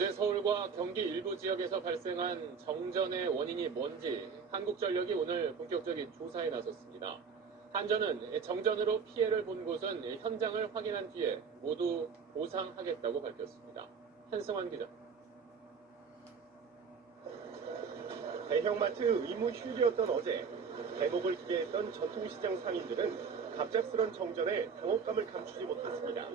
어제 서울과 경기 일부 지역에서 발생한 정전의 원인이 뭔지 한국전력이 오늘 본격적인 조사에 나섰습니다. 한전은 정전으로 피해를 본 곳은 현장을 확인한 뒤에 모두 보상하겠다고 밝혔습니다. 한승환 기자. 대형마트 의무 휴일이었던 어제 대목을 기대했던 전통시장 상인들은 갑작스런 정전에 당혹감을 감추지 못했습니다.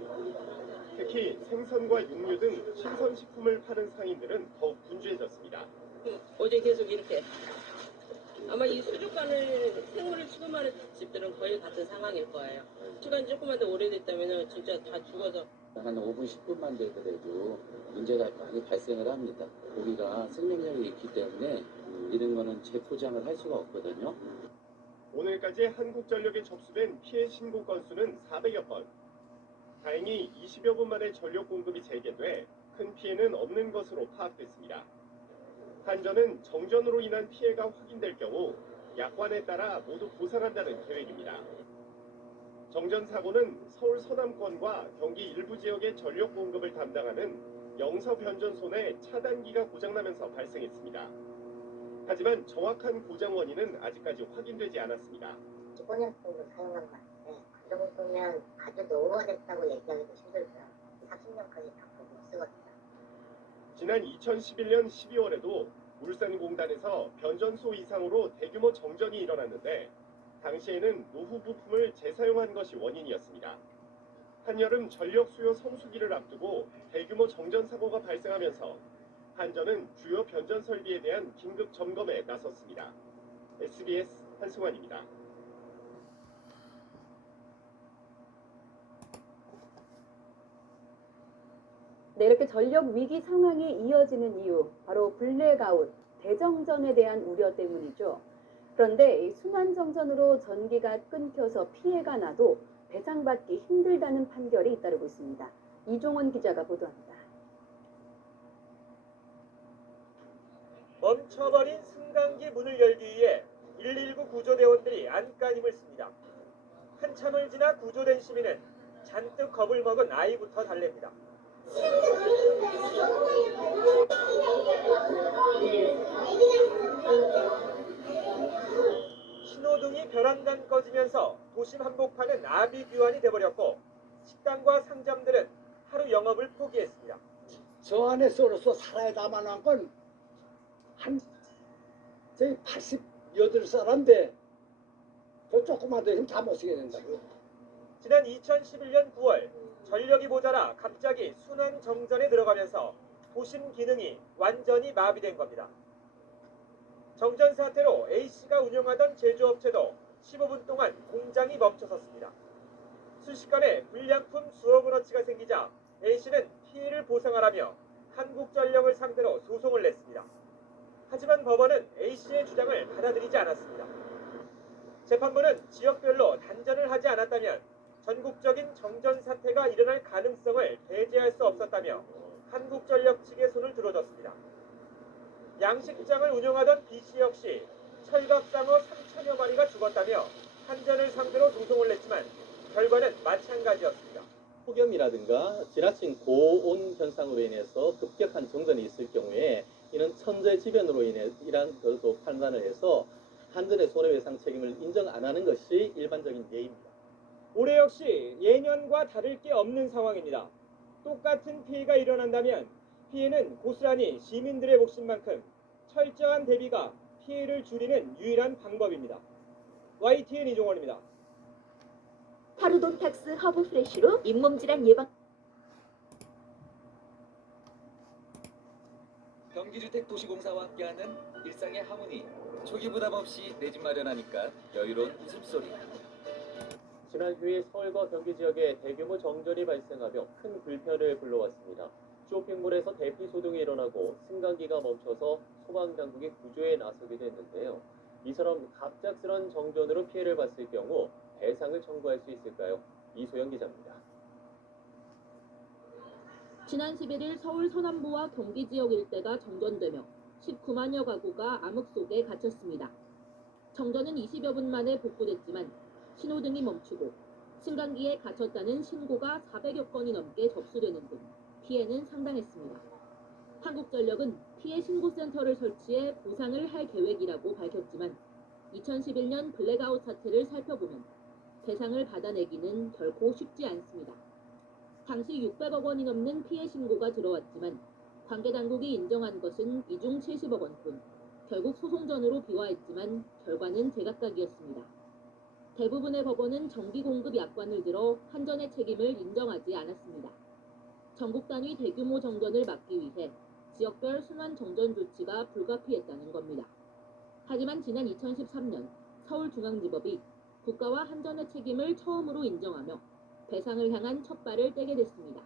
특히 생선과 육류 등 신선식품을 파는 상인들은 더욱 분주해졌습니다. 어제 계속 이렇게 아마 이 수족관을 생물을 취급하는 집들은 거의 같은 상황일 거예요. 시간이 조금만 더 오래됐다면 진짜 다 죽어서 한 5분, 10분만 되더라도 문제가 많이 발생을 합니다. 우리가 생명력이 있기 때문에 이런 거는 재포장을 할 수가 없거든요. 오늘까지 한국전력에 접수된 피해 신고 건수는 400여 건. 다행히 20여 분 만에 전력 공급이 재개돼 큰 피해는 없는 것으로 파악됐습니다. 한전은 정전으로 인한 피해가 확인될 경우 약관에 따라 모두 보상한다는 계획입니다. 정전 사고는 서울 서남권과 경기 일부 지역의 전력 공급을 담당하는 영서변전소 내 차단기가 고장나면서 발생했습니다. 하지만 정확한 고장 원인은 아직까지 확인되지 않았습니다. 15년 정도 사용한 것 같은데 그 정도면 아주 노후화됐다고 얘기하기도 힘들고요. 40년까지 바꾸고 쓰거든요. 지난 2011년 12월에도 울산공단에서 변전소 이상으로 대규모 정전이 일어났는데 당시에는 노후 부품을 재사용한 것이 원인이었습니다. 한여름 전력 수요 성수기를 앞두고 대규모 정전 사고가 발생하면서 한전은 주요 변전 설비에 대한 긴급 점검에 나섰습니다. SBS 한승환입니다. 네, 이렇게 전력 위기 상황이 이어지는 이유, 바로 블랙아웃, 대정전에 대한 우려 때문이죠. 그런데 순환정전으로 전기가 끊겨서 피해가 나도 배상받기 힘들다는 판결이 잇따르고 있습니다. 이종원 기자가 보도합니다. 멈춰버린 승강기 문을 열기 위해 119 구조대원들이 안간힘을 씁니다. 한참을 지나 구조된 시민은 잔뜩 겁을 먹은 아이부터 달랩니다. 신호등이 별안간 꺼지면서 도심 한복판은 아비규환이 돼버렸고 식당과 상점들은 하루 영업을 포기했습니다. 저 안에서로서 살아야 다만한 건 한 저희 88사람인데 저 조그만 데 힘 다 못 쓰게 된다고요. 지난 2011년 9월 전력이 모자라 갑자기 순환 정전에 들어가면서 도심 기능이 완전히 마비된 겁니다. 정전 사태로 A씨가 운영하던 제조업체도 15분 동안 공장이 멈춰섰습니다. 순식간에 불량품 수억 원어치가 생기자 A씨는 피해를 보상하라며 한국전력을 상대로 소송을 냈습니다. 하지만 법원은 A씨의 주장을 받아들이지 않았습니다. 재판부는 지역별로 단전을 하지 않았다면 전국적인 정전 사태가 일어날 가능성을 배제할 수 없었다며 한국전력 측의 손을 들어줬습니다. 양식장을 운영하던 B씨 역시 철갑상어 3천여 마리가 죽었다며 한전을 상대로 소송을 냈지만 결과는 마찬가지였습니다. 폭염이라든가 지나친 고온 현상으로 인해서 급격한 정전이 있을 경우에 이는 천재지변으로 인해 이러한 것으로 판단을 해서 한전의 손해배상 책임을 인정 안 하는 것이 일반적인 예입니다. 올해 역시 예년과 다를 게 없는 상황입니다. 똑같은 피해가 일어난다면 피해는 고스란히 시민들의 몫인 만큼 철저한 대비가 피해를 줄이는 유일한 방법입니다. YTN 이종원입니다. 파르돈탁스 허브 프레쉬로 잇몸질환 예방. 경기주택도시공사와 함께하는 일상의 하모니. 초기 부담 없이 내 집 마련하니까 여유로운 웃음소리. 지난 휴일 서울과 경기 지역에 대규모 정전이 발생하며 큰 불편을 불러왔습니다. 쇼핑몰에서 대피 소동이 일어나고 승강기가 멈춰서 소방당국이 구조에 나서기도 했는데요. 이처럼 갑작스런 정전으로 피해를 봤을 경우 배상을 청구할 수 있을까요? 이소영 기자입니다. 지난 11일 서울 서남부와 경기 지역 일대가 정전되며 19만여 가구가 암흑 속에 갇혔습니다. 정전은 20여 분 만에 복구됐지만 신호등이 멈추고 승강기에 갇혔다는 신고가 400여 건이 넘게 접수되는 등 피해는 상당했습니다. 한국전력은 피해 신고센터를 설치해 보상을 할 계획이라고 밝혔지만 2011년 블랙아웃 사태를 살펴보면 배상을 받아내기는 결코 쉽지 않습니다. 당시 600억 원이 넘는 피해 신고가 들어왔지만 관계당국이 인정한 것은 이 중 70억 원뿐. 결국 소송전으로 비화했지만 결과는 제각각이었습니다. 대부분의 법원은 전기 공급 약관을 들어 한전의 책임을 인정하지 않았습니다. 전국 단위 대규모 정전을 막기 위해 지역별 순환 정전 조치가 불가피했다는 겁니다. 하지만 지난 2013년 서울중앙지법이 국가와 한전의 책임을 처음으로 인정하며 배상을 향한 첫 발을 떼게 됐습니다.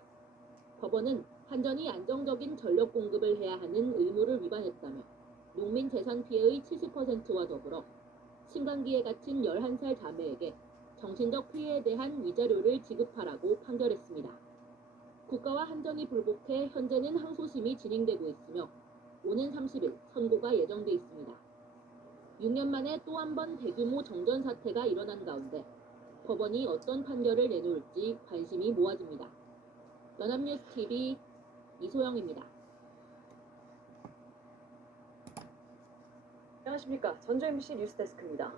법원은 한전이 안정적인 전력 공급을 해야 하는 의무를 위반했다며 농민 재산 피해의 70%와 더불어 신강기에 갇힌 11살 자매에게 정신적 피해에 대한 위자료를 지급하라고 판결했습니다. 국가와 한전이 불복해 현재는 항소심이 진행되고 있으며 오는 30일 선고가 예정돼 있습니다. 6년 만에 또 한 번 대규모 정전 사태가 일어난 가운데 법원이 어떤 판결을 내놓을지 관심이 모아집니다. 연합뉴스TV 이소영입니다. 안녕하십니까. 전주 MBC 뉴스데스크입니다.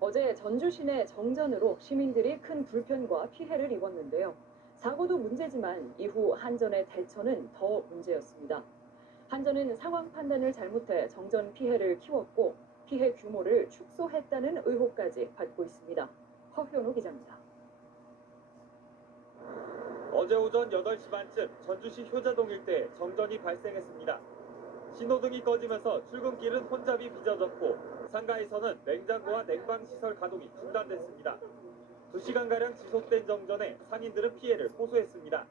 어제 전주 시내 정전으로 시민들이 큰 불편과 피해를 입었는데요. 사고도 문제지만 이후 한전의 대처는 더 문제였습니다. 한전은 상황 판단을 잘못해 정전 피해를 키웠고 피해 규모를 축소했다는 의혹까지 받고 있습니다. 허현우 기자입니다. 어제 오전 8시 반쯤 전주시 효자동 일대에 정전이 발생했습니다. 신호등이 꺼지면서 출근길은 혼잡이 빚어졌고 상가에서는 냉장고와 냉방시설 가동이 중단됐습니다. 2시간가량 지속된 정전에 상인들은 피해를 호소했습니다.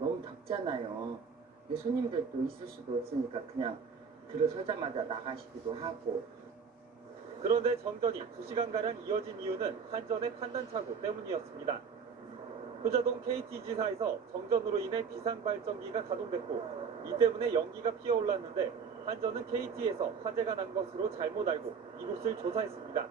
너무 덥잖아요. 손님들도 있을 수도 없으니까 그냥 들어서자마자 나가시기도 하고. 그런데 정전이 2시간가량 이어진 이유는 한전의 판단착오 때문이었습니다. 효자동 KT지사에서 정전으로 인해 비상발전기가 가동됐고 이 때문에 연기가 피어올랐는데 한전은 KT에서 화재가 난 것으로 잘못 알고 이곳을 조사했습니다.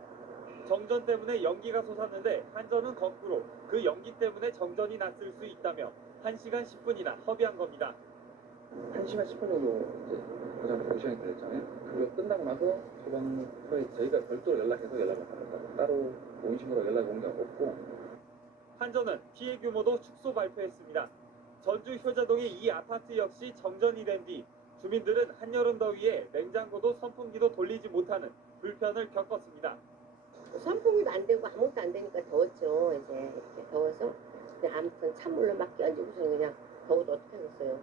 정전 때문에 연기가 솟았는데 한전은 거꾸로 그 연기 때문에 정전이 났을 수 있다며 1시간 10분이나 허비한 겁니다. 1시간 10분 정도 이제 고장 공시형이 되었잖아요. 그거 끝나고 나서 소방서에 저희가 별도로 연락해서 연락을 받았다고 따로 공식으로 연락이 온 게 없고. 한전은 피해 규모도 축소 발표했습니다. 전주 효자동의 이 아파트 역시 정전이 된 뒤 주민들은 한여름 더위에 냉장고도 선풍기도 돌리지 못하는 불편을 겪었습니다. 선풍기도 안 되고 아무것도 안 되니까 더웠죠. 이제 이렇게 더워서 그냥 아무튼 찬물로 막 끼얹고서 그냥 더워도 어떻게 하겠어요.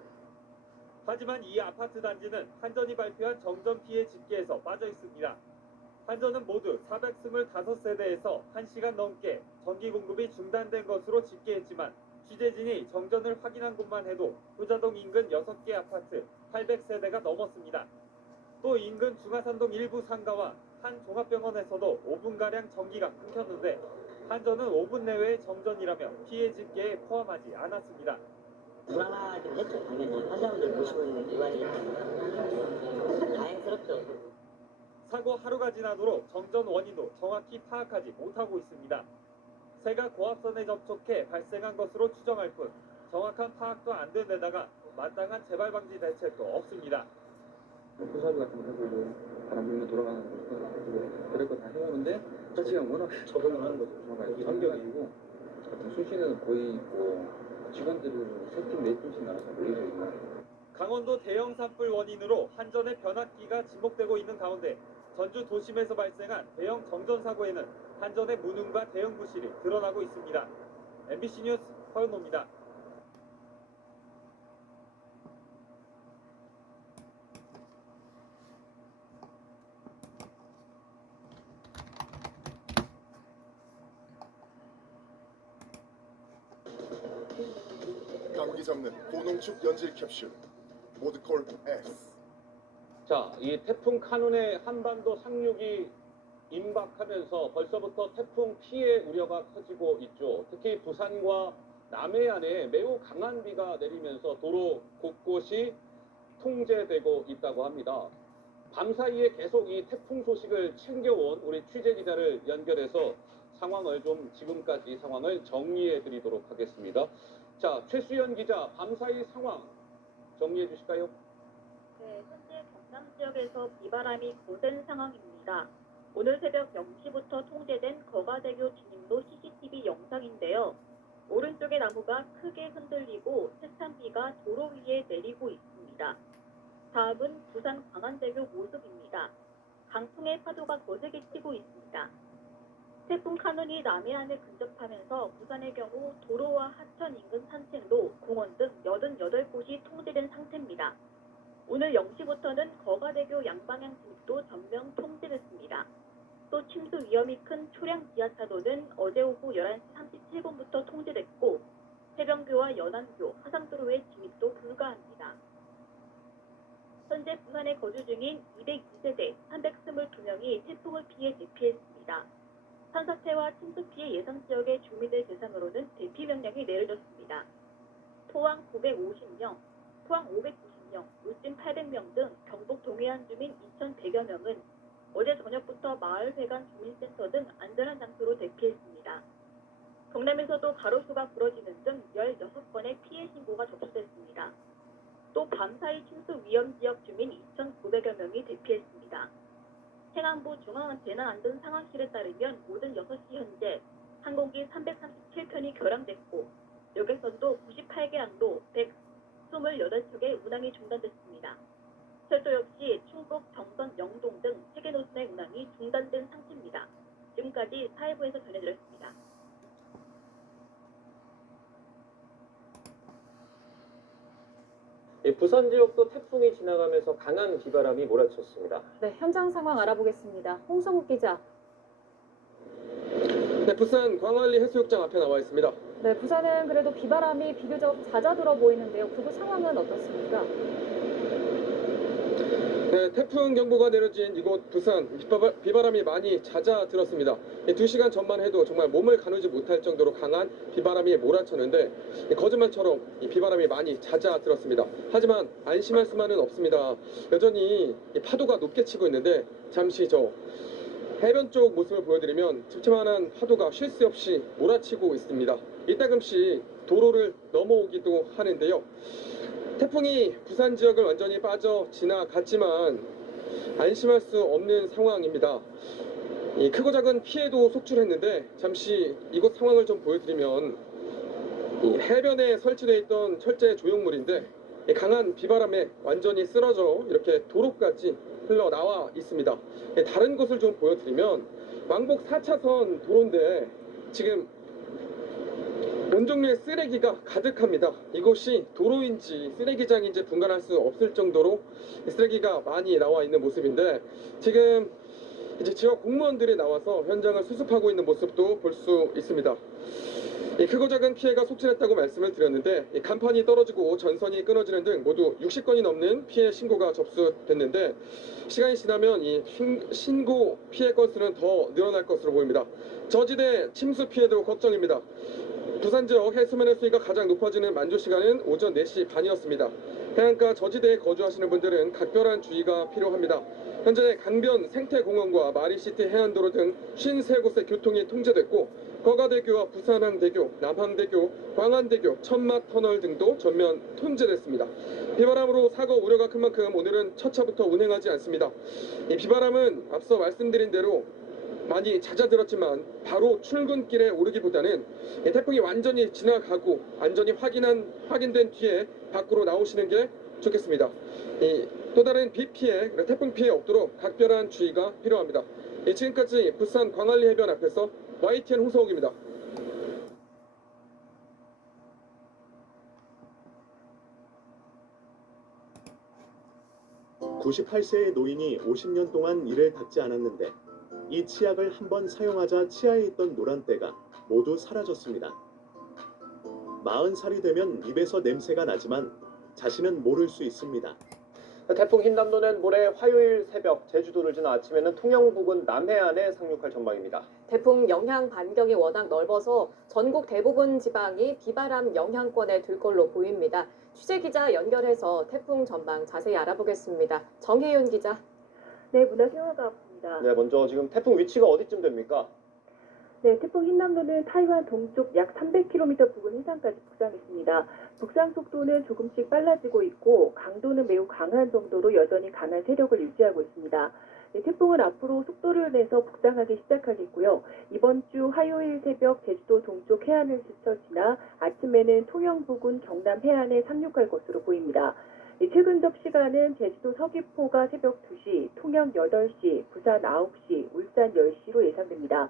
하지만 이 아파트 단지는 한전이 발표한 정전 피해 집계에서 빠져 있습니다. 한전은 모두 425세대에서 1시간 넘게 전기 공급이 중단된 것으로 집계했지만 취재진이 정전을 확인한 곳만 해도 효자동 인근 6개 아파트 800세대가 넘었습니다. 또 인근 중화산동 일부 상가와 한 종합병원에서도 5분가량 전기가 끊겼는데 한전은 5분 내외의 정전이라며 피해 집계에 포함하지 않았습니다. 불안하긴 했죠. 당연히 환자분들 모시고 있는 기관이니까 다행스럽죠. 사고 하루가 지나도록 정전 원인도 정확히 파악하지 못하고 있습니다. 새가 고압선에 접촉해 발생한 것으로 추정할 뿐 정확한 파악도 안 된 데다가 마땅한 재발 방지 대책도 없습니다. 고사비 같은 거 해보고 바람 불면 돌아가는 거 해보고 그럴 거 다 해오는데 자체가 워낙 적응을 하는 거죠. 전격이고 수시는 거의 뭐 직원들을 3팀 4팀씩 나눠서 모여져 있나. 강원도 대형 산불 원인으로 한전의 변압기가 지목되고 있는 가운데 전주 도심에서 발생한 대형 정전 사고에는 한전의 무능과 대응 부실이 드러나고 있습니다. MBC 뉴스 허윤호입니다. 감기 잡는 고농축 연질 캡슐 모드콜 S. 자, 이 태풍 카눈의 한반도 상륙이 임박하면서 벌써부터 태풍 피해 우려가 커지고 있죠. 특히 부산과 남해안에 매우 강한 비가 내리면서 도로 곳곳이 통제되고 있다고 합니다. 밤사이에 계속 이 태풍 소식을 챙겨온 우리 취재 기자를 연결해서 지금까지 상황을 정리해 드리도록 하겠습니다. 자, 최수연 기자, 밤사이 상황 정리해 주실까요? 네, 현재 경남 지역에서 비바람이 거센 상황입니다. 오늘 새벽 0시부터 통제된 거가대교 진입로 CCTV 영상인데요. 오른쪽의 나무가 크게 흔들리고 세찬 비가 도로 위에 내리고 있습니다. 다음은 부산 광안대교 모습입니다. 강풍의 파도가 거세게 치고 있습니다. 태풍 카눈이 남해안에 근접하면서 부산의 경우 도로와 하천 인근 산책로, 공원 등 88곳이 통제된 상태입니다. 오늘 0시부터는 거가대교 양방향 진입도 전면 통제됐습니다. 또 침수 위험이 큰 초량 지하차도는 어제 오후 11시 37분부터 통제됐고 해변교와 연안교, 하상도로의 진입도 불가합니다. 현재 부산에 거주 중인 202세대 322명이 태풍을 피해 대피했습니다. 산사태와 침수 피해 예상 지역의 주민들 대상으로는 대피 명령이 내려졌습니다. 포항 950명, 포항 590명, 울진 800명 등 경북 동해안 주민 2,100여 명은 어제 저녁부터 마을 회관 주민센터 등 안전한 장소로 대피했습니다. 경남에서도 가로수가 부러지는 등 16건의 피해 신고가 접수됐습니다. 또 밤사이 침수 위험 지역 주민 2,900여 명이 대피했습니다. 행안부 중앙재난안전상황실에 따르면 오전 6시 현재 항공기 337편이 결항됐고 여객선도 98개 항로 128척의 운항이 중단됐습니다. 철도 역시 충북, 정선, 영동 등 3개 노선의 운항이 중단된 상태입니다. 지금까지 사회부에서 전해드렸습니다. 부산 지역도 태풍이 지나가면서 강한 비바람이 몰아쳤습니다. 네, 현장 상황 알아보겠습니다. 홍성욱 기자. 네, 부산 광안리 해수욕장 앞에 나와 있습니다. 네, 부산은 그래도 비바람이 비교적 잦아들어 보이는데요. 그곳 상황은 어떻습니까? 네, 태풍 경보가 내려진 이곳 부산 비바람이 많이 잦아들었습니다. 2시간 전만 해도 정말 몸을 가누지 못할 정도로 강한 비바람이 몰아쳤는데 거짓말처럼 이 비바람이 많이 잦아들었습니다. 하지만 안심할 수만은 없습니다. 여전히 이 파도가 높게 치고 있는데 잠시 저 해변 쪽 모습을 보여드리면 찝찝한 파도가 쉴 새 없이 몰아치고 있습니다. 이따금씩 도로를 넘어오기도 하는데요. 태풍이 부산 지역을 완전히 빠져 지나갔지만 안심할 수 없는 상황입니다. 이 크고 작은 피해도 속출했는데 잠시 이곳 상황을 좀 보여드리면 이 해변에 설치되어 있던 철제 조형물인데 강한 비바람에 완전히 쓰러져 이렇게 도로까지 흘러나와 있습니다. 다른 곳을 좀 보여드리면 왕복 4차선 도로인데 지금 온종류의 쓰레기가 가득합니다. 이곳이 도로인지 쓰레기장인지 분간할 수 없을 정도로 쓰레기가 많이 나와 있는 모습인데 지금 이제 지역 공무원들이 나와서 현장을 수습하고 있는 모습도 볼 수 있습니다. 크고 작은 피해가 속출했다고 말씀을 드렸는데 간판이 떨어지고 전선이 끊어지는 등 모두 60건이 넘는 피해 신고가 접수됐는데 시간이 지나면 이 신고 피해 건수는 더 늘어날 것으로 보입니다. 저지대 침수 피해도 걱정입니다. 부산 지역 해수면의 수위가 가장 높아지는 만조 시간은 오전 4시 반이었습니다. 해안가 저지대에 거주하시는 분들은 각별한 주의가 필요합니다. 현재 강변 생태공원과 마린시티 해안도로 등 53곳의 교통이 통제됐고 거가대교와 부산항대교, 남항대교, 광안대교, 천마터널 등도 전면 통제됐습니다. 비바람으로 사고 우려가 큰 만큼 오늘은 첫 차부터 운행하지 않습니다. 이 비바람은 앞서 말씀드린 대로 많이 잦아들었지만 바로 출근길에 오르기보다는 태풍이 완전히 지나가고 안전이 확인된 뒤에 밖으로 나오시는 게 좋겠습니다. 또 다른 비 피해, 태풍 피해 없도록 각별한 주의가 필요합니다. 지금까지 부산 광안리 해변 앞에서 YTN 홍성욱입니다. 98세의 노인이 50년 동안 이를 닦지 않았는데 이 치약을 한번 사용하자 치아에 있던 노란때가 모두 사라졌습니다. 40살이 되면 입에서 냄새가 나지만 자신은 모를 수 있습니다. 태풍 흰남노는 모레 화요일 새벽 제주도를 지나 아침에는 통영 부근 남해안에 상륙할 전망입니다. 태풍 영향 반경이 워낙 넓어서 전국 대부분 지방이 비바람 영향권에 들 걸로 보입니다. 취재기자 연결해서 태풍 전망 자세히 알아보겠습니다. 정혜윤 기자. 네, 문화 생활가 네, 먼저 지금 태풍 위치가 어디쯤 됩니까? 네, 태풍 흰남노는 타이완 동쪽 약 300km 부근 해상까지 북상했습니다. 북상 속도는 조금씩 빨라지고 있고 강도는 매우 강한 정도로 여전히 강한 세력을 유지하고 있습니다. 네, 태풍은 앞으로 속도를 내서 북상하기 시작하겠고요. 이번 주 화요일 새벽 제주도 동쪽 해안을 스쳐 지나 아침에는 통영 부근 경남 해안에 상륙할 것으로 보입니다. 최근 접시간은 제주도 서귀포가 새벽 2시, 통영 8시, 부산 9시, 울산 10시로 예상됩니다.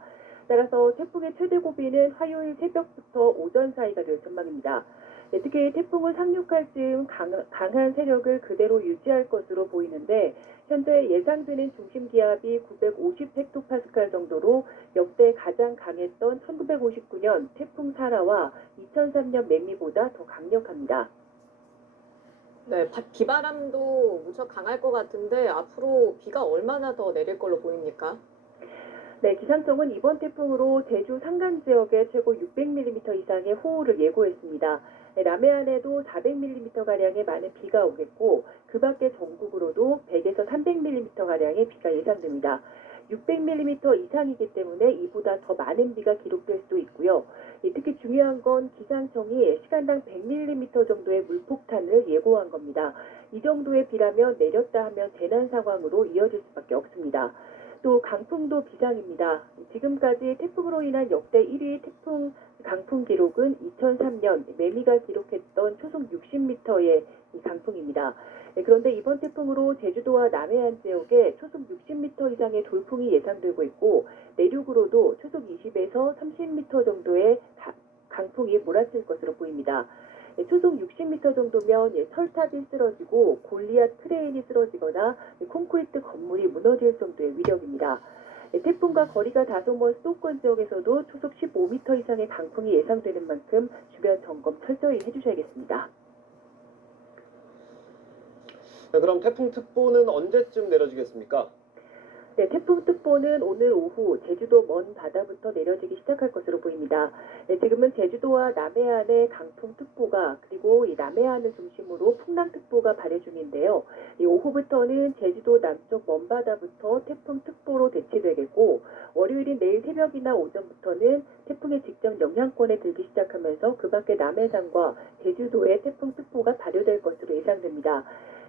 따라서 태풍의 최대 고비는 화요일 새벽부터 오전 사이가 될 전망입니다. 특히 태풍은 상륙할 즈음 강한 세력을 그대로 유지할 것으로 보이는데 현재 예상되는 중심 기압이 950헥토파스칼 정도로 역대 가장 강했던 1959년 태풍 사라와 2003년 매미보다 더 강력합니다. 네, 비바람도 무척 강할 것 같은데 앞으로 비가 얼마나 더 내릴 걸로 보입니까? 네, 기상청은 이번 태풍으로 제주 산간 지역에 최고 600mm 이상의 호우를 예고했습니다. 네, 남해안에도 400mm가량의 많은 비가 오겠고 그 밖에 전국으로도 100에서 300mm가량의 비가 예상됩니다. 600mm 이상이기 때문에 이보다 더 많은 비가 기록될 수도 있고요. 특히 중요한 건 기상청이 시간당 100mm 정도의 물폭탄을 예고한 겁니다. 이 정도의 비라면 내렸다 하면 재난 상황으로 이어질 수밖에 없습니다. 또 강풍도 비상입니다. 지금까지 태풍으로 인한 역대 1위 태풍 강풍 기록은 2003년 매미가 기록했던 초속 60m의 강풍입니다. 그런데 이번 태풍으로 제주도와 남해안 지역에 초속 60m 이상의 돌풍이 예상되고 있고 내륙으로도 초속 20에서 30m 정도의 강풍이 몰아칠 것으로 보입니다. 초속 60m 정도면 철탑이 쓰러지고 골리앗 크레인이 쓰러지거나 콘크리트 건물이 무너질 정도의 위력입니다. 태풍과 거리가 다소 먼 수도권 지역에서도 초속 15m 이상의 강풍이 예상되는 만큼 주변 점검 철저히 해주셔야겠습니다. 네, 그럼 태풍특보는 언제쯤 내려지겠습니까? 네, 태풍특보는 오늘 오후 제주도 먼 바다부터 내려지기 시작할 것으로 보입니다. 네, 지금은 제주도와 남해안의 강풍특보가 그리고 이 남해안을 중심으로 풍랑특보가 발효 중인데요. 오후부터는 제주도 남쪽 먼 바다부터 태풍특보로 대치되겠고 월요일인 내일 새벽이나 오전부터는 태풍의 직접 영향권에 들기 시작하면서 그 밖에 남해상과 제주도에 태풍특보가 발효될 것으로 예상됩니다.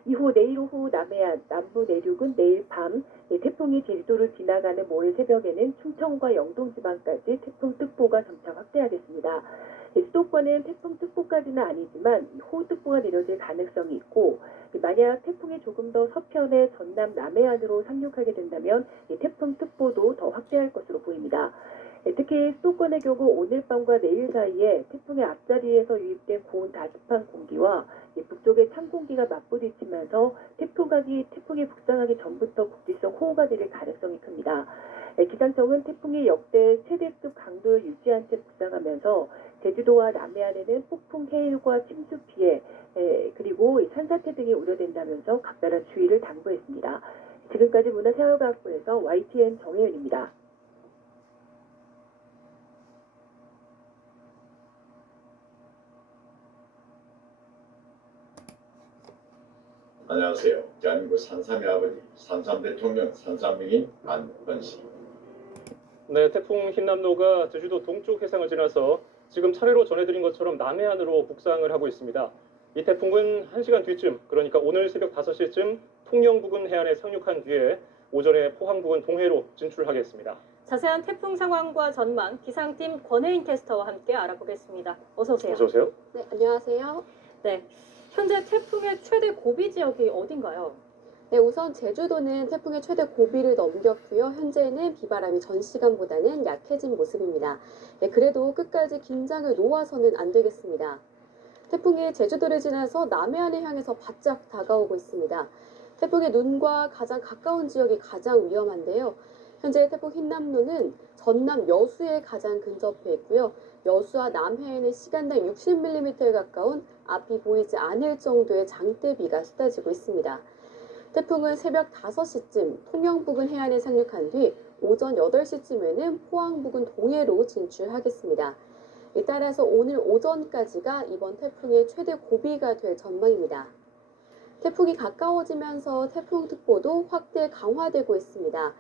이후 내일 오후 남해안, 남부 내륙은 내일 밤, 태풍이 제주도를 지나가는 모레 새벽에는 충청과 영동지방까지 태풍특보가 점차 확대하겠습니다. 수도권은 태풍특보까지는 아니지만 호우특보가 내려질 가능성이 있고 만약 태풍이 조금 더 서편의 전남 남해안으로 상륙하게 된다면 태풍특보도 더 확대할 것으로 보입니다. 특히 수도권의 경우 오늘 밤과 내일 사이에 태풍의 앞자리에서 유입된 고온 다습한 공기와 북쪽의 찬 공기가 맞부딪히면서 태풍이 북상하기 전부터 국지성 호우가 내릴 가능성이 큽니다. 기상청은 태풍이 역대 최대급 강도를 유지한 채 북상하면서 제주도와 남해안에는 폭풍 해일과 침수 피해 그리고 산사태 등이 우려된다면서 각별한 주의를 당부했습니다. 지금까지 문화생활과학부에서 YTN 정혜윤입니다. 안녕하세요. 대한민국 산삼의 아버지, 산삼 대통령 산삼명인 안건식. 네, 태풍 흰남노가 제주도 동쪽 해상을 지나서 지금 차례로 전해드린 것처럼 남해안으로 북상을 하고 있습니다. 이 태풍은 1시간 뒤쯤, 그러니까 오늘 새벽 5시쯤 통영 부근 해안에 상륙한 뒤에 오전에 포항 부근 동해로 진출하겠습니다. 자세한 태풍 상황과 전망 기상팀 권혜인 캐스터와 함께 알아보겠습니다. 어서 오세요. 어서 오세요. 네, 안녕하세요. 네, 현재 태풍의 최대 고비 지역이 어딘가요? 네, 우선 제주도는 태풍의 최대 고비를 넘겼고요. 현재는 비바람이 전 시간보다는 약해진 모습입니다. 네, 그래도 끝까지 긴장을 놓아서는 안 되겠습니다. 태풍이 제주도를 지나서 남해안을 향해서 바짝 다가오고 있습니다. 태풍의 눈과 가장 가까운 지역이 가장 위험한데요. 현재 태풍 흰남노는 전남 여수에 가장 근접해 있고요. 여수와 남해에는 시간당 60mm에 가까운 앞이 보이지 않을 정도의 장대비가 쏟아지고 있습니다. 태풍은 새벽 5시쯤 통영 부근 해안에 상륙한 뒤 오전 8시쯤에는 포항 부근 동해로 진출하겠습니다. 따라서 오늘 오전까지가 이번 태풍의 최대 고비가 될 전망입니다. 태풍이 가까워지면서 태풍특보도 확대 강화되고 있습니다.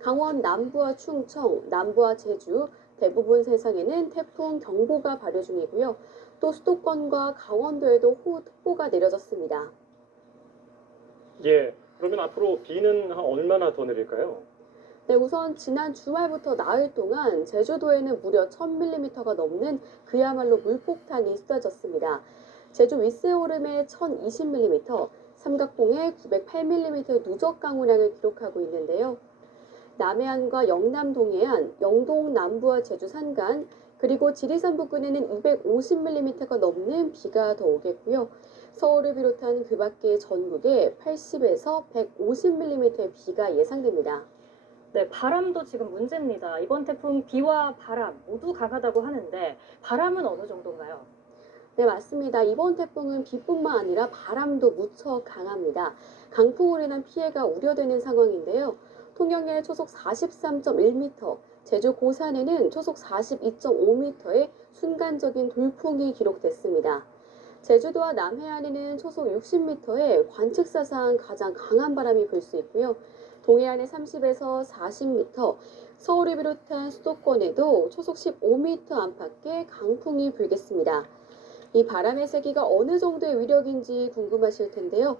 강원 남부와 충청, 남부와 제주, 대부분 세상에는 태풍 경보가 발효 중이고요. 또 수도권과 강원도에도 호우특보가 내려졌습니다. 예, 그러면 앞으로 비는 얼마나 더 내릴까요? 네, 우선 지난 주말부터 나흘 동안 제주도에는 무려 1000mm가 넘는 그야말로 물폭탄이 쏟아졌습니다. 제주 윗세오름에 1020mm, 삼각봉에 908mm의 누적 강우량을 기록하고 있는데요. 남해안과 영남 동해안, 영동 남부와 제주 산간, 그리고 지리산 부근에는 250mm가 넘는 비가 더 오겠고요. 서울을 비롯한 그 밖의 전국에 80에서 150mm의 비가 예상됩니다. 네, 바람도 지금 문제입니다. 이번 태풍 비와 바람 모두 강하다고 하는데 바람은 어느 정도인가요? 네, 맞습니다. 이번 태풍은 비뿐만 아니라 바람도 무척 강합니다. 강풍으로 인한 피해가 우려되는 상황인데요. 통영에 초속 43.1m, 제주 고산에는 초속 42.5m의 순간적인 돌풍이 기록됐습니다. 제주도와 남해안에는 초속 60m의 관측사상 가장 강한 바람이 불 수 있고요. 동해안에 30에서 40m, 서울을 비롯한 수도권에도 초속 15m 안팎의 강풍이 불겠습니다. 이 바람의 세기가 어느 정도의 위력인지 궁금하실 텐데요.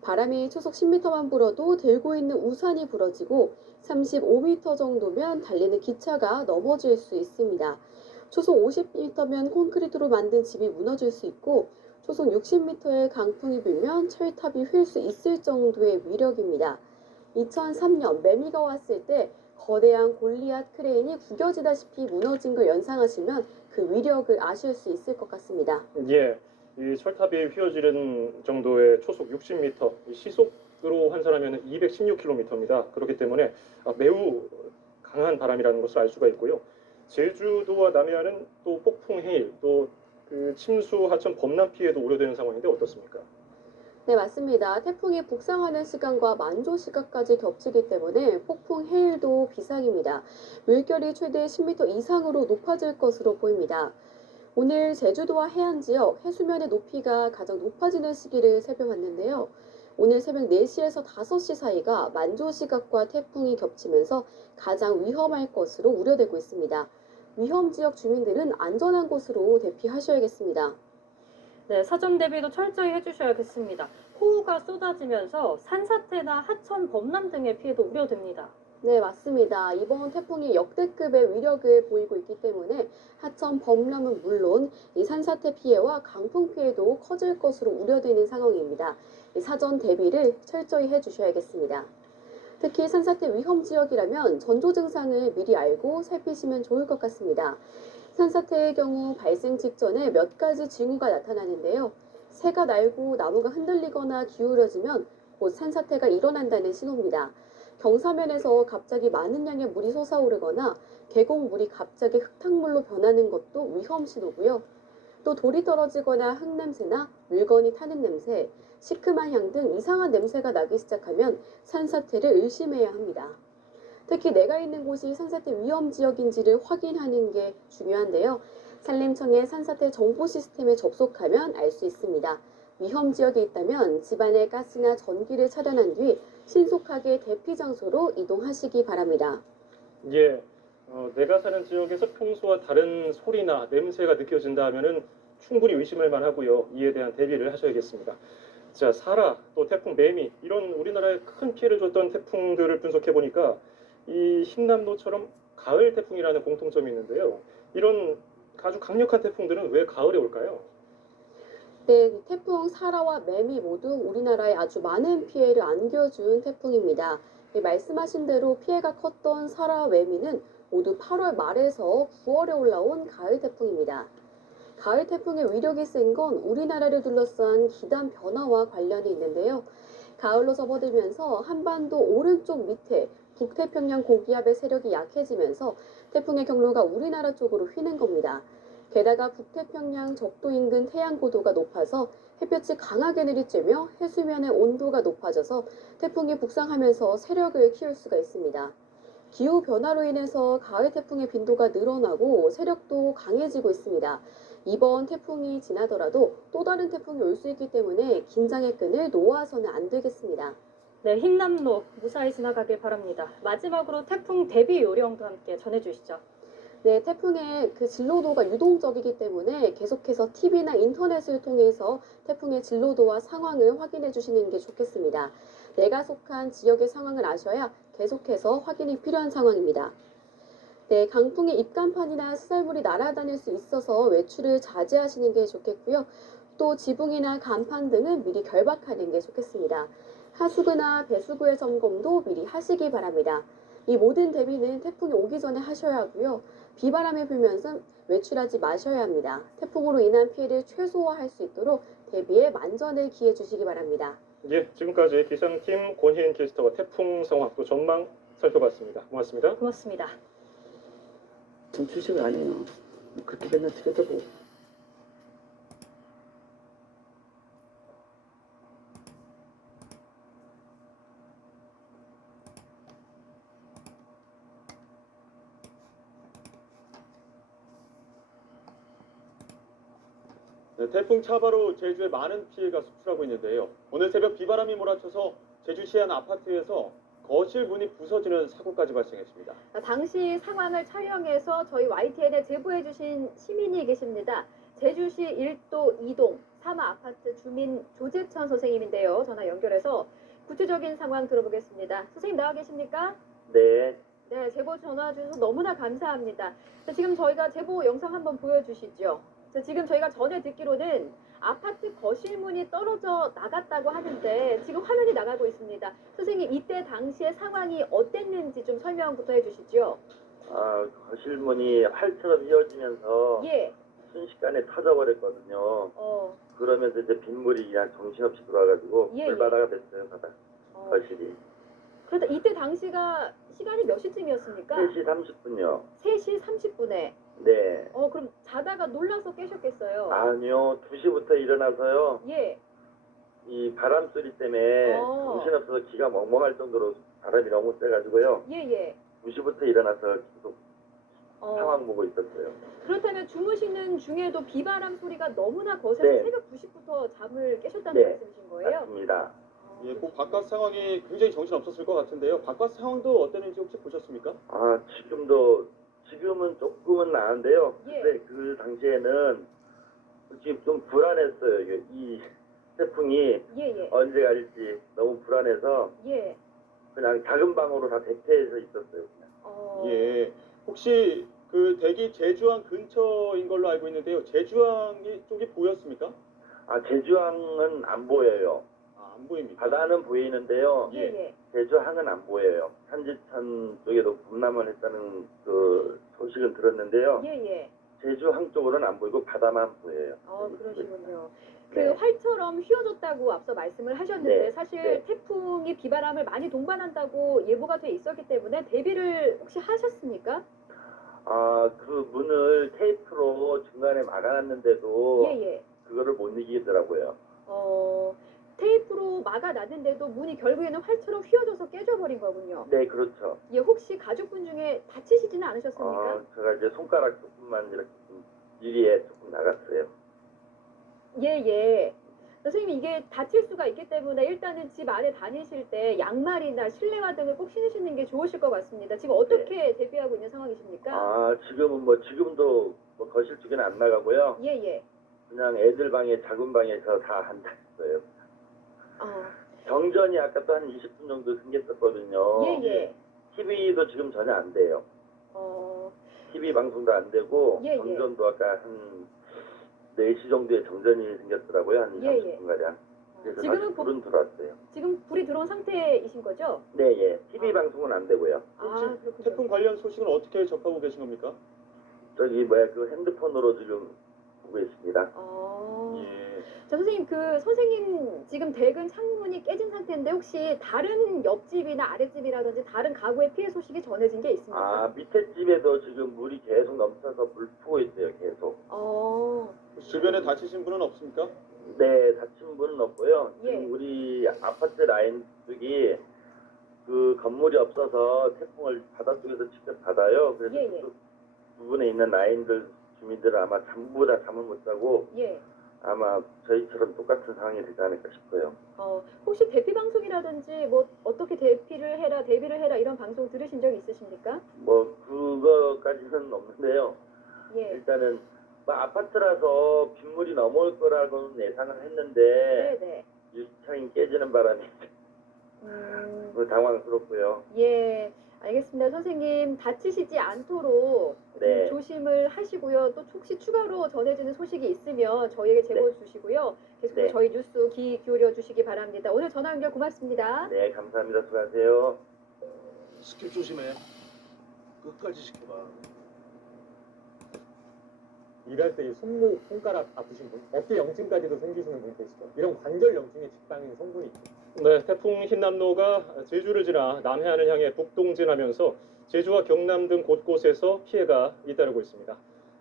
바람이 초속 10m만 불어도 들고 있는 우산이 부러지고 35m 정도면 달리는 기차가 넘어질 수 있습니다. 초속 50m면 콘크리트로 만든 집이 무너질 수 있고 초속 60m의 강풍이 불면 철탑이 휠 수 있을 정도의 위력입니다. 2003년 매미가 왔을 때 거대한 골리앗 크레인이 구겨지다시피 무너진 걸 연상하시면 그 위력을 아실 수 있을 것 같습니다. 예, 이 철탑이 휘어지는 정도의 초속 60m, 시속으로 환산하면 216km입니다. 그렇기 때문에 매우 강한 바람이라는 것을 알 수가 있고요. 제주도와 남해안은 또 폭풍 해일, 또 그 침수, 하천, 범람 피해도 우려되는 상황인데 어떻습니까? 네, 맞습니다. 태풍이 북상하는 시간과 만조 시각까지 겹치기 때문에 폭풍 해일도 비상입니다. 물결이 최대 10m 이상으로 높아질 것으로 보입니다. 오늘 제주도와 해안 지역 해수면의 높이가 가장 높아지는 시기를 살펴봤는데요. 오늘 새벽 4시에서 5시 사이가 만조 시각과 태풍이 겹치면서 가장 위험할 것으로 우려되고 있습니다. 위험 지역 주민들은 안전한 곳으로 대피하셔야겠습니다. 네, 사전 대비도 철저히 해주셔야겠습니다. 호우가 쏟아지면서 산사태나 하천, 범람 등의 피해도 우려됩니다. 네, 맞습니다. 이번 태풍이 역대급의 위력을 보이고 있기 때문에 하천 범람은 물론 이 산사태 피해와 강풍 피해도 커질 것으로 우려되는 상황입니다. 사전 대비를 철저히 해주셔야겠습니다. 특히 산사태 위험 지역이라면 전조 증상을 미리 알고 살피시면 좋을 것 같습니다. 산사태의 경우 발생 직전에 몇 가지 징후가 나타나는데요. 새가 날고 나무가 흔들리거나 기울어지면 곧 산사태가 일어난다는 신호입니다. 경사면에서 갑자기 많은 양의 물이 솟아오르거나 계곡물이 갑자기 흙탕물로 변하는 것도 위험 신호고요. 또 돌이 떨어지거나 흙냄새나 물건이 타는 냄새, 시큼한 향 등 이상한 냄새가 나기 시작하면 산사태를 의심해야 합니다. 특히 내가 있는 곳이 산사태 위험 지역인지를 확인하는 게 중요한데요. 산림청의 산사태 정보 시스템에 접속하면 알 수 있습니다. 위험 지역에 있다면 집안의 가스나 전기를 차단한 뒤 신속하게 대피 장소로 이동하시기 바랍니다. 예, 내가 사는 지역에서 평소와 다른 소리나 냄새가 느껴진다 하면은 충분히 의심할 만하고요. 이에 대한 대비를 하셔야겠습니다. 자, 사라, 또 태풍 매미, 이런 우리나라에 큰 피해를 줬던 태풍들을 분석해 보니까 이 흰남노처럼 가을 태풍이라는 공통점이 있는데요. 이런 아주 강력한 태풍들은 왜 가을에 올까요? 네, 태풍 사라와 매미 모두 우리나라에 아주 많은 피해를 안겨준 태풍입니다. 말씀하신 대로 피해가 컸던 사라와 매미는 모두 8월 말에서 9월에 올라온 가을 태풍입니다. 가을 태풍의 위력이 센 건 우리나라를 둘러싼 기단 변화와 관련이 있는데요. 가을로 접어들면서 한반도 오른쪽 밑에 북태평양 고기압의 세력이 약해지면서 태풍의 경로가 우리나라 쪽으로 휘는 겁니다. 게다가 북태평양 적도 인근 태양 고도가 높아서 햇볕이 강하게 내리쬐며 해수면의 온도가 높아져서 태풍이 북상하면서 세력을 키울 수가 있습니다. 기후 변화로 인해서 가을 태풍의 빈도가 늘어나고 세력도 강해지고 있습니다. 이번 태풍이 지나더라도 또 다른 태풍이 올 수 있기 때문에 긴장의 끈을 놓아서는 안 되겠습니다. 네, 흰남노 무사히 지나가길 바랍니다. 마지막으로 태풍 대비 요령도 함께 전해주시죠. 네, 태풍의 그 진로도가 유동적이기 때문에 계속해서 TV나 인터넷을 통해서 태풍의 진로도와 상황을 확인해 주시는 게 좋겠습니다. 내가 속한 지역의 상황을 아셔야 계속해서 확인이 필요한 상황입니다. 네, 강풍의 입간판이나 시설물이 날아다닐 수 있어서 외출을 자제하시는 게 좋겠고요. 또 지붕이나 간판 등은 미리 결박하는 게 좋겠습니다. 하수구나 배수구의 점검도 미리 하시기 바랍니다. 이 모든 대비는 태풍이 오기 전에 하셔야 하고요. 비바람이 불면서 외출하지 마셔야 합니다. 태풍으로 인한 피해를 최소화할 수 있도록 대비에 만전을 기해 주시기 바랍니다. 예, 지금까지 기상팀 권희인 캐스터와 태풍 상황 또 전망 살펴봤습니다. 고맙습니다. 고맙습니다. 전 주식을 안 해요. 그렇게 맨날 들여다보고. 네, 태풍 차바로 제주에 많은 피해가 속출하고 있는데요. 오늘 새벽 비바람이 몰아쳐서 제주시 한 아파트에서 거실 문이 부서지는 사고까지 발생했습니다. 당시 상황을 촬영해서 저희 YTN에 제보해 주신 시민이 계십니다. 제주시 1도 2동 사마 아파트 주민 조재천 선생님인데요. 전화 연결해서 구체적인 상황 들어보겠습니다. 선생님 나와 계십니까? 네. 네, 제보 전화 주셔서 너무나 감사합니다. 지금 저희가 제보 영상 한번 보여주시죠. 지금 저희가 전에 듣기로는 아파트 거실문이 떨어져 나갔다고 하는데 지금 화면이 나가고 있습니다. 선생님 이때 당시의 상황이 어땠는지 좀 설명부터 해주시죠. 거실문이 활처럼 휘어지면서 예. 순식간에 터져버렸거든요. 그러면서 이제 빗물이 그냥 정신없이 들어와가지고 예, 물바다가 됐어요, 바다. 거실이. 그런데 이때 당시가 시간이 몇 시쯤이었습니까? 3시 30분요. 3시 30분에. 네. 그럼 자다가 놀라서 깨셨겠어요? 아니요, 2시부터 일어나서요. 예. 이 바람 소리 때문에 정신없어서 귀가 멍멍할 정도로 바람이 너무 세가지고요. 예. 2시부터 일어나서 계속 상황 보고 있었어요. 그렇다면 주무시는 중에도 비바람 소리가 너무나 거세서 네. 새벽 2시부터 잠을 깨셨다는 네. 말씀이신 거예요? 맞습니다. 예, 그 바깥 상황이 굉장히 정신 없었을 것 같은데요. 바깥 상황도 어땠는지 혹시 보셨습니까? 지금은 조금은 나은데요. 근데 그 당시에는 지금 좀 불안했어요. 이 태풍이 언제 갈지 너무 불안해서 그냥 작은 방으로 다 대피해서 있었어요. 그냥. 예. 혹시 그 대기 제주항 근처인 걸로 알고 있는데요. 제주항이 쪽이 보였습니까? 제주항은 안 보여요. 안 보입니까? 바다는 보이는데요. 예. 제주항은 안 보여요. 산지천 쪽에도 범람을 했다는 그 소식은 들었는데요. 예. 제주항 쪽으로는 안 보이고 바다만 보여요. 그러시군요. 네. 그 활처럼 휘어졌다고 앞서 말씀을 하셨는데 네. 사실 네. 태풍이 비바람을 많이 동반한다고 예보가 돼 있었기 때문에 대비를 혹시 하셨습니까? 그 문을 테이프로 중간에 막아놨는데도 예. 그거를 못 이기더라고요. 테이프로 막아놨는데도 문이 결국에는 활처럼 휘어져서 깨져버린 거군요. 네, 그렇죠. 예, 혹시 가족분 중에 다치시지는 않으셨습니까? 제가 이제 손가락 조금만 이렇게 좀 유리에 조금 나갔어요. 예. 선생님 이게 다칠 수가 있기 때문에 일단은 집 안에 다니실 때 양말이나 실내화 등을 꼭 신으시는 게 좋으실 것 같습니다. 지금 어떻게 대비하고 있는 상황이십니까? 지금도 거실 쪽에는 안 나가고요. 예. 그냥 애들 방에 작은 방에서 다 한다 했어요. 정전이 아까 또 한 20분 정도 생겼었거든요. 예. TV도 지금 전혀 안 돼요. TV 방송도 안 되고 정전도 아까 한 4시 정도에 정전이 생겼더라고요. 한 30분 가량. 그래서 지금은 다시 불은 들어왔어요. 지금 불이 들어온 상태이신 거죠? 네. TV 방송은 안 되고요. 혹시 태풍 관련 소식은 어떻게 접하고 계신 겁니까? 그 핸드폰으로 지금 보고 있습니다. 자, 선생님 지금 댁은 창문이 깨진 상태인데 혹시 다른 옆집이나 아랫집이라든지 다른 가구의 피해 소식이 전해진 게 있습니까? 밑에 집에도 지금 물이 계속 넘쳐서 물 푸고 있어요, 계속. 주변에 다치신 분은 없습니까? 네, 다친 분은 없고요. 지금 우리 아파트 라인 쪽이 그 건물이 없어서 태풍을 바닷속에서 직접 받아요. 그래서 그 부분에 있는 라인들 주민들은 아마 전부 다 잠을 못 자고 아마 저희처럼 똑같은 상황이 되지 않을까 싶어요. 혹시 대피 방송이라든지 뭐 어떻게 대비를 해라 이런 방송 들으신 적 있으십니까? 뭐 그거까지는 없는데요. 예. 일단은 뭐 아파트라서 빗물이 넘어올 거라고는 예상을 했는데 네네. 유리창이 깨지는 바람에 당황스럽고요. 예. 알겠습니다. 선생님 다치시지 않도록 네. 좀 조심을 하시고요. 또 혹시 추가로 전해지는 소식이 있으면 저희에게 제보해 주시고요. 계속해서 네. 저희 뉴스 귀 기울여 주시기 바랍니다. 오늘 전화 연결 고맙습니다. 네, 감사합니다. 수고하세요. 스킵 조심해. 끝까지 지켜봐. 일할 때 이 손목, 손가락 아프신 분, 어깨 염증까지도 생기시는 분 계시죠. 이런 관절 염증의 직방인 성분이 있죠. 네, 태풍 흰남노가 제주를 지나 남해안을 향해 북동진하면서 제주와 경남 등 곳곳에서 피해가 잇따르고 있습니다.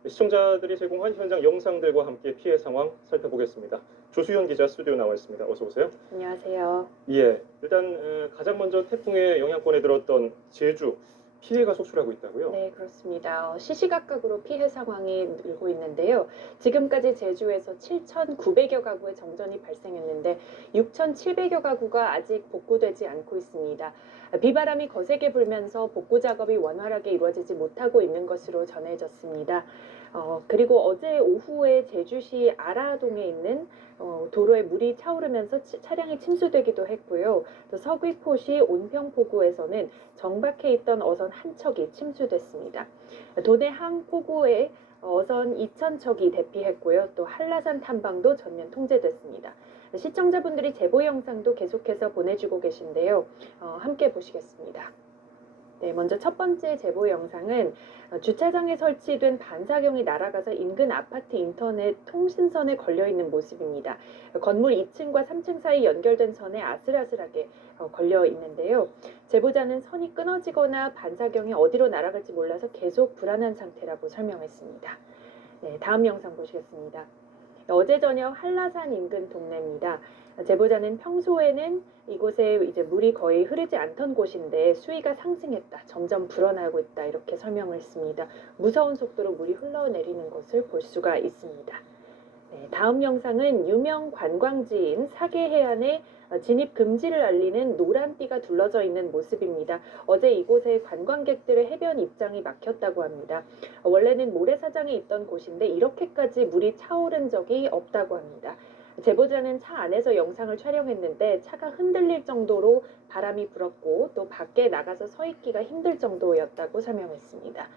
시청자들이 제공한 현장 영상들과 함께 피해 상황 살펴보겠습니다. 조수현 기자 스튜디오 나와 있습니다. 어서 오세요. 안녕하세요. 예, 일단 가장 먼저 태풍의 영향권에 들었던 제주 피해가 속출하고 있다고요? 네, 그렇습니다. 시시각각으로 피해 상황이 늘고 있는데요. 지금까지 제주에서 7,900여 가구의 정전이 발생했는데 6,700여 가구가 아직 복구되지 않고 있습니다. 비바람이 거세게 불면서 복구 작업이 원활하게 이루어지지 못하고 있는 것으로 전해졌습니다. 그리고 어제 오후에 제주시 아라동에 있는 도로에 물이 차오르면서 차량이 침수되기도 했고요. 또 서귀포시 온평포구에서는 정박해 있던 어선 한 척이 침수됐습니다. 도내항 포구에 어선 2,000척이 대피했고요. 또 한라산 탐방도 전면 통제됐습니다. 시청자분들이 제보 영상도 계속해서 보내주고 계신데요. 함께 보시겠습니다. 네, 먼저 첫 번째 제보 영상은 주차장에 설치된 반사경이 날아가서 인근 아파트 인터넷 통신선에 걸려있는 모습입니다. 건물 2층과 3층 사이 연결된 선에 아슬아슬하게 걸려 있는데요. 제보자는 선이 끊어지거나 반사경이 어디로 날아갈지 몰라서 계속 불안한 상태라고 설명했습니다. 네, 다음 영상 보시겠습니다. 어제 저녁 한라산 인근 동네입니다. 제보자는 평소에는 이곳에 이제 물이 거의 흐르지 않던 곳인데 수위가 상승했다, 점점 불어나고 있다 이렇게 설명을 했습니다. 무서운 속도로 물이 흘러내리는 것을 볼 수가 있습니다. 네, 다음 영상은 유명 관광지인 사계해안에 진입 금지를 알리는 노란띠가 둘러져 있는 모습입니다. 어제 이곳에 관광객들의 해변 입장이 막혔다고 합니다. 원래는 모래사장이 있던 곳인데 이렇게까지 물이 차오른 적이 없다고 합니다. 제보자는 차 안에서 영상을 촬영했는데 차가 흔들릴 정도로 바람이 불었고 또 밖에 나가서 서 있기가 힘들 정도였다고 설명했습니다.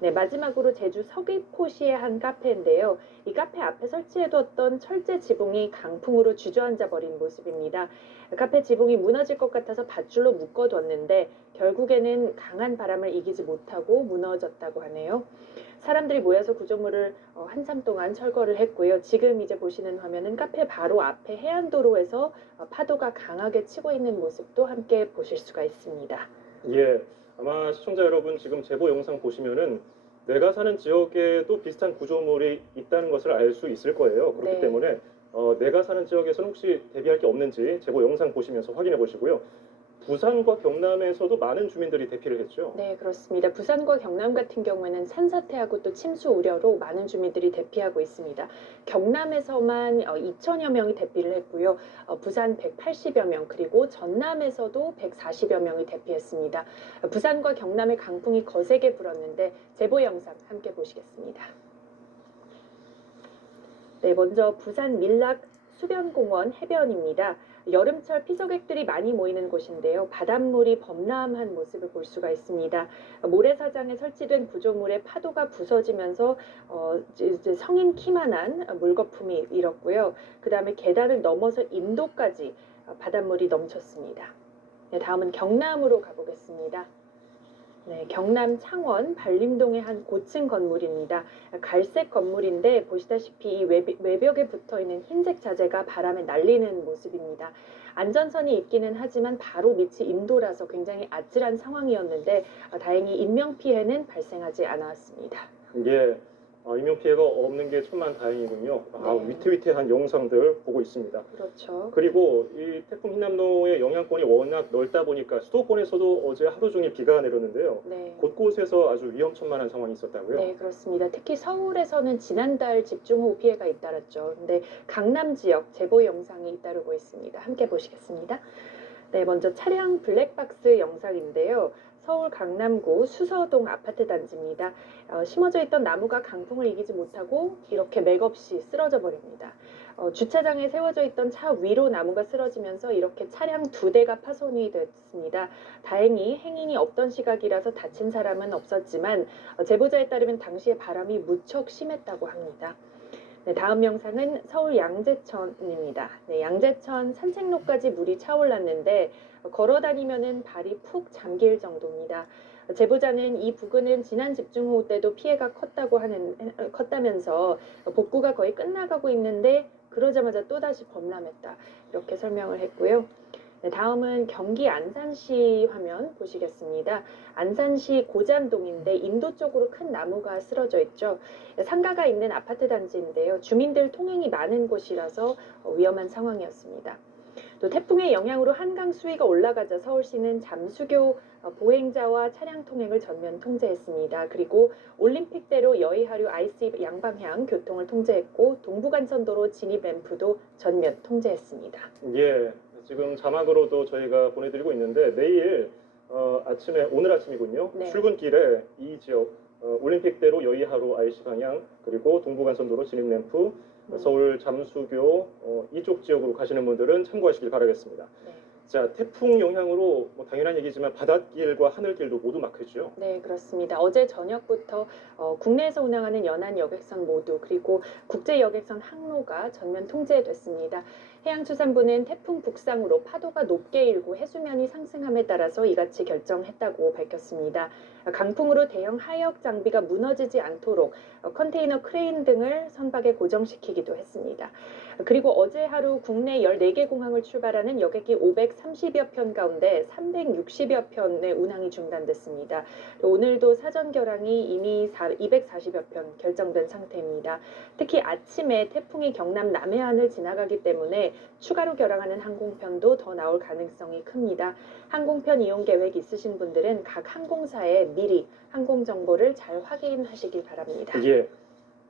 네, 마지막으로 제주 서귀포시의 한 카페인데요. 이 카페 앞에 설치해뒀던 철제 지붕이 강풍으로 주저앉아 버린 모습입니다. 카페 지붕이 무너질 것 같아서 밧줄로 묶어뒀는데 결국에는 강한 바람을 이기지 못하고 무너졌다고 하네요. 사람들이 모여서 구조물을 한참 동안 철거를 했고요. 지금 이제 보시는 화면은 카페 바로 앞에 해안도로에서 파도가 강하게 치고 있는 모습도 함께 보실 수가 있습니다. 예, 아마 시청자 여러분 지금 제보 영상 보시면은 내가 사는 지역에도 비슷한 구조물이 있다는 것을 알 수 있을 거예요. 그렇기 네. 때문에 내가 사는 지역에서는 혹시 대비할 게 없는지 제보 영상 보시면서 확인해 보시고요. 부산과 경남에서도 많은 주민들이 대피를 했죠. 네, 그렇습니다. 부산과 경남 같은 경우에는 산사태하고 또 침수 우려로 많은 주민들이 대피하고 있습니다. 경남에서만 2,000여 명이 대피를 했고요. 부산 180여 명, 그리고 전남에서도 140여 명이 대피했습니다. 부산과 경남의 강풍이 거세게 불었는데 제보 영상 함께 보시겠습니다. 네, 먼저 부산 밀락 수변공원 해변입니다. 여름철 피서객들이 많이 모이는 곳인데요. 바닷물이 범람한 모습을 볼 수가 있습니다. 모래사장에 설치된 구조물에 파도가 부서지면서 이제 성인 키만한 물거품이 일었고요. 그 다음에 계단을 넘어서 인도까지 바닷물이 넘쳤습니다. 네, 다음은 경남으로 가보겠습니다. 네, 경남 창원 발림동의 한 고층 건물입니다. 갈색 건물인데 보시다시피 이 외벽에 붙어있는 흰색 자재가 바람에 날리는 모습입니다. 안전선이 있기는 하지만 바로 밑이 인도라서 굉장히 아찔한 상황이었는데 다행히 인명피해는 발생하지 않았습니다. 예, 인명 피해가 없는 게 천만 다행이군요. 네. 위태위태한 영상들 보고 있습니다. 그렇죠. 그리고 이 태풍 흰남노의 영향권이 워낙 넓다 보니까 수도권에서도 어제 하루 종일 비가 내렸는데요. 네. 곳곳에서 아주 위험천만한 상황이 있었다고요. 네, 그렇습니다. 특히 서울에서는 지난달 집중호우 피해가 잇따랐죠. 근데 강남 지역 제보 영상이 잇따르고 있습니다. 함께 보시겠습니다. 네, 먼저 차량 블랙박스 영상인데요. 서울 강남구 수서동 아파트 단지입니다. 심어져 있던 나무가 강풍을 이기지 못하고 이렇게 맥없이 쓰러져 버립니다. 주차장에 세워져 있던 차 위로 나무가 쓰러지면서 이렇게 차량 2대가 파손이 됐습니다. 다행히 행인이 없던 시각이라서 다친 사람은 없었지만 제보자에 따르면 당시에 바람이 무척 심했다고 합니다. 네, 다음 영상은 서울 양재천입니다. 네, 양재천 산책로까지 물이 차올랐는데 걸어 다니면은 발이 푹 잠길 정도입니다. 제보자는 이 부근은 지난 집중호우 때도 피해가 컸다면서 복구가 거의 끝나가고 있는데 그러자마자 또다시 범람했다. 이렇게 설명을 했고요. 네, 다음은 경기 안산시 화면 보시겠습니다. 안산시 고잔동인데 인도 쪽으로 큰 나무가 쓰러져 있죠. 상가가 있는 아파트 단지인데요. 주민들 통행이 많은 곳이라서 위험한 상황이었습니다. 또 태풍의 영향으로 한강 수위가 올라가자 서울시는 잠수교 보행자와 차량 통행을 전면 통제했습니다. 그리고 올림픽대로 여의하류 IC 양방향 교통을 통제했고 동부간선도로 진입 램프도 전면 통제했습니다. 예, 지금 자막으로도 저희가 보내드리고 있는데 내일 오늘 아침이군요. 네. 출근길에 이 지역 올림픽대로 여의하루 IC 방향 그리고 동부간선도로 진입 램프 서울 잠수교 이쪽 지역으로 가시는 분들은 참고하시길 바라겠습니다. 네. 자, 태풍 영향으로 당연한 얘기지만 바닷길과 하늘길도 모두 막혔죠. 네, 그렇습니다. 어제 저녁부터 국내에서 운항하는 연안 여객선 모두 그리고 국제 여객선 항로가 전면 통제됐습니다. 해양수산부는 태풍 북상으로 파도가 높게 일고 해수면이 상승함에 따라서 이같이 결정했다고 밝혔습니다. 강풍으로 대형 하역 장비가 무너지지 않도록 컨테이너 크레인 등을 선박에 고정시키기도 했습니다. 그리고 어제 하루 국내 14개 공항을 출발하는 여객기 530여 편 가운데 360여 편의 운항이 중단됐습니다. 오늘도 사전 결항이 이미 240여 편 결정된 상태입니다. 특히 아침에 태풍이 경남 남해안을 지나가기 때문에 추가로 결항하는 항공편도 더 나올 가능성이 큽니다. 항공편 이용 계획 있으신 분들은 각 항공사에 미리 항공 정보를 잘 확인하시길 바랍니다. 예.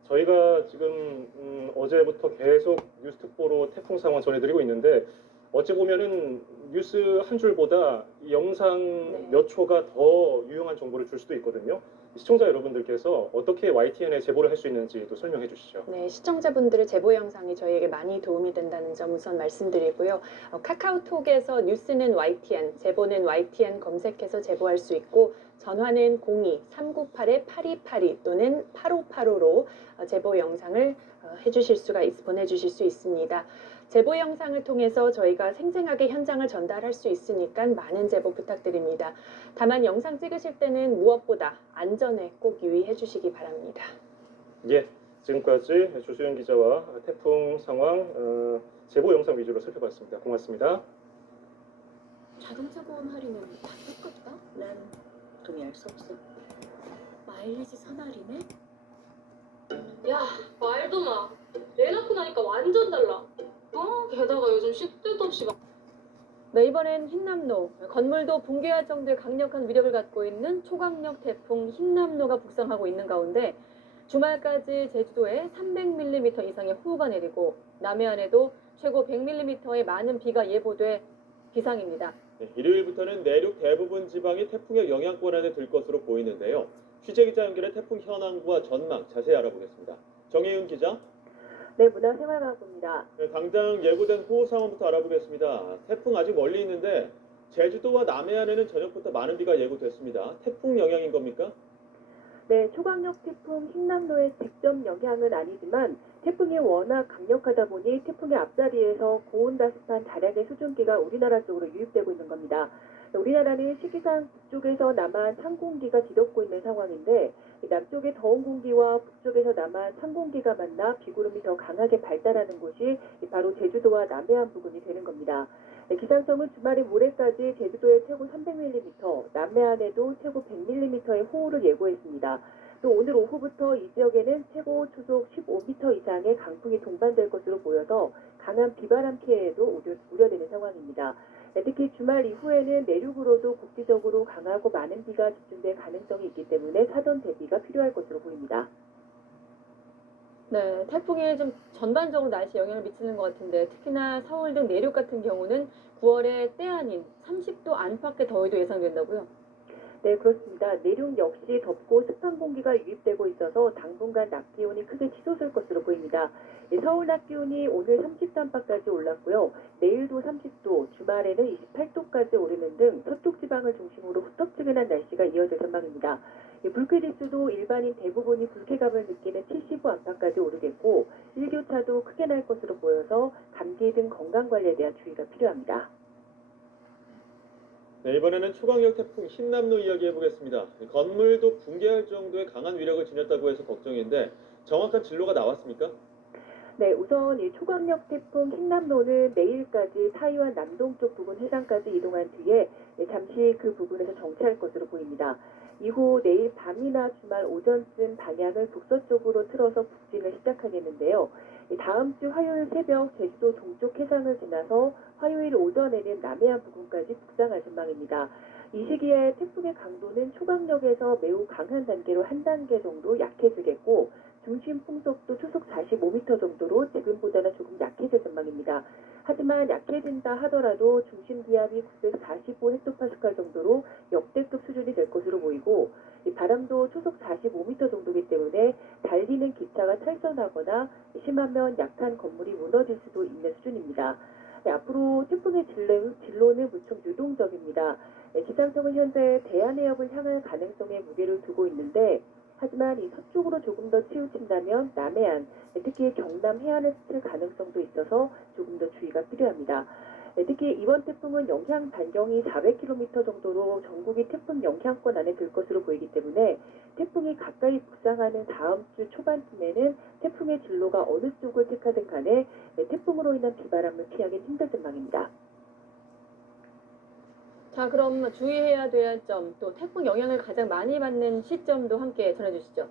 저희가 지금 어제부터 계속 뉴스 특보로 태풍 상황 전해드리고 있는데 어찌 보면은 뉴스 한 줄보다 이 영상 몇 초가 더 유용한 정보를 줄 수도 있거든요. 시청자 여러분들께서 어떻게 YTN에 제보를 할 수 있는지도 설명해 주시죠. 네, 시청자분들의 제보 영상이 저희에게 많이 도움이 된다는 점 우선 말씀드리고요. 카카오톡에서 뉴스는 YTN, 제보는 YTN 검색해서 제보할 수 있고 전화는 02-398-8282 또는 8585로 제보 영상을 보내주실 수 있습니다. 제보 영상을 통해서 저희가 생생하게 현장을 전달할 수 있으니까 많은 제보 부탁드립니다. 다만 영상 찍으실 때는 무엇보다 안전에 꼭 유의해 주시기 바랍니다. 예, 지금까지 조수연 기자와 태풍 상황 제보 영상 위주로 살펴봤습니다. 고맙습니다. 자동차 보험 할인은 다 똑같다? 난 동의할 수 없어. 마일리지 선할인에? 야, 말도 마. 애 낳고 나니까 완전 달라. 게다가 요즘 쉴데도 없이 막. 네, 이번엔 흰남노. 건물도 붕괴할 정도의 강력한 위력을 갖고 있는 초강력 태풍 흰남노가 북상하고 있는 가운데 주말까지 제주도에 300mm 이상의 호우가 내리고 남해안에도 최고 100mm의 많은 비가 예보돼 비상입니다. 네, 일요일부터는 내륙 대부분 지방이 태풍의 영향권 안에 들 것으로 보이는데요. 취재기자 연결해 태풍 현황과 전망 자세히 알아보겠습니다. 정혜윤 기자. 네, 문화생활과학부입니다. 네, 당장 예고된 호우 상황부터 알아보겠습니다. 태풍 아직 멀리 있는데 제주도와 남해안에는 저녁부터 많은 비가 예고됐습니다. 태풍 영향인 겁니까? 네, 초강력 태풍 흰남노의 직접 영향은 아니지만 태풍이 워낙 강력하다 보니 태풍의 앞자리에서 고온다습한 다량의 수증기가 우리나라 쪽으로 유입되고 있는 겁니다. 우리나라는 시기상 북쪽에서 남한 찬 공기가 뒤덮고 있는 상황인데 남쪽의 더운 공기와 북쪽에서 남한 찬 공기가 만나 비구름이 더 강하게 발달하는 곳이 바로 제주도와 남해안 부근이 되는 겁니다. 기상청은 주말에 모레까지 제주도에 최고 300mm, 남해안에도 최고 100mm의 호우를 예고했습니다. 또 오늘 오후부터 이 지역에는 최고 초속 15m 이상의 강풍이 동반될 것으로 보여서 강한 비바람 피해에도 우려되는 상황입니다. 특히 주말 이후에는 내륙으로도 국지적으로 강하고 많은 비가 집중될 가능성이 있기 때문에 사전 대비가 필요할 것으로 보입니다. 네, 태풍이 좀 전반적으로 날씨에 영향을 미치는 것 같은데 특히나 서울 등 내륙 같은 경우는 9월의 때 아닌 30도 안팎의 더위도 예상된다고요? 네, 그렇습니다. 내륙 역시 덥고 습한 공기가 유입되고 있어서 당분간 낮 기온이 크게 치솟을 것으로 보입니다. 서울 낮 기온이 오늘 30도 안팎까지 올랐고요. 내일도 30도, 주말에는 28도까지 오르는 등 서쪽 지방을 중심으로 후텁지근한 날씨가 이어질 전망입니다. 불쾌지수도 일반인 대부분이 불쾌감을 느끼는 75 안팎까지 오르겠고 일교차도 크게 날 것으로 보여서 감기 등 건강관리에 대한 주의가 필요합니다. 네, 이번에는 초강력 태풍 흰남노 이야기해보겠습니다. 건물도 붕괴할 정도의 강한 위력을 지녔다고 해서 걱정인데 정확한 진로가 나왔습니까? 네, 우선 이 초강력 태풍 흰남노는 내일까지 타이완 남동쪽 부근 해상까지 이동한 뒤에 잠시 그 부근에서 정체할 것으로 보입니다. 이후 내일 밤이나 주말 오전쯤 방향을 북서쪽으로 틀어서 북진을 시작하겠는데요. 다음 주 화요일 새벽 제주도 동쪽 해상을 지나서 화요일 오전에는 남해안 부근까지 북상할 전망입니다. 이 시기에 태풍의 강도는 초강력에서 매우 강한 단계로 한 단계 정도 약해지겠고 중심 풍속도 초속 45m 정도로 지금보다는 조금 약해질 전망입니다. 하지만 약해진다 하더라도 중심 기압이 945헥토파스칼 정도로 역대급 수준이 될 것으로 보이고 이 바람도 초속 45m 정도이기 때문에 달리는 기차가 탈선하거나 심하면 약한 건물이 무너질 수도 있는 수준입니다. 네, 앞으로 태풍의 진로는 무척 유동적입니다. 기상청은 현재 대한해협을 향할 가능성에 무게를 두고 있는데 하지만 이 서쪽으로 조금 더 치우친다면 남해안, 특히 경남 해안을 스칠 가능성도 있어서 조금 더 주의가 필요합니다. 특히 이번 태풍은 영향 반경이 400km 정도로 전국이 태풍 영향권 안에 들 것으로 보이기 때문에 태풍이 가까이 북상하는 다음 주 초반쯤에는 태풍의 진로가 어느 쪽을 택하든 간에 태풍으로 인한 비바람을 피하기 힘들 전망입니다. 자, 그럼 주의해야 될 점, 또 태풍 영향을 가장 많이 받는 시점도 함께 전해주시죠.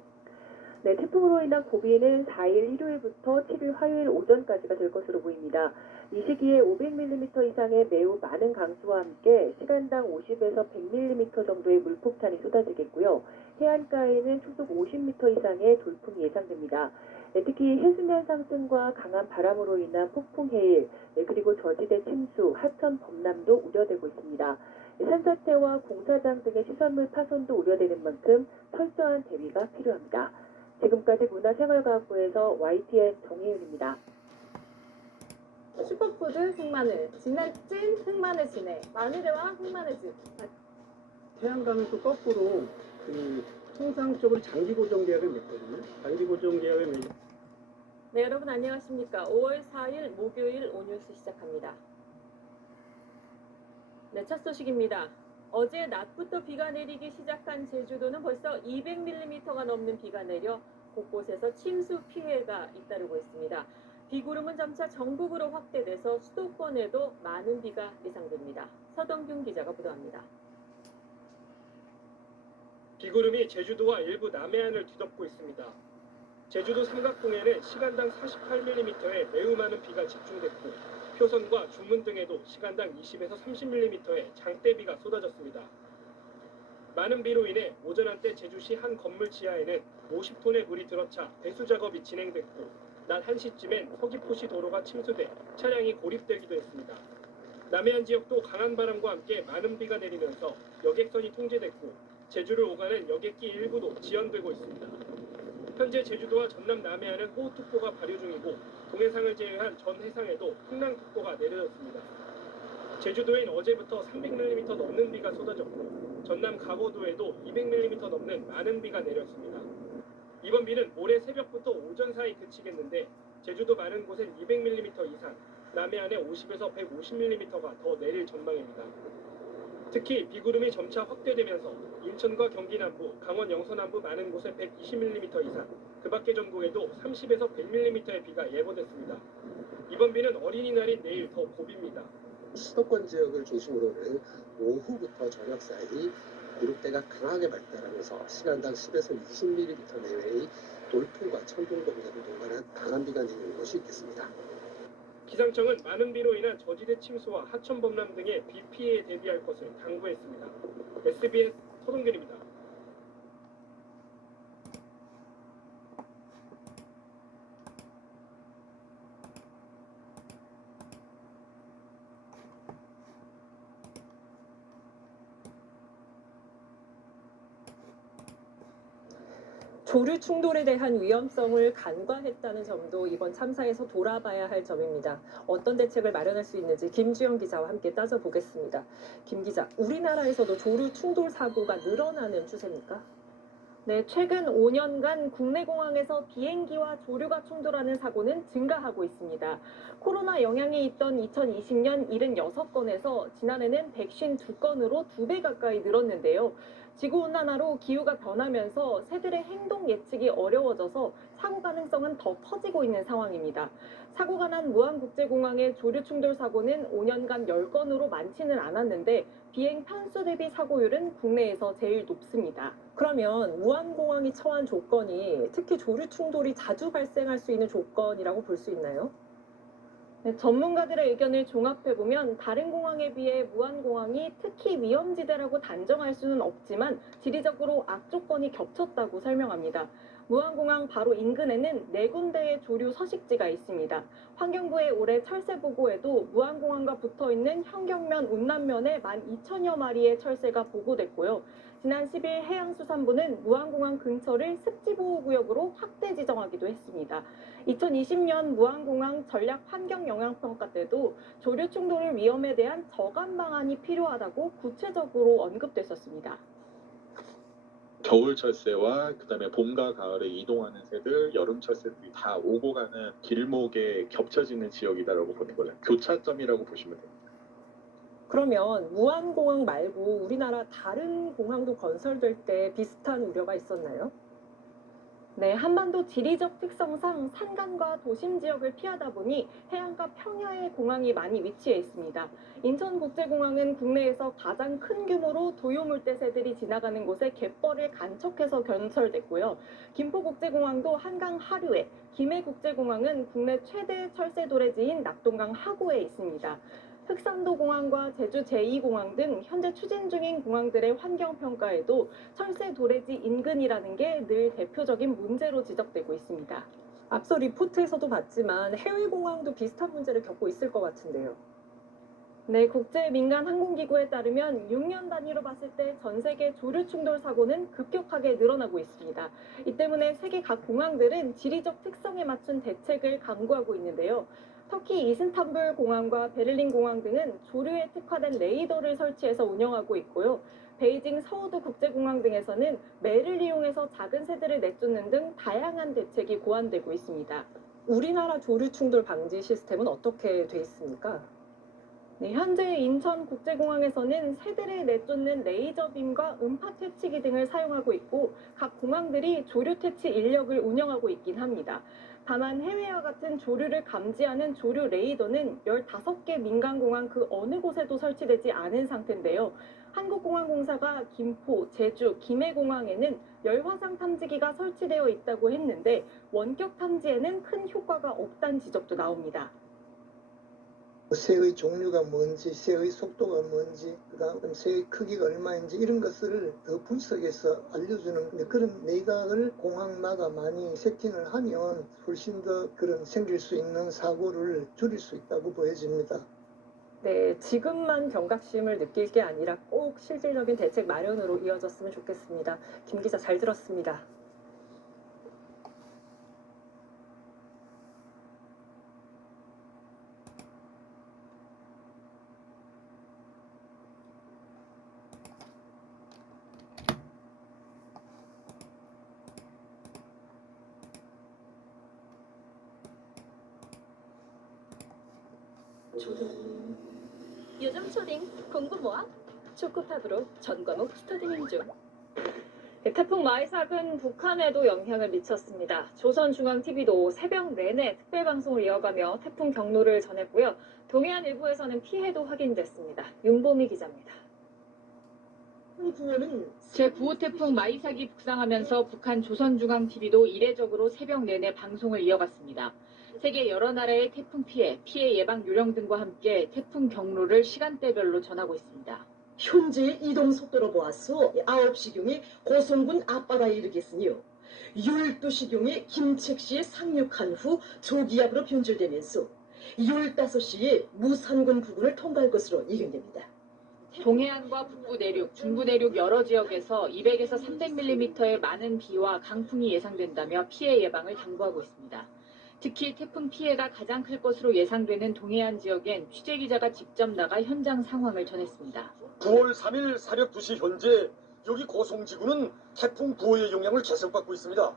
네, 태풍으로 인한 고비는 4일 일요일부터 7일 화요일 오전까지가 될 것으로 보입니다. 이 시기에 500mm 이상의 매우 많은 강수와 함께 시간당 50에서 100mm 정도의 물폭탄이 쏟아지겠고요. 해안가에는 초속 50m 이상의 돌풍이 예상됩니다. 특히 해수면 상승과 강한 바람으로 인한 폭풍 해일, 그리고 저지대 침수, 하천 범람도 우려되고 있습니다. 산사태와 공사장 등의 시설물 파손도 우려되는 만큼 철저한 대비가 필요합니다. 지금까지 문화생활과학부에서 YTN 정혜윤입니다. 슈퍼푸드 흑마늘, 진한 찐 흑마늘 진해, 마늘회와 흑마늘즙. 태양광은 또 거꾸로 통상적으로 장기 고정 계약을 맺거든요. 장기 고정 계약을 맺. 네, 여러분 안녕하십니까. 5월 4일 목요일 오뉴스 시작합니다. 네, 첫 소식입니다. 어제 낮부터 비가 내리기 시작한 제주도는 벌써 200mm가 넘는 비가 내려 곳곳에서 침수 피해가 잇따르고 있습니다. 비구름은 점차 전국으로 확대돼서 수도권에도 많은 비가 예상됩니다. 서동균 기자가 보도합니다. 비구름이 제주도와 일부 남해안을 뒤덮고 있습니다. 제주도 삼각동에는 시간당 48mm의 매우 많은 비가 집중됐고 표선과 중문 등에도 시간당 20에서 30mm의 장대비가 쏟아졌습니다. 많은 비로 인해 오전 한때 제주시 한 건물 지하에는 50톤의 물이 들어차 배수 작업이 진행됐고 낮 1시쯤엔 서귀포시 도로가 침수돼 차량이 고립되기도 했습니다. 남해안 지역도 강한 바람과 함께 많은 비가 내리면서 여객선이 통제됐고 제주를 오가는 여객기 일부도 지연되고 있습니다. 현재 제주도와 전남 남해안은 호우특보가 발효 중이고 동해상을 제외한 전 해상에도 풍랑특보가 내려졌습니다. 제주도엔 어제부터 300mm 넘는 비가 쏟아졌고 전남 강원도에도 200mm 넘는 많은 비가 내렸습니다. 이번 비는 모레 새벽부터 오전 사이 그치겠는데 제주도 많은 곳엔 200mm 이상, 남해안에 50에서 150mm가 더 내릴 전망입니다. 특히 비구름이 점차 확대되면서 인천과 경기 남부, 강원 영서 남부 많은 곳에 120mm 이상, 그 밖의 전국에도 30에서 100mm의 비가 예보됐습니다. 이번 비는 어린이날인 내일 더 고비입니다. 수도권 지역을 중심으로는 오후부터 저녁 사이 구름대가 강하게 발달하면서 시간당 10에서 20mm 내외의 돌풍과 천둥 번개로 동반한 강한 비가 내리는 것이 있겠습니다. 기상청은 많은 비로 인한 저지대 침수와 하천 범람 등의 비 피해에 대비할 것을 당부했습니다. SBS 서동균입니다. 조류 충돌에 대한 위험성을 간과했다는 점도 이번 참사에서 돌아봐야 할 점입니다. 어떤 대책을 마련할 수 있는지 김주영 기자와 함께 따져보겠습니다. 김 기자, 우리나라에서도 조류 충돌 사고가 늘어나는 추세입니까? 네, 최근 5년간 국내 공항에서 비행기와 조류가 충돌하는 사고는 증가하고 있습니다. 코로나 영향이 있던 2020년 76건에서 지난해는 152건으로 2배 가까이 늘었는데요. 지구온난화로 기후가 변하면서 새들의 행동 예측이 어려워져서 사고 가능성은 더 커지고 있는 상황입니다. 사고가 난 무안국제공항의 조류 충돌 사고는 5년간 10건으로 많지는 않았는데 비행 편수 대비 사고율은 국내에서 제일 높습니다. 그러면 무안공항이 처한 조건이 특히 조류 충돌이 자주 발생할 수 있는 조건이라고 볼 수 있나요? 네, 전문가들의 의견을 종합해보면 다른 공항에 비해 무안공항이 특히 위험지대라고 단정할 수는 없지만 지리적으로 악조건이 겹쳤다고 설명합니다. 무안공항 바로 인근에는 4군데의 조류 서식지가 있습니다. 환경부의 올해 철새 보고에도 무안공항과 붙어있는 현경면, 운남면에 12,000여 마리의 철새가 보고됐고요. 지난 10일 해양수산부는 무안공항 근처를 습지보호구역으로 확대 지정하기도 했습니다. 2020년 무안공항 전략 환경영향평가 때도 조류 충돌 위험에 대한 저감 방안이 필요하다고 구체적으로 언급됐었습니다. 겨울 철새와 그다음에 봄과 가을에 이동하는 새들, 여름 철새들이 다 오고 가는 길목에 겹쳐지는 지역이다라고 보는 거예요. 교차점이라고 보시면 됩니다. 그러면 무안공항 말고 우리나라 다른 공항도 건설될 때 비슷한 우려가 있었나요? 네, 한반도 지리적 특성상 산간과 도심 지역을 피하다 보니 해안가 평야에 공항이 많이 위치해 있습니다. 인천국제공항은 국내에서 가장 큰 규모로 도요물대 새들이 지나가는 곳에 갯벌을 간척해서 건설됐고요. 김포국제공항도 한강 하류에, 김해국제공항은 국내 최대 철새 도래지인 낙동강 하구에 있습니다. 흑산도공항과 제주 제2공항 등 현재 추진 중인 공항들의 환경평가에도 철새 도래지 인근이라는 게 늘 대표적인 문제로 지적되고 있습니다. 앞서 리포트에서도 봤지만 해외 공항도 비슷한 문제를 겪고 있을 것 같은데요. 네, 국제민간항공기구에 따르면 6년 단위로 봤을 때 전 세계 조류 충돌 사고는 급격하게 늘어나고 있습니다. 이 때문에 세계 각 공항들은 지리적 특성에 맞춘 대책을 강구하고 있는데요. 터키 이스탄불 공항과 베를린 공항 등은 조류에 특화된 레이더를 설치해서 운영하고 있고요. 베이징 서우드 국제공항 등에서는 매를 이용해서 작은 새들을 내쫓는 등 다양한 대책이 고안되고 있습니다. 우리나라 조류 충돌 방지 시스템은 어떻게 돼 있습니까? 네, 현재 인천국제공항에서는 새들을 내쫓는 레이저빔과 음파 퇴치기 등을 사용하고 있고 각 공항들이 조류 퇴치 인력을 운영하고 있긴 합니다. 다만 해외와 같은 조류를 감지하는 조류 레이더는 15개 민간공항 그 어느 곳에도 설치되지 않은 상태인데요. 한국공항공사가 김포, 제주, 김해공항에는 열화상 탐지기가 설치되어 있다고 했는데 원격 탐지에는 큰 효과가 없다는 지적도 나옵니다. 새의 종류가 뭔지, 새의 속도가 뭔지, 그다음 새의 크기가 얼마인지 이런 것을 더 분석해서 알려주는 그런 레이더를 공항마다 많이 세팅을 하면 훨씬 더 그런 생길 수 있는 사고를 줄일 수 있다고 보여집니다. 네, 지금만 경각심을 느낄 게 아니라 꼭 실질적인 대책 마련으로 이어졌으면 좋겠습니다. 김 기자 잘 들었습니다. 요즘 초딩 공부 뭐야? 초코팝으로 전 과목 스터디밍 중. 태풍 마이삭은 북한에도 영향을 미쳤습니다. 조선중앙TV도 새벽 내내 특별방송을 이어가며 태풍 경로를 전했고요. 동해안 일부에서는 피해도 확인됐습니다. 윤보미 기자입니다. 제9호 태풍 마이삭이 북상하면서 북한 조선중앙TV도 이례적으로 새벽 내내 방송을 이어갔습니다. 세계 여러 나라의 태풍 피해 예방 요령 등과 함께 태풍 경로를 시간대별로 전하고 있습니다. 현재의 이동 속도로 보아서 9시경에 고성군 앞바다에 이르겠으며 12시경에 김책시에 상륙한 후 조기압으로 변질되면서 15시에 무산군 부근을 통과할 것으로 예견됩니다. 동해안과 북부 내륙, 중부 내륙 여러 지역에서 200에서 300mm의 많은 비와 강풍이 예상된다며 피해 예방을 당부하고 있습니다. 특히 태풍 피해가 가장 클 것으로 예상되는 동해안 지역엔 취재기자가 직접 나가 현장 상황을 전했습니다. 9월 3일 새벽 2시 현재 여기 고성지구는 태풍 9호의 영향을 계속받고 있습니다.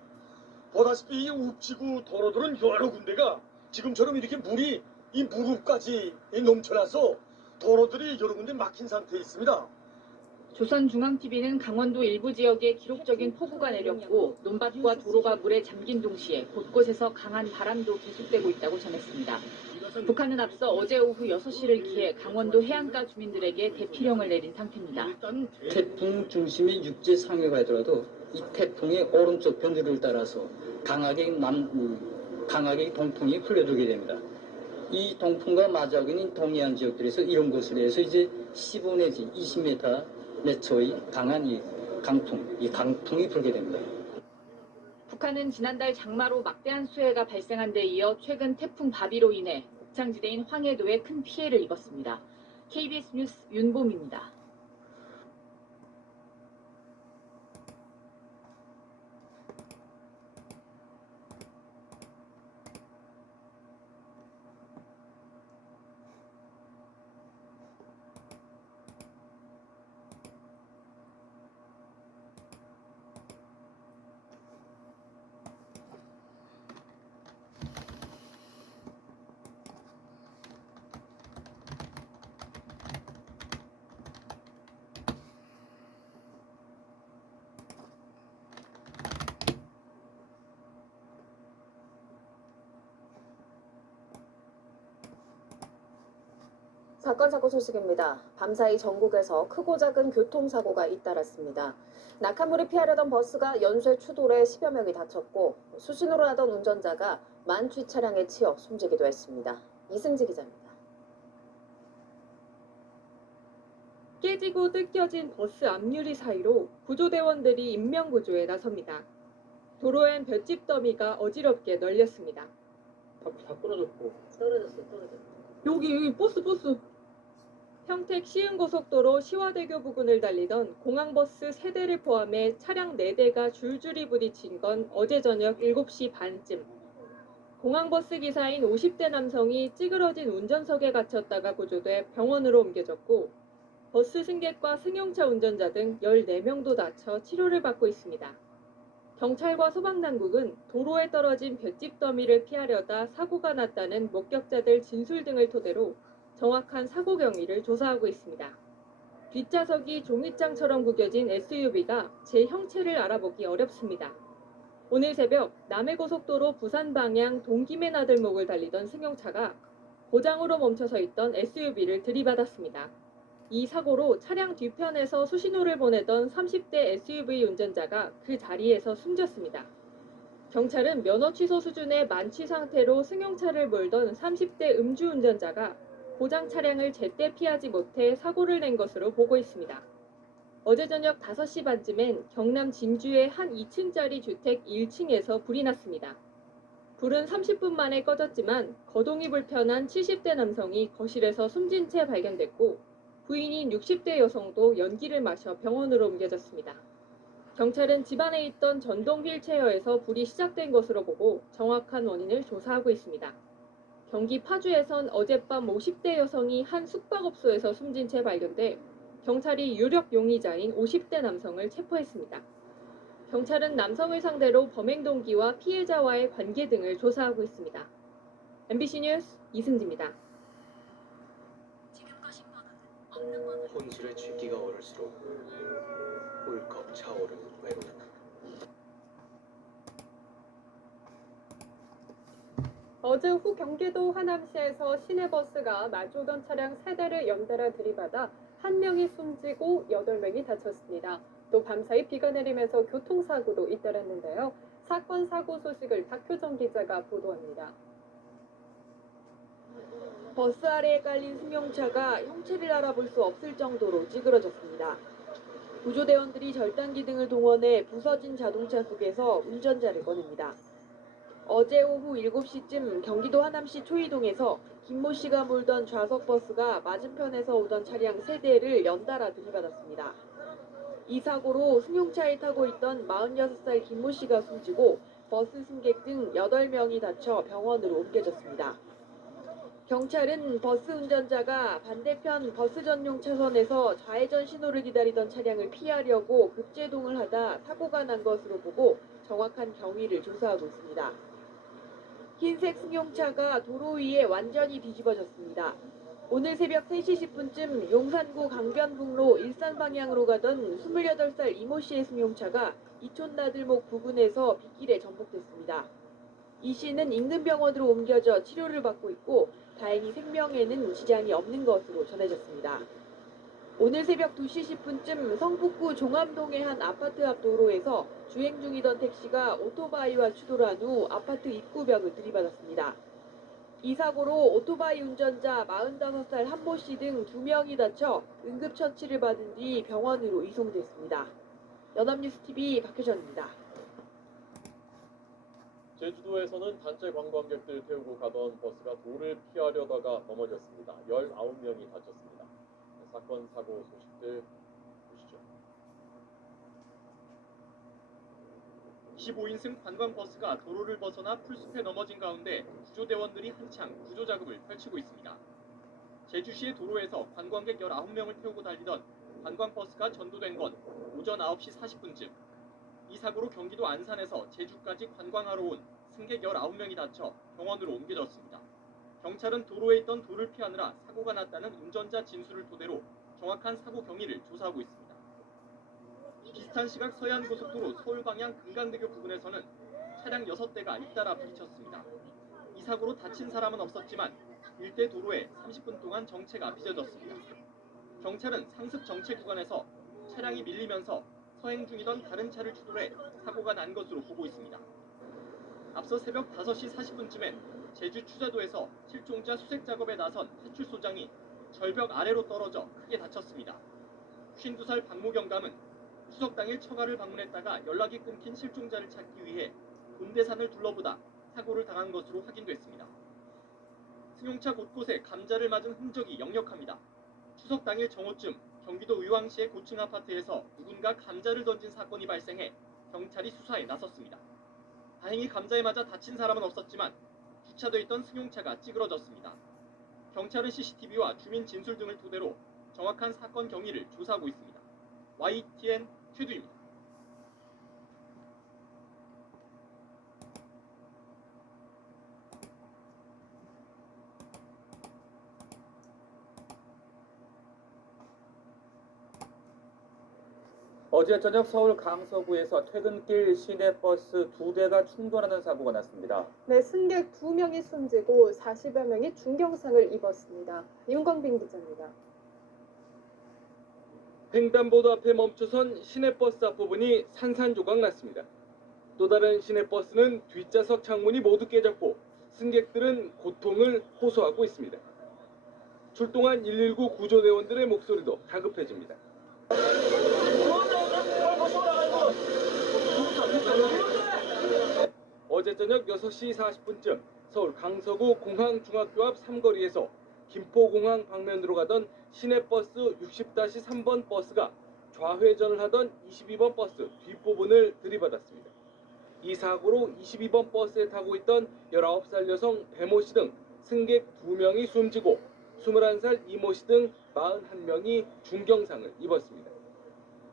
보다시피 이 읍지구 도로들은 여러 군데가 지금처럼 이렇게 물이 이 무릎까지 넘쳐나서 도로들이 여러 군데 막힌 상태에 있습니다. 조선중앙TV는 강원도 일부 지역에 기록적인 폭우가 내렸고 논밭과 도로가 물에 잠긴 동시에 곳곳에서 강한 바람도 계속되고 있다고 전했습니다. 북한은 앞서 어제 오후 6시를 기해 강원도 해안가 주민들에게 대피령을 내린 상태입니다. 태풍 중심이 육지 상해가 되더라도 이 태풍의 오른쪽 변두리를 따라서 강하게 동풍이 풀려주게 됩니다. 이 동풍과 마주하는 동해안 지역들에서 이런 곳에 대해서 이제 15 내지 20m 내초의 강한 이 강풍이 불게 됩니다. 북한은 지난달 장마로 막대한 수해가 발생한 데 이어 최근 태풍 바비로 인해 곡창지대인 황해도에 큰 피해를 입었습니다. KBS 뉴스 윤봄입니다. 사건 소식입니다. 밤사이 전국에서 크고 작은 교통사고가 잇따랐습니다. 낙하물을 피하려던 버스가 연쇄 추돌해 10여 명이 다쳤고 수신호를 하던 운전자가 만취 차량에 치여 숨지기도 했습니다. 이승지 기자입니다. 깨지고 뜯겨진 버스 앞유리 사이로 구조대원들이 인명구조에 나섭니다. 도로엔 볏짚 더미가 어지럽게 널렸습니다. 다 떨어졌고. 떨어졌어. 여기 버스. 평택 시흥고속도로 시화대교 부근을 달리던 공항버스 3대를 포함해 차량 4대가 줄줄이 부딪힌 건 어제 저녁 7시 반쯤. 공항버스 기사인 50대 남성이 찌그러진 운전석에 갇혔다가 구조돼 병원으로 옮겨졌고 버스 승객과 승용차 운전자 등 14명도 다쳐 치료를 받고 있습니다. 경찰과 소방당국은 도로에 떨어진 볏짚 더미를 피하려다 사고가 났다는 목격자들 진술 등을 토대로 정확한 사고 경위를 조사하고 있습니다. 뒷좌석이 종이장처럼 구겨진 SUV가 제 형체를 알아보기 어렵습니다. 오늘 새벽 남해고속도로 부산 방향 동김해 나들목을 달리던 승용차가 고장으로 멈춰서 있던 SUV를 들이받았습니다. 이 사고로 차량 뒤편에서 수신호를 보내던 30대 SUV 운전자가 그 자리에서 숨졌습니다. 경찰은 면허 취소 수준의 만취 상태로 승용차를 몰던 30대 음주운전자가 고장 차량을 제때 피하지 못해 사고를 낸 것으로 보고 있습니다. 어제 저녁 5시 반쯤엔 경남 진주의 한 2층짜리 주택 1층에서 불이 났습니다. 불은 30분 만에 꺼졌지만 거동이 불편한 70대 남성이 거실에서 숨진 채 발견됐고 부인인 60대 여성도 연기를 마셔 병원으로 옮겨졌습니다. 경찰은 집안에 있던 전동 휠체어에서 불이 시작된 것으로 보고 정확한 원인을 조사하고 있습니다. 경기 파주에선 어젯밤 50대 여성이 한 숙박업소에서 숨진 채 발견돼 경찰이 유력 용의자인 50대 남성을 체포했습니다. 경찰은 남성을 상대로 범행 동기와 피해자와의 관계 등을 조사하고 있습니다. MBC 뉴스 이승지입니다. 혼술의 쥐기가 오를수록 울컥 차오르는 외로움. 어제 오후 경기도 하남시에서 시내버스가 마주오던 차량 3대를 연달아 들이받아 1명이 숨지고 8명이 다쳤습니다. 또 밤사이 비가 내리면서 교통사고도 잇따랐는데요. 사건 사고 소식을 박효정 기자가 보도합니다. 버스 아래에 깔린 승용차가 형체를 알아볼 수 없을 정도로 찌그러졌습니다. 구조대원들이 절단기 등을 동원해 부서진 자동차 속에서 운전자를 꺼냅니다. 어제 오후 7시쯤 경기도 하남시 초이동에서 김모 씨가 몰던 좌석 버스가 맞은편에서 오던 차량 3대를 연달아 들이받았습니다. 이 사고로 승용차에 타고 있던 46살 김모 씨가 숨지고 버스 승객 등 8명이 다쳐 병원으로 옮겨졌습니다. 경찰은 버스 운전자가 반대편 버스 전용 차선에서 좌회전 신호를 기다리던 차량을 피하려고 급제동을 하다 사고가 난 것으로 보고 정확한 경위를 조사하고 있습니다. 흰색 승용차가 도로 위에 완전히 뒤집어졌습니다. 오늘 새벽 3시 10분쯤 용산구 강변북로 일산 방향으로 가던 28살 이모 씨의 승용차가 이촌나들목 부근에서 빗길에 전복됐습니다. 이 씨는 인근 병원으로 옮겨져 치료를 받고 있고 다행히 생명에는 지장이 없는 것으로 전해졌습니다. 오늘 새벽 2시 10분쯤 성북구 종암동의 한 아파트 앞 도로에서 주행 중이던 택시가 오토바이와 추돌한 후 아파트 입구벽을 들이받았습니다. 이 사고로 오토바이 운전자 45살 한모 씨 등 2명이 다쳐 응급처치를 받은 뒤 병원으로 이송됐습니다. 연합뉴스TV 박효정입니다. 제주도에서는 단체 관광객들 태우고 가던 버스가 도를 피하려다가 넘어졌습니다. 19명이 다쳤습니다. 사건 사고 소식들 보시죠. 25인승 관광버스가 도로를 벗어나 풀숲에 넘어진 가운데 구조대원들이 한창 구조 작업을 펼치고 있습니다. 제주시의 도로에서 관광객 19명을 태우고 달리던 관광버스가 전도된 건 오전 9시 40분쯤. 이 사고로 경기도 안산에서 제주까지 관광하러 온 승객 19명이 다쳐 병원으로 옮겨졌습니다. 경찰은 도로에 있던 돌을 피하느라 사고가 났다는 운전자 진술을 토대로 정확한 사고 경위를 조사하고 있습니다. 비슷한 시각 서해안고속도로 서울 방향 금강대교 부근에서는 차량 6대가 잇따라 부딪혔습니다. 이 사고로 다친 사람은 없었지만 일대 도로에 30분 동안 정체가 빚어졌습니다. 경찰은 상습 정체 구간에서 차량이 밀리면서 서행 중이던 다른 차를 추돌해 사고가 난 것으로 보고 있습니다. 앞서 새벽 5시 40분쯤엔 제주 추자도에서 실종자 수색 작업에 나선 파출소장이 절벽 아래로 떨어져 크게 다쳤습니다. 52살 박모 경감은 추석 당일 처가를 방문했다가 연락이 끊긴 실종자를 찾기 위해 본대산을 둘러보다 사고를 당한 것으로 확인됐습니다. 승용차 곳곳에 감자를 맞은 흔적이 역력합니다. 추석 당일 정오쯤 경기도 의왕시의 고층 아파트에서 누군가 감자를 던진 사건이 발생해 경찰이 수사에 나섰습니다. 다행히 감자에 맞아 다친 사람은 없었지만 주차돼 있던 승용차가 찌그러졌습니다. 경찰은 CCTV와 주민 진술 등을 토대로 정확한 사건 경위를 조사하고 있습니다. YTN 최두입니다. 어제 저녁 서울 강서구에서 퇴근길 시내버스 2대가 충돌하는 사고가 났습니다. 네, 승객 2명이 숨지고 40여 명이 중경상을 입었습니다. 윤광빈 기자입니다. 횡단보도 앞에 멈춰선 시내버스 앞부분이 산산조각 났습니다. 또 다른 시내버스는 뒷좌석 창문이 모두 깨졌고 승객들은 고통을 호소하고 있습니다. 출동한 119 구조대원들의 목소리도 다급해집니다. 어제 저녁 6시 40분쯤 서울 강서구 공항중학교 앞 삼거리에서 김포공항 방면으로 가던 시내버스 60-3번 버스가 좌회전을 하던 22번 버스 뒷부분을 들이받았습니다. 이 사고로 22번 버스에 타고 있던 19살 여성 배모 씨 등 승객 2명이 숨지고 21살 이모 씨 등 41명이 중경상을 입었습니다.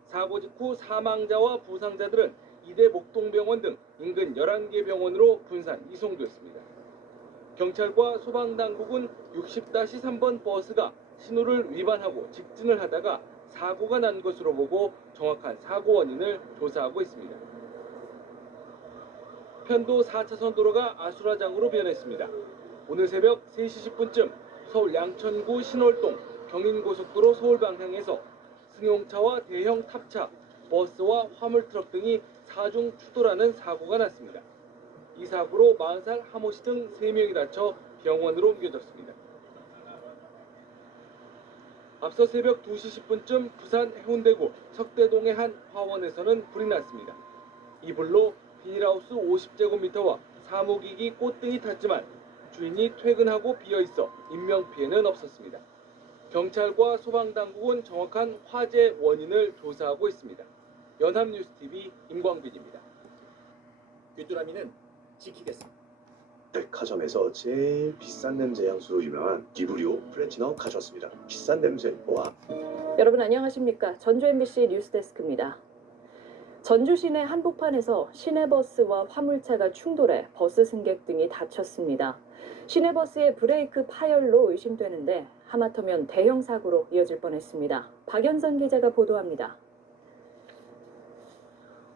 사고 직후 사망자와 부상자들은 이대 목동병원 등 인근 11개 병원으로 분산 이송됐습니다. 경찰과 소방당국은 60-3번 버스가 신호를 위반하고 직진을 하다가 사고가 난 것으로 보고 정확한 사고 원인을 조사하고 있습니다. 편도 4차선 도로가 아수라장으로 변했습니다. 오늘 새벽 3시 10분쯤 서울 양천구 신월동 경인고속도로 서울 방향에서 승용차와 대형 탑차, 버스와 화물트럭 등이 4중 추돌하는 사고가 났습니다. 이 사고로 40살 하모 씨 등 3명이 다쳐 병원으로 옮겨졌습니다. 앞서 새벽 2시 10분쯤 부산 해운대구 석대동의 한 화원에서는 불이 났습니다. 이 불로 비닐하우스 50제곱미터와 사무기기 꽃등이 탔지만 주인이 퇴근하고 비어있어 인명피해는 없었습니다. 경찰과 소방당국은 정확한 화재 원인을 조사하고 있습니다. 연합뉴스TV 임광빈입니다. 귀뚜라미는 지키겠습니다. 백화점에서 제일 비싼 냄새 향수로 유명한 디브리오 플래티넘 가져왔습니다. 비싼 냄새 와. 여러분 안녕하십니까? 전주 MBC 뉴스데스크입니다. 전주 시내 한복판에서 시내버스와 화물차가 충돌해 버스 승객 등이 다쳤습니다. 시내버스의 브레이크 파열로 의심되는데 하마터면 대형 사고로 이어질 뻔했습니다. 박연선 기자가 보도합니다.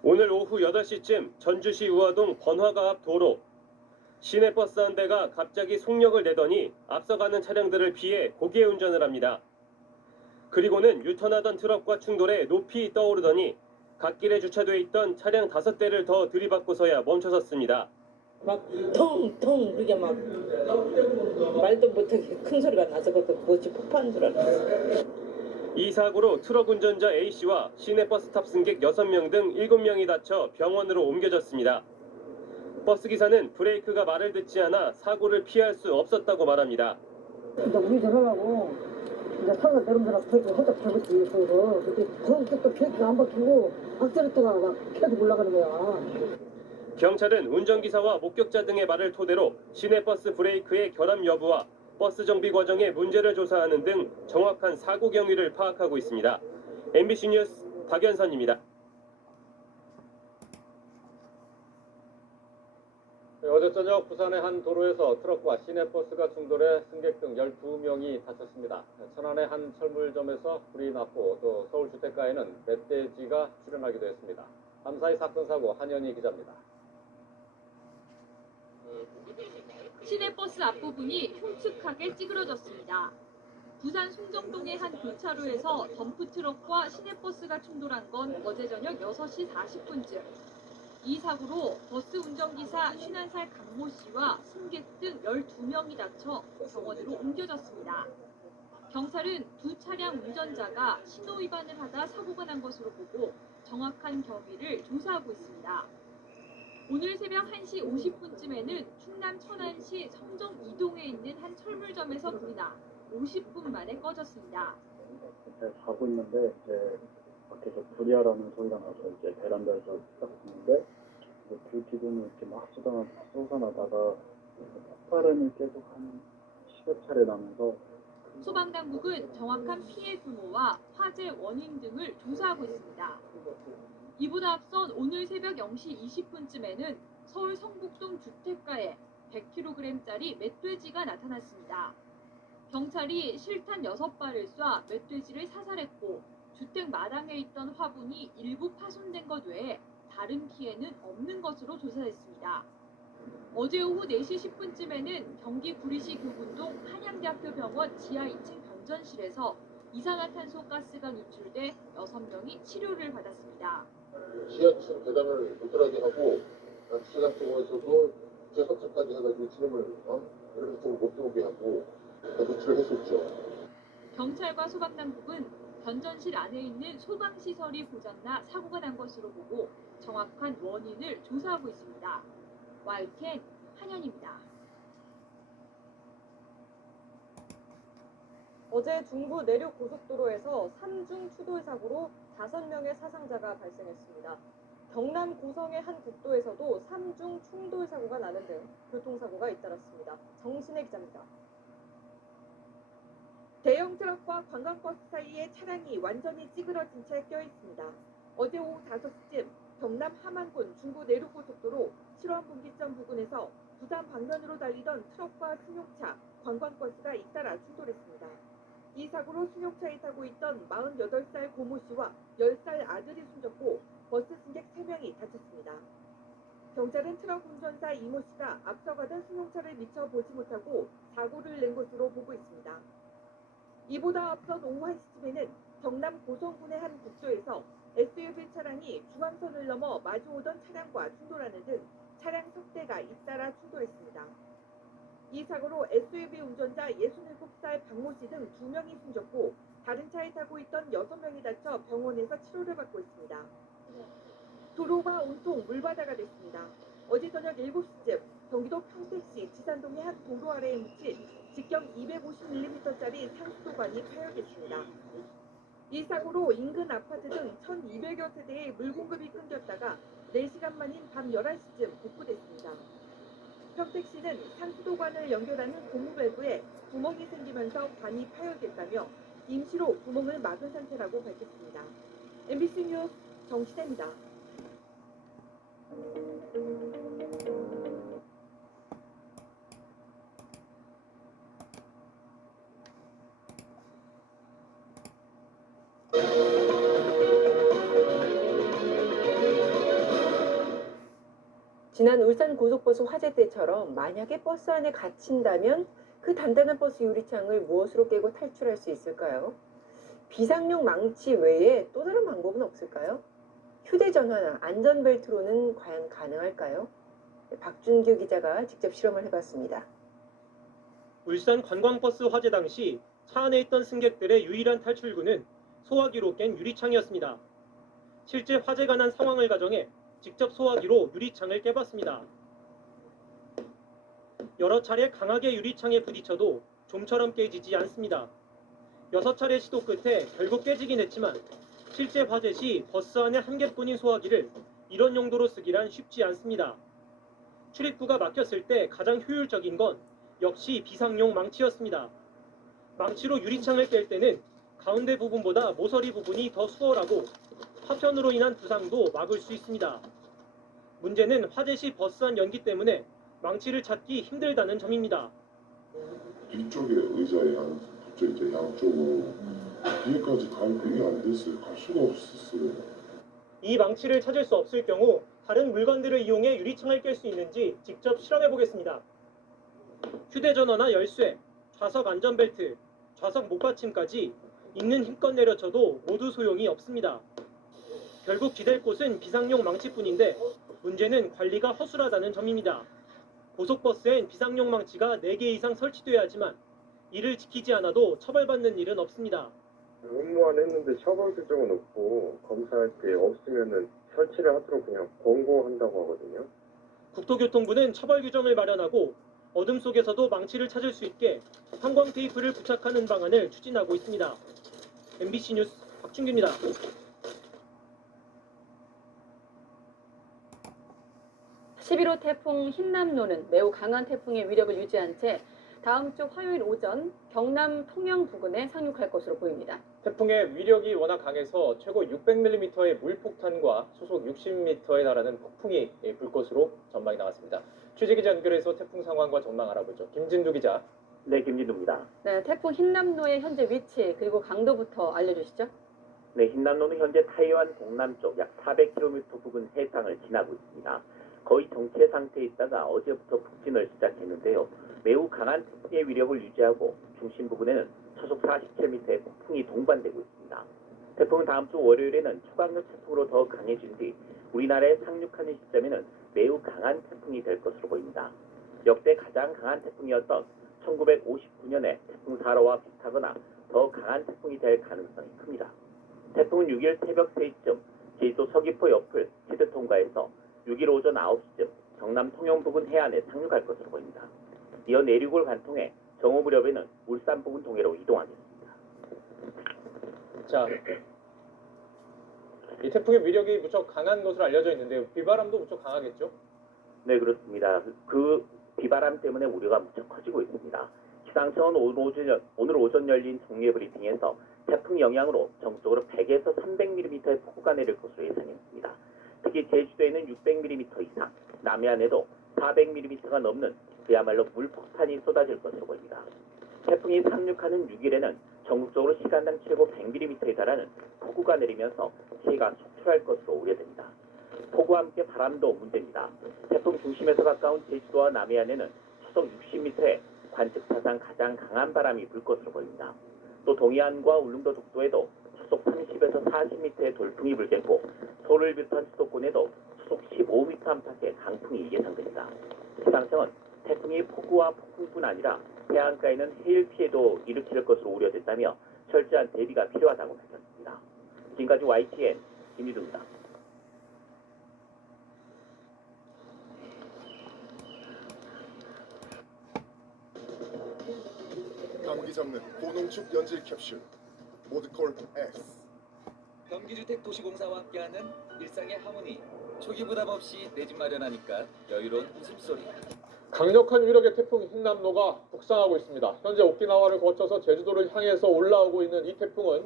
오늘 오후 8시쯤 전주시 우화동 번화가 앞 도로 시내버스 한 대가 갑자기 속력을 내더니 앞서가는 차량들을 피해 고개 운전을 합니다. 그리고는 유턴하던 트럭과 충돌해 높이 떠오르더니 갓길에 주차돼 있던 차량 5대를 더 들이받고서야 멈춰섰습니다. 막 텅텅 그게 막 말도 못하게 큰 소리가 나서 그것도 뭐지 폭파한 줄 알았어. 이 사고로 트럭 운전자 A씨와 시내버스 탑승객 6명 등 7명이 다쳐 병원으로 옮겨졌습니다. 버스기사는 브레이크가 말을 듣지 않아 사고를 피할 수 없었다고 말합니다. 이제 우리 전화하고 이제 차가 내려오면서 브레이크 살짝 밟았지. 그래서 그때 거기서 또 브레이크가 안 박히고 악셀레터가 막 계속 올라가는 거야. 경찰은 운전기사와 목격자 등의 말을 토대로 시내버스 브레이크의 결함 여부와 버스 정비 과정의 문제를 조사하는 등 정확한 사고 경위를 파악하고 있습니다. MBC 뉴스 박연선입니다. 어제 저녁 부산의 한 도로에서 트럭과 시내버스가 충돌해 승객 등 12명이 다쳤습니다. 천안의 한 철물점에서 불이 났고 또 서울 주택가에는 멧돼지가 출현하기도 했습니다. 밤사이 사건 사고 한현희 기자입니다. 시내버스 앞부분이 흉측하게 찌그러졌습니다. 부산 송정동의 한 교차로에서 덤프트럭과 시내버스가 충돌한 건 어제 저녁 6시 40분쯤. 이 사고로 버스 운전기사 51살 강모 씨와 승객 등 12명이 다쳐 병원으로 옮겨졌습니다. 경찰은 두 차량 운전자가 신호 위반을 하다 사고가 난 것으로 보고 정확한 경위를 조사하고 있습니다. 오늘 새벽 1시 50분쯤에는 충남 천안시 성정 2동에 있는 한 철물점에서 불이 나 50분 만에 꺼졌습니다. 자고 있는데 이제 밖에서 불이야라는 소리가 나서 이제 베란다에서 딱 보는데 불 기둥이 이렇게 막 쏟아나다가 폭발음이 계속 한 10여 차례 나면서 소방당국은 정확한 피해 규모와 화재 원인 등을 조사하고 있습니다. 이보다 앞선 오늘 새벽 0시 20분쯤에는 서울 성북동 주택가에 100kg짜리 멧돼지가 나타났습니다. 경찰이 실탄 6발을 쏴 멧돼지를 사살했고 주택 마당에 있던 화분이 일부 파손된 것 외에 다른 피해는 없는 것으로 조사됐습니다. 어제 오후 4시 10분쯤에는 경기 구리시 교군동 한양대학교 병원 지하 2층 병전실에서 이산화탄소 가스가 누출돼 6명이 치료를 받았습니다. 지하층 계단을 도달하게 하고 주차장 쪽에서도 주차석차까지 해가지고 지름을 이렇게 못 들어오게 하고 노출을 했었죠. 경찰과 소방당국은 변전실 안에 있는 소방시설이 고장나 사고가 난 것으로 보고 정확한 원인을 조사하고 있습니다. YTN 한현입니다. 어제 중부 내륙 고속도로에서 3중 추돌 사고로 5명의 사상자가 발생했습니다. 경남 고성의 한 국도에서도 3중 충돌 사고가 나는 등 교통사고가 잇따랐습니다. 정신혜 기자입니다. 대형 트럭과 관광버스 사이에 차량이 완전히 찌그러진 채 껴 있습니다. 어제 오후 5시쯤 경남 함안군 중부 내륙고속도로 7원 분기점 부근에서 부산 방면으로 달리던 트럭과 승용차, 관광버스가 잇따라 충돌했습니다. 이 사고로 승용차에 타고 있던 48살 고모 씨와 10살 아들이 숨졌고 버스 승객 3명이 다쳤습니다. 경찰은 트럭 운전사 이모 씨가 앞서가던 승용차를 미처 보지 못하고 사고를 낸 것으로 보고 있습니다. 이보다 앞선 오후 1시쯤에는 경남 고성군의 한 국도에서 SUV 차량이 중앙선을 넘어 마주오던 차량과 충돌하는 등 차량 석 대가 잇따라 충돌했습니다. 이 사고로 SUV 운전자 67살 박모 씨 등 2명이 숨졌고 다른 차에 타고 있던 6명이 다쳐 병원에서 치료를 받고 있습니다. 도로가 온통 물바다가 됐습니다. 어제 저녁 7시쯤 경기도 평택시 지산동의 한 도로 아래에 묻힌 직경 250mm짜리 상수도관이 파열됐습니다. 이 사고로 인근 아파트 등 1,200여 세대의 물 공급이 끊겼다가 4시간 만인 밤 11시쯤 복구됐습니다. 평택시는 상수도관을 연결하는 고무밸브에 구멍이 생기면서 관이 파열됐다며 임시로 구멍을 막은 상태라고 밝혔습니다. MBC 뉴스 정시대입니다. 지난 울산 고속버스 화재 때처럼 만약에 버스 안에 갇힌다면 그 단단한 버스 유리창을 무엇으로 깨고 탈출할 수 있을까요? 비상용 망치 외에 또 다른 방법은 없을까요? 휴대전화나 안전벨트로는 과연 가능할까요? 박준규 기자가 직접 실험을 해봤습니다. 울산 관광버스 화재 당시 차 안에 있던 승객들의 유일한 탈출구는 소화기로 깬 유리창이었습니다. 실제 화재가 난 상황을 가정해 직접 소화기로 유리창을 깨봤습니다. 여러 차례 강하게 유리창에 부딪혀도 좀처럼 깨지지 않습니다. 6차례 시도 끝에 결국 깨지긴 했지만 실제 화재 시 버스 안에 한 개뿐인 소화기를 이런 용도로 쓰기란 쉽지 않습니다. 출입구가 막혔을 때 가장 효율적인 건 역시 비상용 망치였습니다. 망치로 유리창을 깰 때는 가운데 부분보다 모서리 부분이 더 수월하고 파편으로 인한 부상도 막을 수 있습니다. 문제는 화재 시 버스 안 연기 때문에 망치를 찾기 힘들다는 점입니다. 뒤쪽에 의자에 붙어 있죠. 양쪽으로 뒤에까지 갈 그게 안 됐어요. 갈 수가 없었어요. 이 망치를 찾을 수 없을 경우 다른 물건들을 이용해 유리창을 깰 수 있는지 직접 실험해 보겠습니다. 휴대전화나 열쇠, 좌석 안전벨트, 좌석 목받침까지 있는 힘껏 내려쳐도 모두 소용이 없습니다. 결국 기댈 곳은 비상용 망치뿐인데 문제는 관리가 허술하다는 점입니다. 고속버스엔 비상용 망치가 4개 이상 설치돼야 하지만 이를 지키지 않아도 처벌받는 일은 없습니다. 업무안 했는데 처벌 규정은 없고 검사할 때 없으면은 설치를 하도록 그냥 권고한다고 하거든요. 국토교통부는 처벌 규정을 마련하고 어둠 속에서도 망치를 찾을 수 있게 형광 테이프를 부착하는 방안을 추진하고 있습니다. MBC 뉴스 박준규입니다. 11호 태풍 흰남노는 매우 강한 태풍의 위력을 유지한 채 다음 주 화요일 오전 경남 통영 부근에 상륙할 것으로 보입니다. 태풍의 위력이 워낙 강해서 최고 600mm의 물폭탄과 초속 60m에 달하는 폭풍이 불 것으로 전망이 나왔습니다. 취재기자 연결해서 태풍 상황과 전망 알아보죠. 김진두 기자. 네, 김진두입니다. 네, 태풍 흰남노의 현재 위치 그리고 강도부터 알려주시죠. 네, 흰남노는 현재 타이완 동남쪽 약 400km 부근 해상을 지나고 있습니다. 거의 정체 상태에 있다가 어제부터 북진을 시작했는데요. 매우 강한 태풍의 위력을 유지하고 중심 부근에는 초속 47m의 폭풍이 동반되고 있습니다. 태풍은 다음 주 월요일에는 초강력 태풍으로 더 강해진 뒤 우리나라에 상륙하는 시점에는 매우 강한 태풍이 될 것으로 보입니다. 역대 가장 강한 태풍이었던 1959년의 태풍 4호와 비슷하거나 더 강한 태풍이 될 가능성이 큽니다. 태풍은 6일 새벽 3시쯤 제주도 서귀포 옆을 헤드 통과해서 6일 오전 9시쯤 경남 통영 부근 해안에 상륙할 것으로 보입니다. 이어 내륙을 관통해 정오 무렵에는 울산 부근 동해로 이동하겠습니다. 자, 이 태풍의 위력이 무척 강한 것으로 알려져 있는데요. 비바람도 무척 강하겠죠? 네, 그렇습니다. 그 비바람 때문에 우려가 무척 커지고 있습니다. 기상청은 오늘 오전 열린 정례 브리핑에서 태풍 영향으로 전국적으로 100에서 300mm의 폭우가 내릴 것으로 예상했습니다. 특히 제주도에는 600mm 이상, 남해안에도 400mm가 넘는 그야말로 물폭탄이 쏟아질 것으로 보입니다. 태풍이 상륙하는 6일에는 전국적으로 시간당 최고 100mm에 달하는 폭우가 내리면서 피해가 속출할 것으로 우려됩니다. 폭우와 함께 바람도 문제입니다. 태풍 중심에서 가까운 제주도와 남해안에는 초속 60m의 관측사상 가장 강한 바람이 불 것으로 보입니다. 또 동해안과 울릉도 독도에도 초속 30에서 40m의 돌풍이 불겠고 서울을 비롯한 수도권에도 초속 15m 안팎의 강풍이 예상됩니다. 기상청은 태풍이 폭우와 폭풍뿐 아니라 해안가에는 해일 피해도 일으킬 것으로 우려됐다며 철저한 대비가 필요하다고 밝혔습니다. 지금까지 YTN 김희두입니다. 감기 잡는 고농축 연질 캡슐 모드콜 S. 경기주택도시공사와 함께하는 일상의 하모니. 초기 부담 없이 내 집 마련하니까 여유로운 웃음소리. 강력한 위력의 태풍 흰남노가 북상하고 있습니다. 현재 오키나와를 거쳐서 제주도를 향해서 올라오고 있는 이 태풍은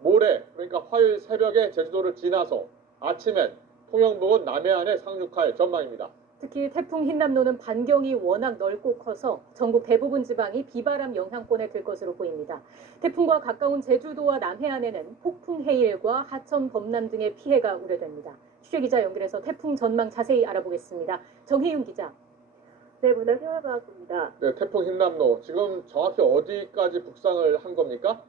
모레, 그러니까 화요일 새벽에 제주도를 지나서 아침엔 통영 부근 남해안에 상륙할 전망입니다. 특히 태풍 흰남노는 반경이 워낙 넓고 커서 전국 대부분 지방이 비바람 영향권에 들 것으로 보입니다. 태풍과 가까운 제주도와 남해안에는 폭풍 해일과 하천 범람 등의 피해가 우려됩니다. 취재기자 연결해서 태풍 전망 자세히 알아보겠습니다. 정혜윤 기자. 네, 문화생활과학부입니다. 네, 태풍 흰남노 지금 정확히 어디까지 북상을 한 겁니까?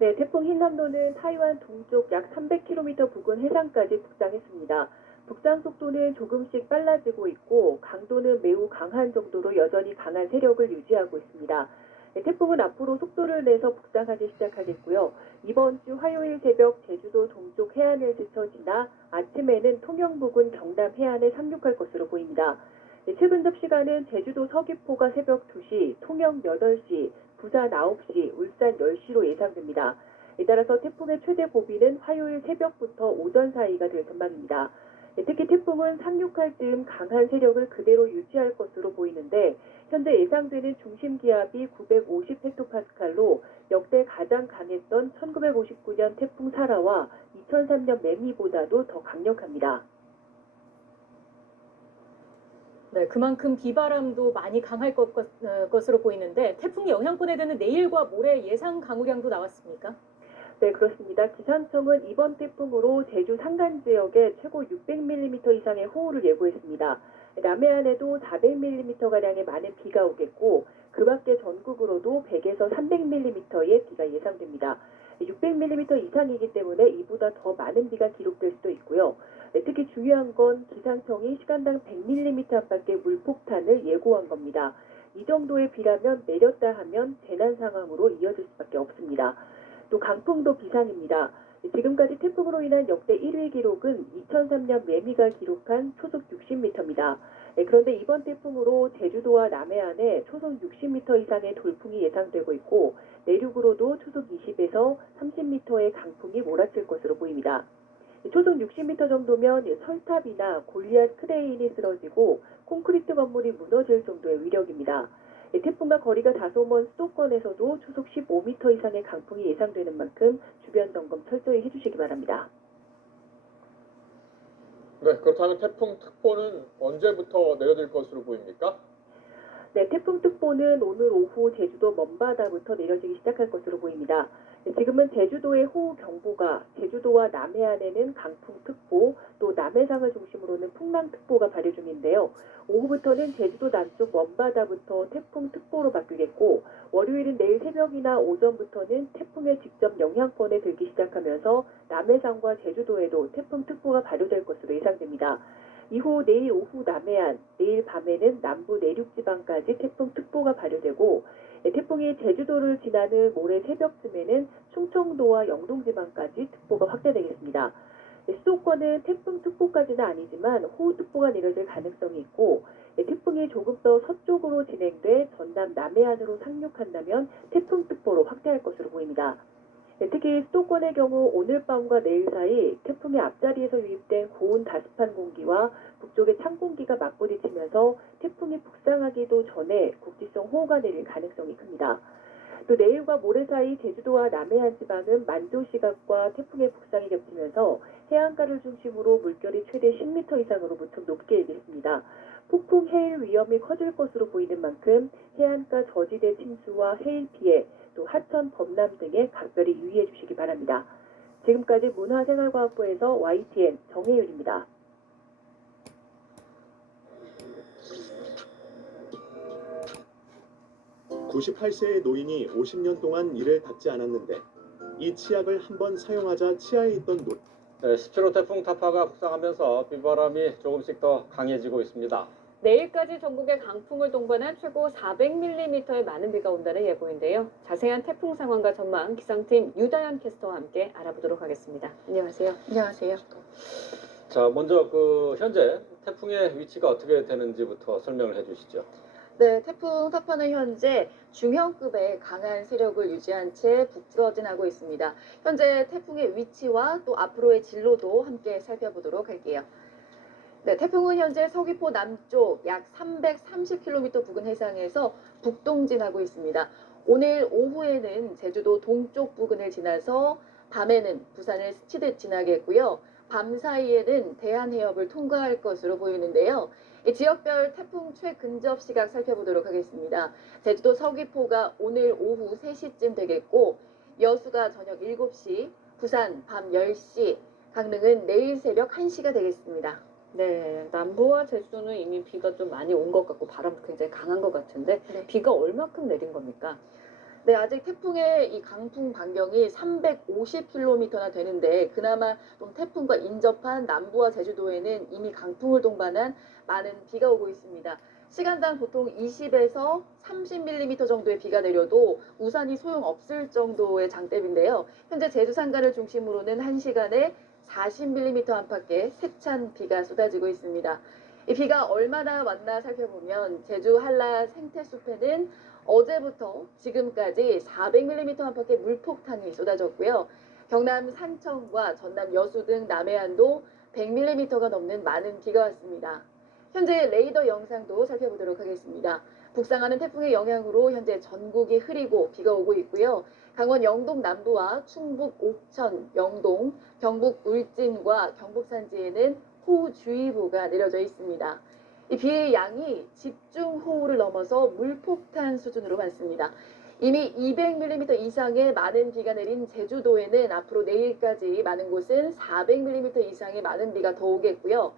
네, 태풍 흰남노는 타이완 동쪽 약 300km 부근 해상까지 북상했습니다. 북상 속도는 조금씩 빨라지고 있고 강도는 매우 강한 정도로 여전히 강한 세력을 유지하고 있습니다. 네, 태풍은 앞으로 속도를 내서 북상하기 시작하겠고요. 이번 주 화요일 새벽 제주도 동쪽 해안을 스쳐 지나 아침에는 통영 부근 경남 해안에 상륙할 것으로 보입니다. 네, 최근 접시간은 제주도 서귀포가 새벽 2시, 통영 8시, 부산 9시, 울산 10시로 예상됩니다. 따라서 태풍의 최대 고비는 화요일 새벽부터 오전 사이가 될 전망입니다. 특히 태풍은 상륙할 즈음 강한 세력을 그대로 유지할 것으로 보이는데 현재 예상되는 중심 기압이 950헥토파스칼로 역대 가장 강했던 1959년 태풍 사라와 2003년 매미보다도 더 강력합니다. 네, 그만큼 비바람도 많이 강할 것으로 보이는데 태풍이 영향권에 드는 내일과 모레 예상 강우량도 나왔습니까? 네, 그렇습니다. 기상청은 이번 태풍으로 제주 산간 지역에 최고 600mm 이상의 호우를 예보했습니다. 남해안에도 400mm가량의 많은 비가 오겠고 그 밖에 전국으로도 100에서 300mm의 비가 예상됩니다. 600mm 이상이기 때문에 이보다 더 많은 비가 기록될 수도 있고요. 특히 중요한 건 기상청이 시간당 100mm 안팎의 물폭탄을 예고한 겁니다. 이 정도의 비라면 내렸다 하면 재난 상황으로 이어질 수밖에 없습니다. 또 강풍도 비상입니다. 지금까지 태풍으로 인한 역대 1위 기록은 2003년 매미가 기록한 초속 60m입니다. 그런데 이번 태풍으로 제주도와 남해안에 초속 60m 이상의 돌풍이 예상되고 있고 내륙으로도 초속 20에서 30m의 강풍이 몰아칠 것으로 보입니다. 초속 60m 정도면 설탑이나 골리앗 크레인이 쓰러지고 콘크리트 건물이 무너질 정도의 위력입니다. 태풍과 거리가 다소 먼 수도권에서도 초속 15m 이상의 강풍이 예상되는 만큼 주변 점검 철저히 해주시기 바랍니다. 네, 그렇다면 태풍특보는 언제부터 내려질 것으로 보입니까? 네, 태풍특보는 오늘 오후 제주도 먼바다부터 내려지기 시작할 것으로 보입니다. 지금은 제주도의 호우경보가, 제주도와 남해안에는 강풍특보, 또 남해상을 중심으로는 풍랑특보가 발효 중인데요. 오후부터는 제주도 남쪽 먼바다부터 태풍특보로 바뀌겠고 월요일은 내일 새벽이나 오전부터는 태풍의 직접 영향권에 들기 시작하면서 남해상과 제주도에도 태풍특보가 발효될 것으로 예상됩니다. 이후 내일 오후 남해안, 내일 밤에는 남부 내륙지방까지 태풍특보가 발효되고 태풍이 제주도를 지나는 모레 새벽쯤에는 충청도와 영동지방까지 특보가 확대되겠습니다. 수도권은 태풍특보까지는 아니지만 호우특보가 내려질 가능성이 있고 태풍이 조금 더 서쪽으로 진행돼 전남 남해안으로 상륙한다면 태풍특보로 확대할 것으로 보입니다. 특히 수도권의 경우 오늘 밤과 내일 사이 태풍의 앞자리에서 유입된 고온 다습한 공기와 북쪽의 찬 공기가 맞부딪히면서 태풍이 북상하기도 전에 국지성 호우가 내릴 가능성이 큽니다. 또 내일과 모레 사이 제주도와 남해안 지방은 만조 시각과 태풍의 북상이 겹치면서 해안가를 중심으로 물결이 최대 10m 이상으로 무척 높게 일겠습니다. 폭풍 해일 위험이 커질 것으로 보이는 만큼 해안가 저지대 침수와 해일 피해, 또 하천 범람 등에 각별히 유의해 주시기 바랍니다. 지금까지 문화생활과학부에서 YTN 정혜윤입니다. 98세의 노인이 50년 동안 이를 닦지 않았는데 이 치약을 한번 사용하자 치아에 있던 노. 17호 태풍 타파가 북상하면서 비바람이 조금씩 더 강해지고 있습니다. 내일까지 전국에 강풍을 동반한 최고 400mm의 많은 비가 온다는 예보인데요. 자세한 태풍 상황과 전망 기상팀 유다현 캐스터와 함께 알아보도록 하겠습니다. 안녕하세요. 안녕하세요. 자, 먼저 현재 태풍의 위치가 어떻게 되는지부터 설명을 해주시죠. 네, 태풍 타파는 현재 중형급의 강한 세력을 유지한 채 북서진하고 있습니다. 현재 태풍의 위치와 또 앞으로의 진로도 함께 살펴보도록 할게요. 네, 태풍은 현재 서귀포 남쪽 약 330km 부근 해상에서 북동진하고 있습니다. 오늘 오후에는 제주도 동쪽 부근을 지나서 밤에는 부산을 스치듯 지나겠고요. 밤 사이에는 대한해협을 통과할 것으로 보이는데요. 이 지역별 태풍 최근접 시각 살펴보도록 하겠습니다. 제주도 서귀포가 오늘 오후 3시쯤 되겠고 여수가 저녁 7시, 부산 밤 10시, 강릉은 내일 새벽 1시가 되겠습니다. 네, 남부와 제주도는 이미 비가 좀 많이 온 것 같고 바람도 굉장히 강한 것 같은데 비가 얼마큼 내린 겁니까? 네, 아직 태풍의 이 강풍 반경이 350km나 되는데 그나마 좀 태풍과 인접한 남부와 제주도에는 이미 강풍을 동반한 많은 비가 오고 있습니다. 시간당 보통 20에서 30mm 정도의 비가 내려도 우산이 소용없을 정도의 장대비인데요. 현재 제주 산간을 중심으로는 1시간에 40mm 안팎의 세찬 비가 쏟아지고 있습니다. 이 비가 얼마나 왔나 살펴보면 제주 한라 생태숲에는 어제부터 지금까지 400mm 안팎의 물폭탄이 쏟아졌고요. 경남 산청과 전남 여수 등 남해안도 100mm가 넘는 많은 비가 왔습니다. 현재 레이더 영상도 살펴보도록 하겠습니다. 북상하는 태풍의 영향으로 현재 전국이 흐리고 비가 오고 있고요. 강원 영동 남부와 충북 옥천, 영동, 경북 울진과 경북 산지에는 호우주의보가 내려져 있습니다. 이 비의 양이 집중호우를 넘어서 물폭탄 수준으로 많습니다. 이미 200mm 이상의 많은 비가 내린 제주도에는 앞으로 내일까지 많은 곳은 400mm 이상의 많은 비가 더 오겠고요.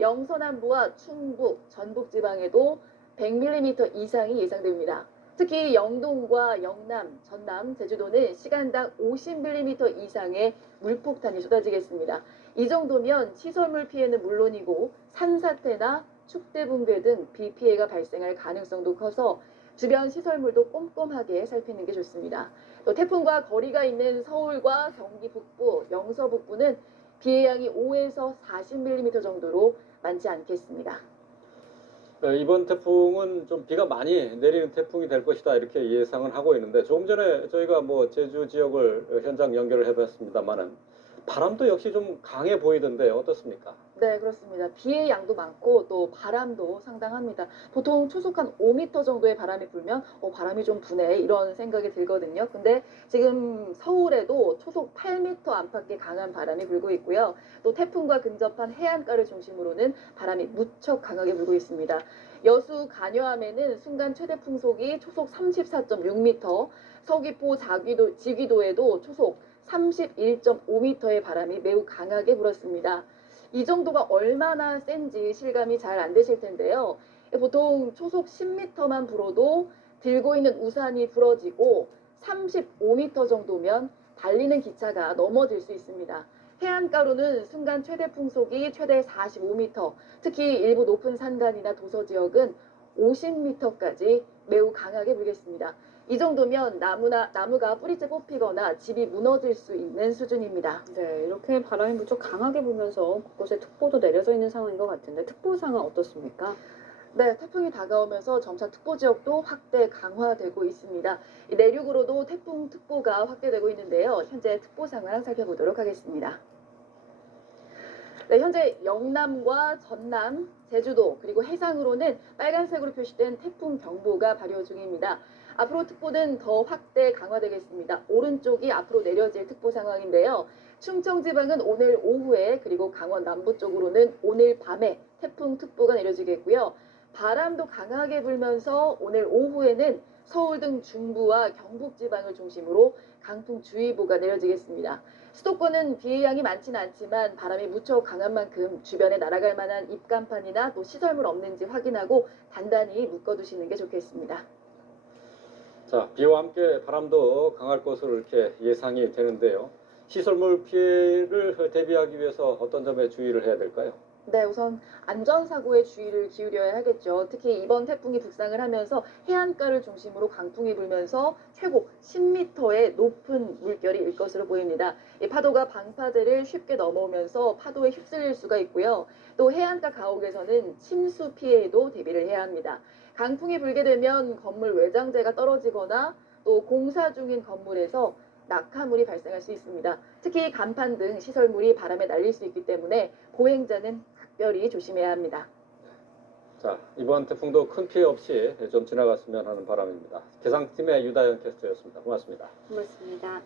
영서남부와 충북, 전북지방에도 100mm 이상이 예상됩니다. 특히 영동과 영남, 전남, 제주도는 시간당 50mm 이상의 물폭탄이 쏟아지겠습니다. 이 정도면 시설물 피해는 물론이고 산사태나 축대 붕괴 등 비 피해가 발생할 가능성도 커서 주변 시설물도 꼼꼼하게 살피는 게 좋습니다. 또 태풍과 거리가 있는 서울과 경기 북부, 영서 북부는 비의 양이 5에서 40mm 정도로 많지 않겠습니다. 이번 태풍은 좀 비가 많이 내리는 태풍이 될 것이다 이렇게 예상을 하고 있는데 조금 전에 저희가 제주 지역을 현장 연결을 해봤습니다만은 바람도 역시 좀 강해 보이던데 어떻습니까? 네, 그렇습니다. 비의 양도 많고 또 바람도 상당합니다. 보통 초속 한 5m 정도의 바람이 불면 바람이 좀 부네 이런 생각이 들거든요. 근데 지금 서울에도 초속 8m 안팎의 강한 바람이 불고 있고요. 또 태풍과 근접한 해안가를 중심으로는 바람이 무척 강하게 불고 있습니다. 여수 간여암에는 순간 최대 풍속이 초속 34.6m, 서귀포 지귀도에도 초속 31.5m의 바람이 매우 강하게 불었습니다. 이 정도가 얼마나 센지 실감이 잘 안 되실 텐데요. 보통 초속 10m만 불어도 들고 있는 우산이 부러지고 35m 정도면 달리는 기차가 넘어질 수 있습니다. 해안가로는 순간 최대 풍속이 최대 45m, 특히 일부 높은 산간이나 도서 지역은 50m까지 매우 강하게 불겠습니다. 이 정도면 나무가 뿌리째 뽑히거나 집이 무너질 수 있는 수준입니다. 네, 이렇게 바람이 무척 강하게 불면서 곳곳에 특보도 내려져 있는 상황인 것 같은데 특보 상황 어떻습니까? 네, 태풍이 다가오면서 점차 특보 지역도 확대 강화되고 있습니다. 내륙으로도 태풍 특보가 확대되고 있는데요. 현재 특보 상황 살펴보도록 하겠습니다. 네, 현재 영남과 전남, 제주도 그리고 해상으로는 빨간색으로 표시된 태풍 경보가 발효 중입니다. 앞으로 특보는 더 확대 강화되겠습니다. 오른쪽이 앞으로 내려질 특보 상황인데요. 충청지방은 오늘 오후에 그리고 강원 남부 쪽으로는 오늘 밤에 태풍 특보가 내려지겠고요. 바람도 강하게 불면서 오늘 오후에는 서울 등 중부와 경북지방을 중심으로 강풍주의보가 내려지겠습니다. 수도권은 비의 양이 많지는 않지만 바람이 무척 강한 만큼 주변에 날아갈 만한 입간판이나 또 시설물 없는지 확인하고 단단히 묶어두시는 게 좋겠습니다. 자, 비와 함께 바람도 강할 것으로 이렇게 예상이 되는데요. 시설물 피해를 대비하기 위해서 어떤 점에 주의를 해야 될까요? 네, 우선 안전사고에 주의를 기울여야 하겠죠. 특히 이번 태풍이 북상을 하면서 해안가를 중심으로 강풍이 불면서 최고 10m의 높은 물결이 일 것으로 보입니다. 이 파도가 방파제를 쉽게 넘어오면서 파도에 휩쓸릴 수가 있고요. 또 해안가 가옥에서는 침수 피해에도 대비를 해야 합니다. 강풍이 불게 되면 건물 외장재가 떨어지거나 또 공사 중인 건물에서 낙하물이 발생할 수 있습니다. 특히 간판 등 시설물이 바람에 날릴 수 있기 때문에 보행자는 각별히 조심해야 합니다. 자, 이번 태풍도 큰 피해 없이 좀 지나갔으면 하는 바람입니다. 기상팀의 유다현 캐스터였습니다. 고맙습니다. 고맙습니다.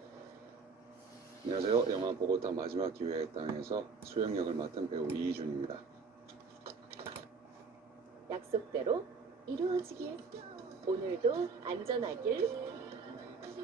안녕하세요. 영화 보고타 마지막 기회의 땅에서 수영 역을 맡은 배우 이희준입니다. 약속대로 이루어지길. 오늘도 안전하길.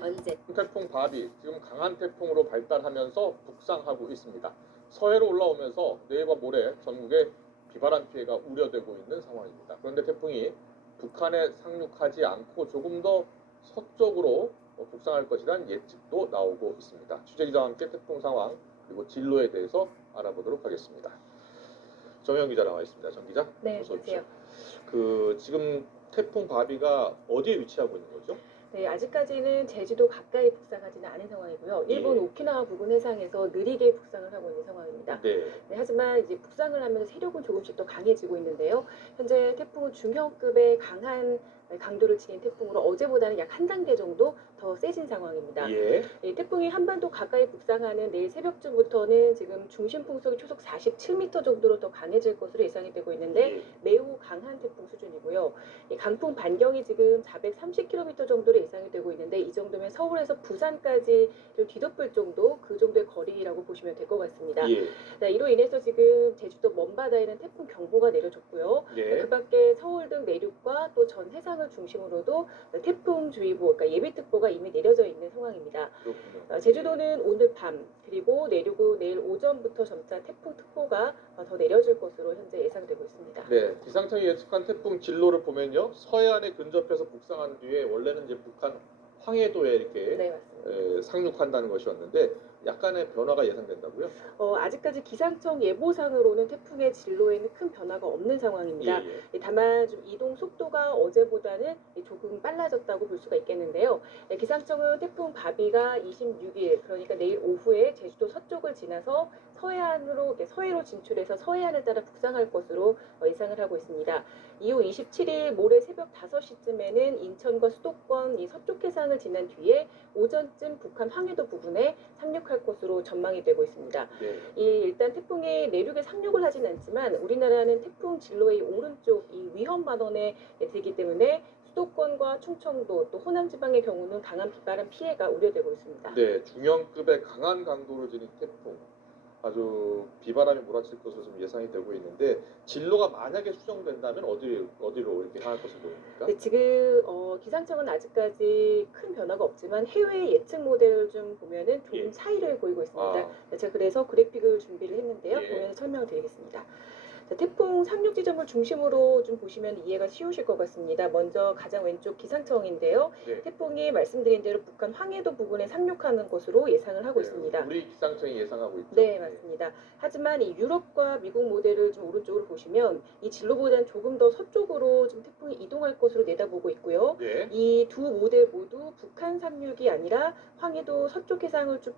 언제 태풍 바비 지금 강한 태풍으로 발달하면서 북상하고 있습니다. 서해로 올라오면서 내일과 모레 전국에 비바람 피해가 우려되고 있는 상황입니다. 그런데 태풍이 북한에 상륙하지 않고 조금 더 서쪽으로 북상할 것이라는 예측도 나오고 있습니다. 취재기자와 함께 태풍 상황 그리고 진로에 대해서 알아보도록 하겠습니다. 정영 기자 나와 있습니다. 정 기자. 네, 어서 안녕하세요. 오십시오. 지금 태풍 바비가 어디에 위치하고 있는 거죠? 네, 아직까지는 제주도 가까이 북상하지는 않은 상황이고요. 일본 예. 오키나와 부근 해상에서 느리게 북상을 하고 있는 상황입니다. 네. 네, 하지만 이제 북상을 하면서 세력은 조금씩 더 강해지고 있는데요. 현재 태풍은 중형급의 강한 강도를 지닌 태풍으로 어제보다는 약 한 단계 정도 더 세진 상황입니다. 예. 이 태풍이 한반도 가까이 북상하는 내일 새벽쯤부터는 지금 중심 풍속이 초속 47m 정도로 더 강해질 것으로 예상이 되고 있는데 예. 매우 강한 태풍 수준이고요. 이 강풍 반경이 지금 430km 정도로 예상이 되고 있는데 이 정도면 서울에서 부산까지를 뒤덮을 정도 그 정도의 거리라고 보시면 될 것 같습니다. 예. 네, 이로 인해서 지금 제주도 먼바다에는 태풍 경보가 내려졌고요. 예. 그 밖에 서울 등 내륙과 또 전 해상을 중심으로도 태풍주의보, 그러니까 예비특보가 이미 내려져 있는 상황입니다. 그렇군요. 제주도는 오늘 밤 그리고 내륙은 내일 오전부터 점차 태풍특보가 더 내려질 것으로 현재 예상되고 있습니다. 네, 기상청이 예측한 태풍 진로를 보면요, 서해안에 근접해서 북상한 뒤에 원래는 이제 북한 황해도에 이렇게 네, 맞습니다. 상륙한다는 것이었는데 약간의 변화가 예상된다고요? 아직까지 기상청 예보상으로는 태풍의 진로에는 큰 변화가 없는 상황입니다. 예. 다만 좀 이동 속도가 어제보다는 조금 빨라졌다고 볼 수가 있겠는데요. 기상청은 태풍 바비가 26일, 그러니까 내일 오후에 제주도 서쪽을 지나서 서해로 진출해서 서해안을 따라 북상할 것으로 예상을 하고 있습니다. 이후 27일 모레 새벽 5시쯤에는 인천과 수도권 이 서쪽 해상을 지난 뒤에 오전쯤 북한 황해도 부근에 상륙할 것으로 전망이 되고 있습니다. 네. 일단 태풍이 내륙에 상륙을 하진 않지만 우리나라는 태풍 진로의 오른쪽 이 위험 반원에 들기 때문에 수도권과 충청도 또 호남 지방의 경우는 강한 비바람 피해가 우려되고 있습니다. 네, 중형급의 강한 강도를 지닌 태풍. 아주 비바람이 몰아칠 것으로 좀 예상이 되고 있는데 진로가 만약에 수정된다면 어디로 이렇게 향할 것으로 보입니까? 네, 지금 기상청은 아직까지 큰 변화가 없지만 해외 예측 모델을 좀 보면은 조금 차이를 보이고 있습니다. 제가 그래서 그래픽을 준비를 했는데요. 예. 보면서 설명을 드리겠습니다. 자, 태풍 상륙 지점을 중심으로 좀 보시면 이해가 쉬우실 것 같습니다. 먼저 가장 왼쪽 기상청인데요. 네. 태풍이 말씀드린 대로 북한 황해도 부근에 상륙하는 것으로 예상을 하고 있습니다. 우리 기상청이 예상하고 있죠. 네, 맞습니다. 하지만 이 유럽과 미국 모델을 좀 오른쪽으로 보시면 이 진로보다는 조금 더 서쪽으로 좀 태풍이 이동할 것으로 내다보고 있고요. 네. 이 두 모델 모두 북한 상륙이 아니라 황해도 서쪽 해상을 쭉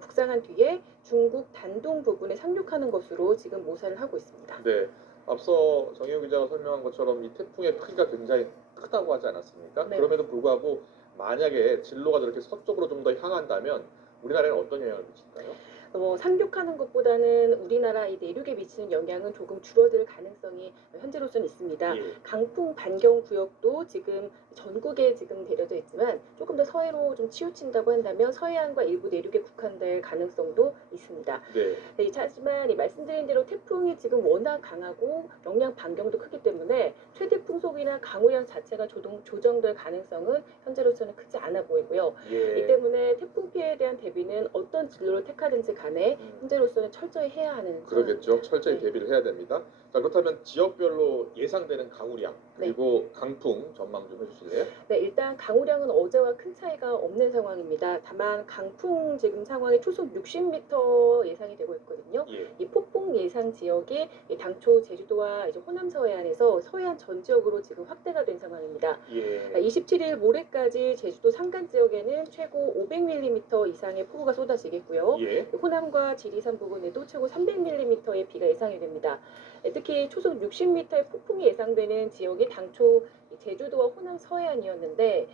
북상한 뒤에 중국 단동 부근에 상륙하는 것으로 지금 모사를 하고 있습니다. 네, 앞서 정혜우 기자가 설명한 것처럼 이 태풍의 크기가 굉장히 크다고 하지 않았습니까? 네. 그럼에도 불구하고 만약에 진로가 저렇게 서쪽으로 좀 더 향한다면 우리나라에는 어떤 영향을 미칠까요? 상륙하는 것보다는 우리나라 이 내륙에 미치는 영향은 조금 줄어들 가능성이 현재로서는 있습니다. 예. 강풍 반경 구역도 지금 전국에 지금 내려져 있지만 조금 더 서해로 좀 치우친다고 한다면 서해안과 일부 내륙에 국한될 가능성도 있습니다. 네. 네, 하지만 이 말씀드린 대로 태풍이 지금 워낙 강하고 영향 반경도 크기 때문에 최대 풍속이나 강우량 자체가 조정될 가능성은 현재로서는 크지 않아 보이고요. 예. 이 때문에 태풍 피해에 대한 대비는 어떤 진로를 택하든지 간에 현재로서는 철저히 해야 하는 그러겠죠. 철저히 대비를 해야 됩니다. 자, 그렇다면 지역별로 예상되는 강우량 그리고 강풍 전망 좀 해주시죠. 주실래요? 네, 일단 강우량은 어제와 큰 차이가 없는 상황입니다. 다만 강풍 지금 상황이 초속 60m 예상이 되고 있거든요. 예. 이 폭풍 예상 지역이 이 당초 제주도와 이제 호남 서해안에서 서해안 전 지역으로 지금 확대가 된 상황입니다. 예. 27일 모레까지 제주도 산간 지역에는 최고 500mm 이상의 폭우가 쏟아지겠고요. 예. 호남과 지리산 부근에도 최고 300mm의 비가 예상이 됩니다. 특히 초속 60m의 폭풍이 예상되는 지역이 당초 제주도와 호남 서해안이었는데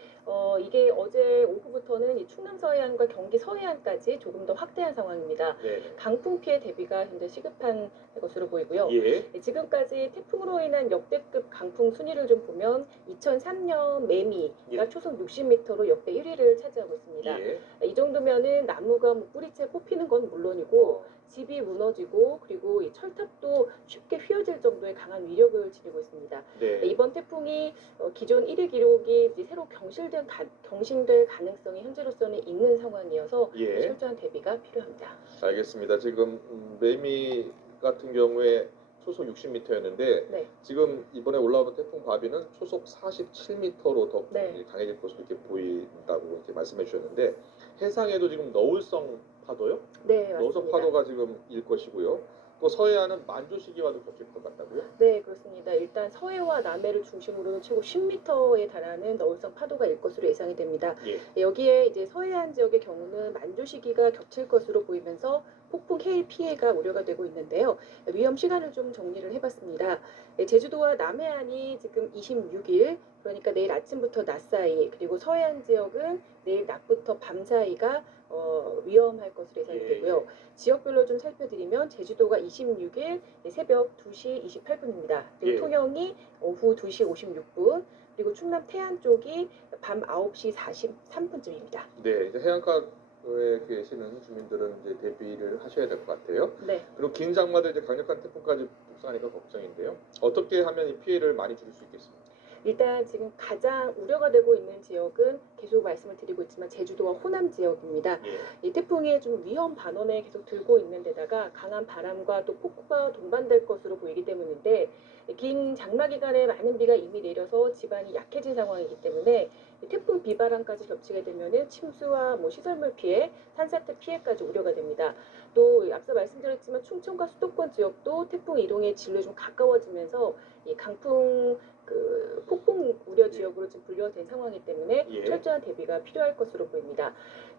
이게 어제 오후부터는 이 충남 서해안과 경기 서해안까지 조금 더 확대한 상황입니다. 네. 강풍 피해 대비가 현재 시급한 것으로 보이고요. 예. 지금까지 태풍으로 인한 역대급 강풍 순위를 좀 보면 2003년 매미가 초속 60m로 역대 1위를 차지하고 있습니다. 예. 이 정도면은 나무가 뭐 뿌리채 뽑히는 건 물론이고 집이 무너지고 그리고 이 철탑도 쉽게 휘어질 정도의 강한 위력을 지니고 있습니다. 네. 이번 태풍이 기존 1위 기록이 이제 새로 경신될 가능성이 현재로서는 있는 상황이어서 예. 철저한 대비가 필요합니다. 알겠습니다. 지금 매미 같은 경우에 초속 60m였는데 네. 지금 이번에 올라오는 태풍 바비는 초속 47m로 더 네. 강해질 것으로 이렇게 보인다고 이렇게 말씀해 주셨는데 해상에도 지금 너울성 파도요? 네, 너울성 맞습니다. 파도가 지금 일 것이고요. 또 서해안은 만조 시기와도 겹칠 것 같다고요? 네, 그렇습니다. 일단 서해와 남해를 중심으로는 최고 10m에 달하는 너울성 파도가 일 것으로 예상이 됩니다. 예. 여기에 이제 서해안 지역의 경우는 만조 시기가 겹칠 것으로 보이면서 폭풍 해일 피해가 우려가 되고 있는데요. 위험 시간을 좀 정리를 해봤습니다. 제주도와 남해안이 지금 26일, 그러니까 내일 아침부터 낮 사이, 그리고 서해안 지역은 내일 낮부터 밤 사이가 위험할 것으로 예상이 되고요. 지역별로 좀 살펴드리면 제주도가 26일 새벽 2시 28분입니다. 그리고 예. 통영이 오후 2시 56분, 그리고 충남 태안 쪽이 밤 9시 43분쯤입니다. 네, 이제 해안가에 계시는 주민들은 이제 대비를 하셔야 될 것 같아요. 네. 그리고 긴 장마다 이제 강력한 태풍까지 북상하니까 걱정인데요. 어떻게 하면 이 피해를 많이 줄일 수 있겠습니까? 일단 지금 가장 우려가 되고 있는 지역은 계속 말씀을 드리고 있지만 제주도와 호남 지역입니다. 이 태풍이 좀 위험 반원에 계속 들고 있는 데다가 강한 바람과 또 폭우가 동반될 것으로 보이기 때문인데 긴 장마 기간에 많은 비가 이미 내려서 지반이 약해진 상황이기 때문에 태풍 비바람까지 겹치게 되면은 침수와 뭐 시설물 피해, 산사태 피해까지 우려가 됩니다. 또 앞서 말씀드렸지만 충청과 수도권 지역도 태풍 이동의 진로에 좀 가까워지면서 이 강풍 폭풍 우려 지역으로 지금 분류가 된 상황이기 때문에 예. 철저한 대비가 필요할 것으로 보입니다.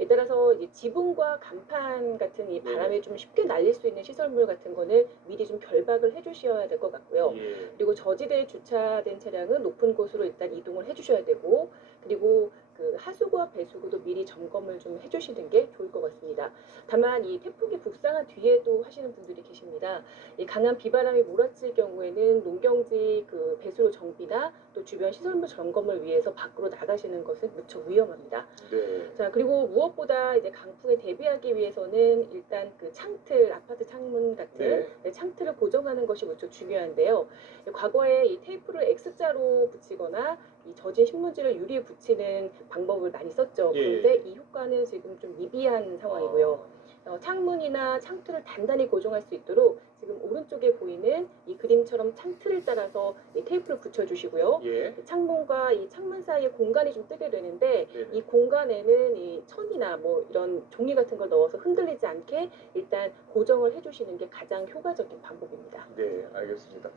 따라서 이제 지붕과 간판 같은 이 바람에 좀 쉽게 날릴 수 있는 시설물 같은 거는 미리 좀 결박을 해주셔야 될 것 같고요. 예. 그리고 저지대에 주차된 차량은 높은 곳으로 일단 이동을 해주셔야 되고, 그리고 그 하수구와 배수구도 미리 점검을 좀 해주시는 게 좋을 것 같습니다. 다만 이 태풍이 북상한 뒤에도 하시는 분들이 계십니다. 이 강한 비바람이 몰아칠 경우에는 농경지 그 배수로 정비나 또 주변 시설물 점검을 위해서 밖으로 나가시는 것은 무척 위험합니다. 네. 자, 그리고 무엇보다 이제 강풍에 대비하기 위해서는 일단 그 창틀, 아파트 창문 같은 창틀을 고정하는 것이 무척 중요한데요. 과거에 이 테이프를 X자로 붙이거나 이 젖은 신문지를 유리에 붙이는 방법을 많이 썼죠. 예. 그런데 이 효과는 지금 좀 미비한 상황이고요. 창문이나 창틀을 단단히 고정할 수 있도록 지금 오른쪽에 보이는 이 그림처럼 창틀을 따라서 이 테이프를 붙여주시고요. 예. 창문과 이 창문 사이에 공간이 좀 뜨게 되는데 네네. 이 공간에는 이 천이나 뭐 이런 종이 같은 걸 넣어서 흔들리지 않게 일단 고정을 해주시는 게 가장 효과적인 방법입니다. 네, 알겠습니다.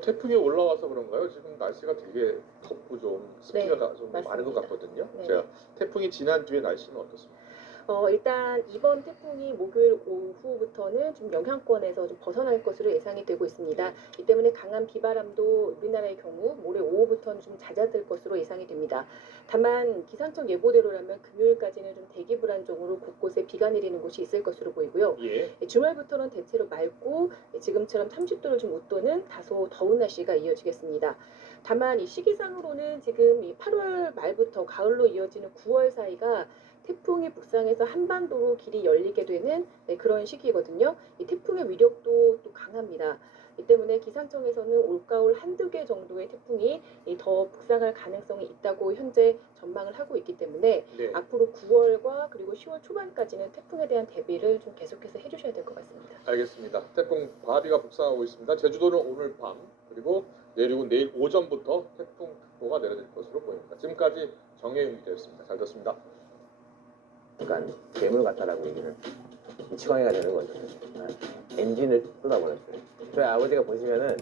태풍이 올라와서 그런가요? 지금 날씨가 되게 덥고 좀 습기가 네, 좀 맞습니다. 많은 것 같거든요. 네. 제가 태풍이 지난 뒤에 날씨는 어떻습니까? 일단 이번 태풍이 목요일 오후부터는 좀 영향권에서 좀 벗어날 것으로 예상이 되고 있습니다. 이 때문에 강한 비바람도 우리나라의 경우 모레 오후부터는 좀 잦아들 것으로 예상이 됩니다. 다만 기상청 예보대로라면 금요일까지는 좀 대기 불안정으로 곳곳에 비가 내리는 곳이 있을 것으로 보이고요. 예. 주말부터는 대체로 맑고 지금처럼 30도를 좀 웃도는 다소 더운 날씨가 이어지겠습니다. 다만 이 시기상으로는 지금 이 8월 말부터 가을로 이어지는 9월 사이가 태풍이 북상해서 한반도로 길이 열리게 되는 그런 시기거든요. 이 태풍의 위력도 또 강합니다. 이 때문에 기상청에서는 올가을 한두 개 정도의 태풍이 더 북상할 가능성이 있다고 현재 전망을 하고 있기 때문에 네. 앞으로 9월과 그리고 10월 초반까지는 태풍에 대한 대비를 좀 계속해서 해주셔야 될 것 같습니다. 알겠습니다. 태풍 바비가 북상하고 있습니다. 제주도는 오늘 밤 그리고 내륙은 내일 오전부터 태풍특보가 내려질 것으로 보입니다. 지금까지 정혜윤 기자였습니다. 잘 듣습니다. 그러니까 괴물 같다라고 얘기를 미치광이가 되는 거죠. 엔진을 쏟아버렸어요. 저희 아버지가 보시면은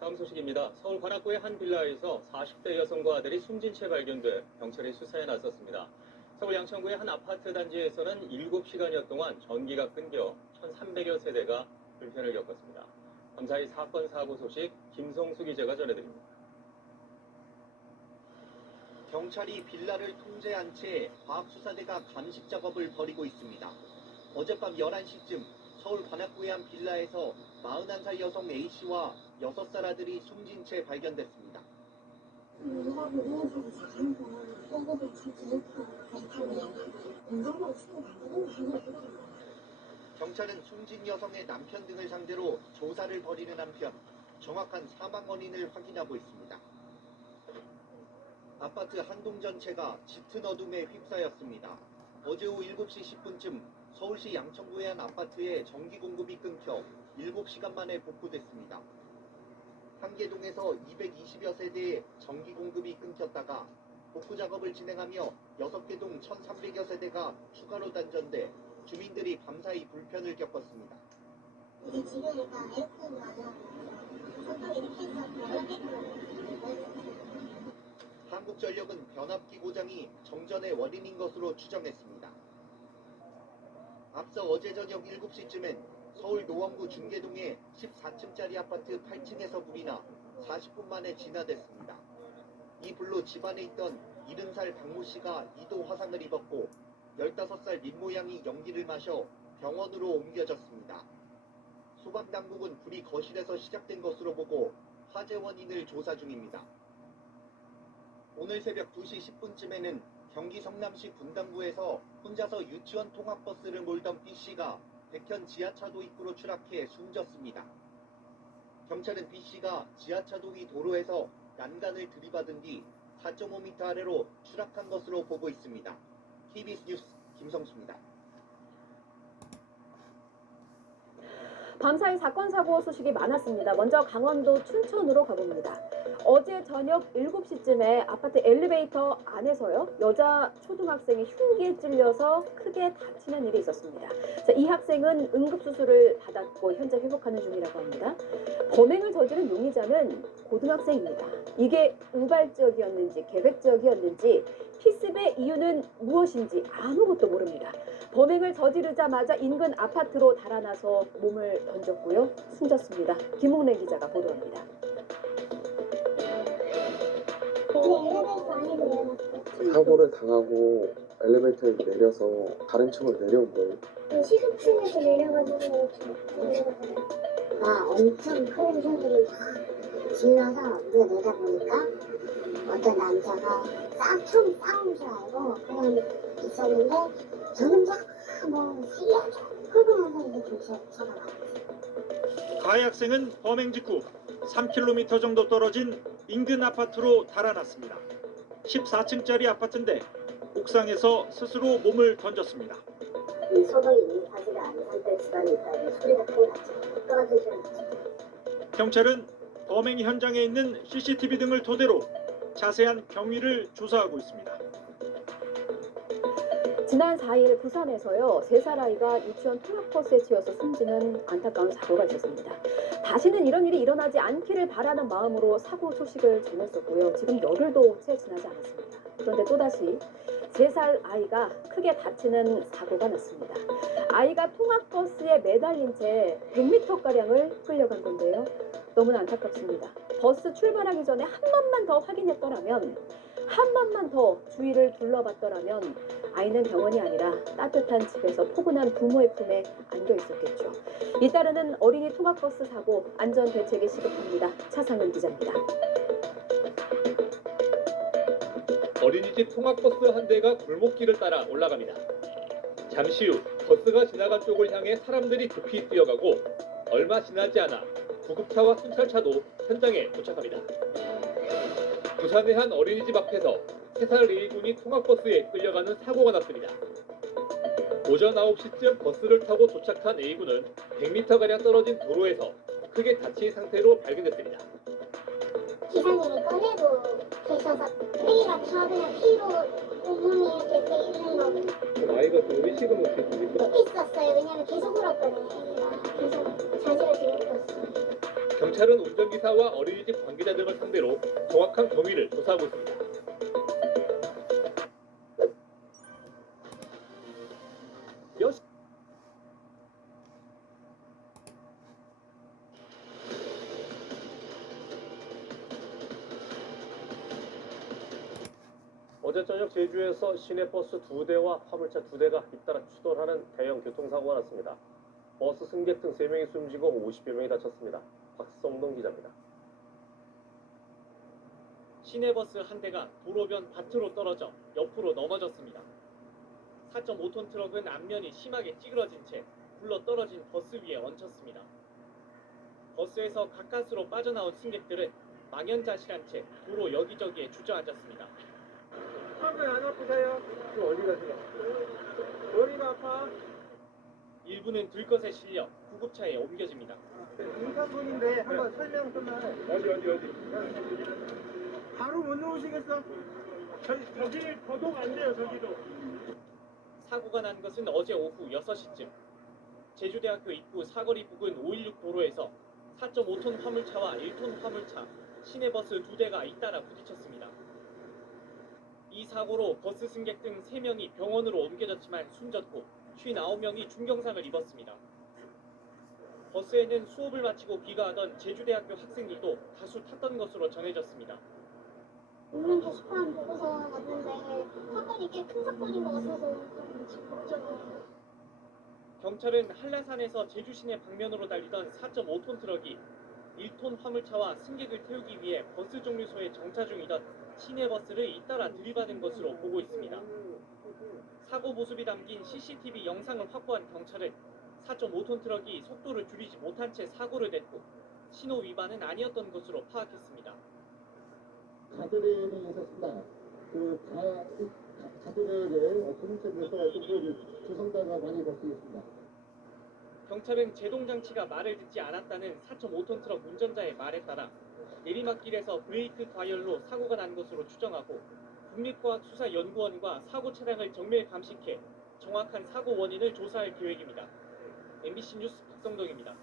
다음 소식입니다. 서울 관악구의 한 빌라에서 40대 여성과 아들이 숨진 채 발견돼 경찰이 수사에 나섰습니다. 서울 양천구의 한 아파트 단지에서는 7시간여 동안 전기가 끊겨 1,300여 세대가 불편을 겪었습니다. 감사히 사건 사고 소식 김성수 기자가 전해드립니다. 경찰이 빌라를 통제한 채 과학수사대가 감식 작업을 벌이고 있습니다. 어젯밤 11시쯤 서울 관악구의 한 빌라에서 41살 여성 A씨와 6살 아들이 숨진 채 발견됐습니다. 경찰은 숨진 여성의 남편 등을 상대로 조사를 벌이는 한편 정확한 사망 원인을 확인하고 있습니다. 아파트 한 동 전체가 짙은 어둠에 휩싸였습니다. 어제 오후 7시 10분쯤 서울시 양천구의 한 아파트에 전기 공급이 끊겨 7시간 만에 복구됐습니다. 한계동에서 220여 세대의 전기 공급이 끊겼다가 복구 작업을 진행하며 6개 동 1,300여 세대가 추가로 단전돼 주민들이 밤사이 불편을 겪었습니다. 한국전력은 변압기 고장이 정전의 원인인 것으로 추정했습니다. 앞서 어제 저녁 7시쯤엔 서울 노원구 중계동의 14층짜리 아파트 8층에서 불이 나 40분 만에 진화됐습니다. 이 불로 집안에 있던 70살 박모 씨가 2도 화상을 입었고 15살 민모양이 연기를 마셔 병원으로 옮겨졌습니다. 소방당국은 불이 거실에서 시작된 것으로 보고 화재 원인을 조사 중입니다. 오늘 새벽 2시 10분쯤에는 경기 성남시 분당구에서 혼자서 유치원 통학버스를 몰던 B씨가 백현 지하차도 입구로 추락해 숨졌습니다. 경찰은 B씨가 지하차도 위 도로에서 난간을 들이받은 뒤 4.5m 아래로 추락한 것으로 보고 있습니다. KBS 뉴스 김성수입니다. 밤사이 사건 사고 소식이 많았습니다. 먼저 강원도 춘천으로 가봅니다. 어제 저녁 7시쯤에 아파트 엘리베이터 안에서요, 여자 초등학생이 흉기에 찔려서 크게 다치는 일이 있었습니다. 자, 이 학생은 응급수술을 받았고 현재 회복하는 중이라고 합니다. 범행을 저지른 용의자는 고등학생입니다. 이게 우발적이었는지 계획적이었는지 피습의 이유는 무엇인지 아무것도 모릅니다. 범행을 저지르자마자 인근 아파트로 달아나서 몸을 던졌고요. 숨졌습니다. 김홍래 기자가 보도합니다. 사고를 당하고 엘리베이터에 내려서 다른 층으로 내려온 거예요. 시속층에서 내려가지고 엄청 큰 소리를 다 질러서 누가 내다보니까 어떤 남자가 싸움 줄 알고 그냥 있었는데 저는 뭐 시리하게 끄고나서 이제 경찰차가 왔어요. 가해 학생은 범행 직후 3km 정도 떨어진 인근 아파트로 달아났습니다. 14층짜리 아파트인데 옥상에서 스스로 몸을 던졌습니다. 이 소동이 사실 아닌 상태 집안에 있다는 소리가 큰 것 같죠. 떨어지지는 않죠. 경찰은 범행 현장에 있는 CCTV 등을 토대로 자세한 경위를 조사하고 있습니다. 지난 4일 부산에서요, 3살 아이가 유치원 통학버스에 치여서 숨지는 안타까운 사고가 있었습니다. 다시는 이런 일이 일어나지 않기를 바라는 마음으로 사고 소식을 전했었고요. 지금 열흘도 채 지나지 않았습니다. 그런데 또다시 3살 아이가 크게 다치는 사고가 났습니다. 아이가 통학버스에 매달린 채 100m가량을 끌려간 건데요. 너무나 안타깝습니다. 버스 출발하기 전에 한 번만 더 확인했더라면, 한 번만 더 주위를 둘러봤더라면 아이는 병원이 아니라 따뜻한 집에서 포근한 부모의 품에 안겨 있었겠죠. 잇따르는 어린이 통학버스 사고 안전 대책이 시급합니다. 차상은 기자입니다. 어린이집 통학버스 한 대가 골목길을 따라 올라갑니다. 잠시 후 버스가 지나간 쪽을 향해 사람들이 급히 뛰어가고 얼마 지나지 않아 구급차와 순찰차도 현장에 도착합니다. 부산의 한 어린이집 앞에서 3살 A군이 통학버스에 끌려가는 사고가 났습니다. 오전 9시쯤 버스를 타고 도착한 A군은 100m가량 떨어진 도로에서 크게 다친 상태로 발견됐습니다. 기사님이 꺼내고 계셔서 A가 다 그냥 피로 온몸이 이렇게 돼 있는 거 그럼 아이가 그 의식은 어떻습니까? 있었어요. 왜냐면 계속 울었거든요. A가 계속 자지를 지고 있었어요. 경찰은 운전기사와 어린이집 관계자 등을 상대로 정확한 경위를 조사하고 있습니다. 어제 저녁 제주에서 시내버스 2대와 화물차 2대가 잇따라 추돌하는 대형 교통사고가 났습니다. 버스 승객 등 3명이 숨지고 50여 명이 다쳤습니다. 박성동 기자입니다. 시내버스 한 대가 도로변 밭으로 떨어져 옆으로 넘어졌습니다. 4.5톤 트럭은 앞면이 심하게 찌그러진 채 굴러 떨어진 버스 위에 얹혔습니다. 버스에서 가까스로 빠져나온 승객들은 망연자실한 채 도로 여기저기에 주저앉았습니다. 안 아프세요? 어디 가세요? 머리가 아파? 일부는 들것에 실려 구급차에 옮겨집니다. 인사분인데 한번 설명 좀만. 어디? 바로 못 놓으시겠어? 저기 거동 안 돼요, 저기도. 사고가 난 것은 어제 오후 6시쯤 제주대학교 입구 사거리 부근 516 도로에서 4.5톤 화물차와 1톤 화물차, 시내버스 2대가 잇따라 부딪혔습니다. 이 사고로 버스 승객 등 3명이 병원으로 옮겨졌지만 숨졌고 59명이 중경상을 입었습니다. 버스에는 수업을 마치고 귀가하던 제주대학교 학생들도 다수 탔던 것으로 전해졌습니다. 있는 게시판 보고서 왔는데 사건이 꽤 큰 사건인 것 같아서 걱정이에요. 경찰은 한라산에서 제주시내 방면으로 달리던 4.5톤 트럭이 1톤 화물차와 승객을 태우기 위해 버스 정류소에 정차 중이던 시내버스를 잇따라 들이받은 것으로 보고 있습니다. 사고 모습이 담긴 CCTV 영상을 확보한 경찰은 4.5톤 트럭이 속도를 줄이지 못한 채 사고를 냈고 신호 위반은 아니었던 것으로 파악했습니다. 가드레일이 있었습니다. 가드레일을 구름책에서 조성자가 많이 발생했습니다. 경찰은 제동장치가 말을 듣지 않았다는 4.5톤 트럭 운전자의 말에 따라 내리막길에서 브레이크 과열로 사고가 난 것으로 추정하고 국립과학수사연구원과 사고 차량을 정밀 감식해 정확한 사고 원인을 조사할 계획입니다. MBC 뉴스 박성동입니다.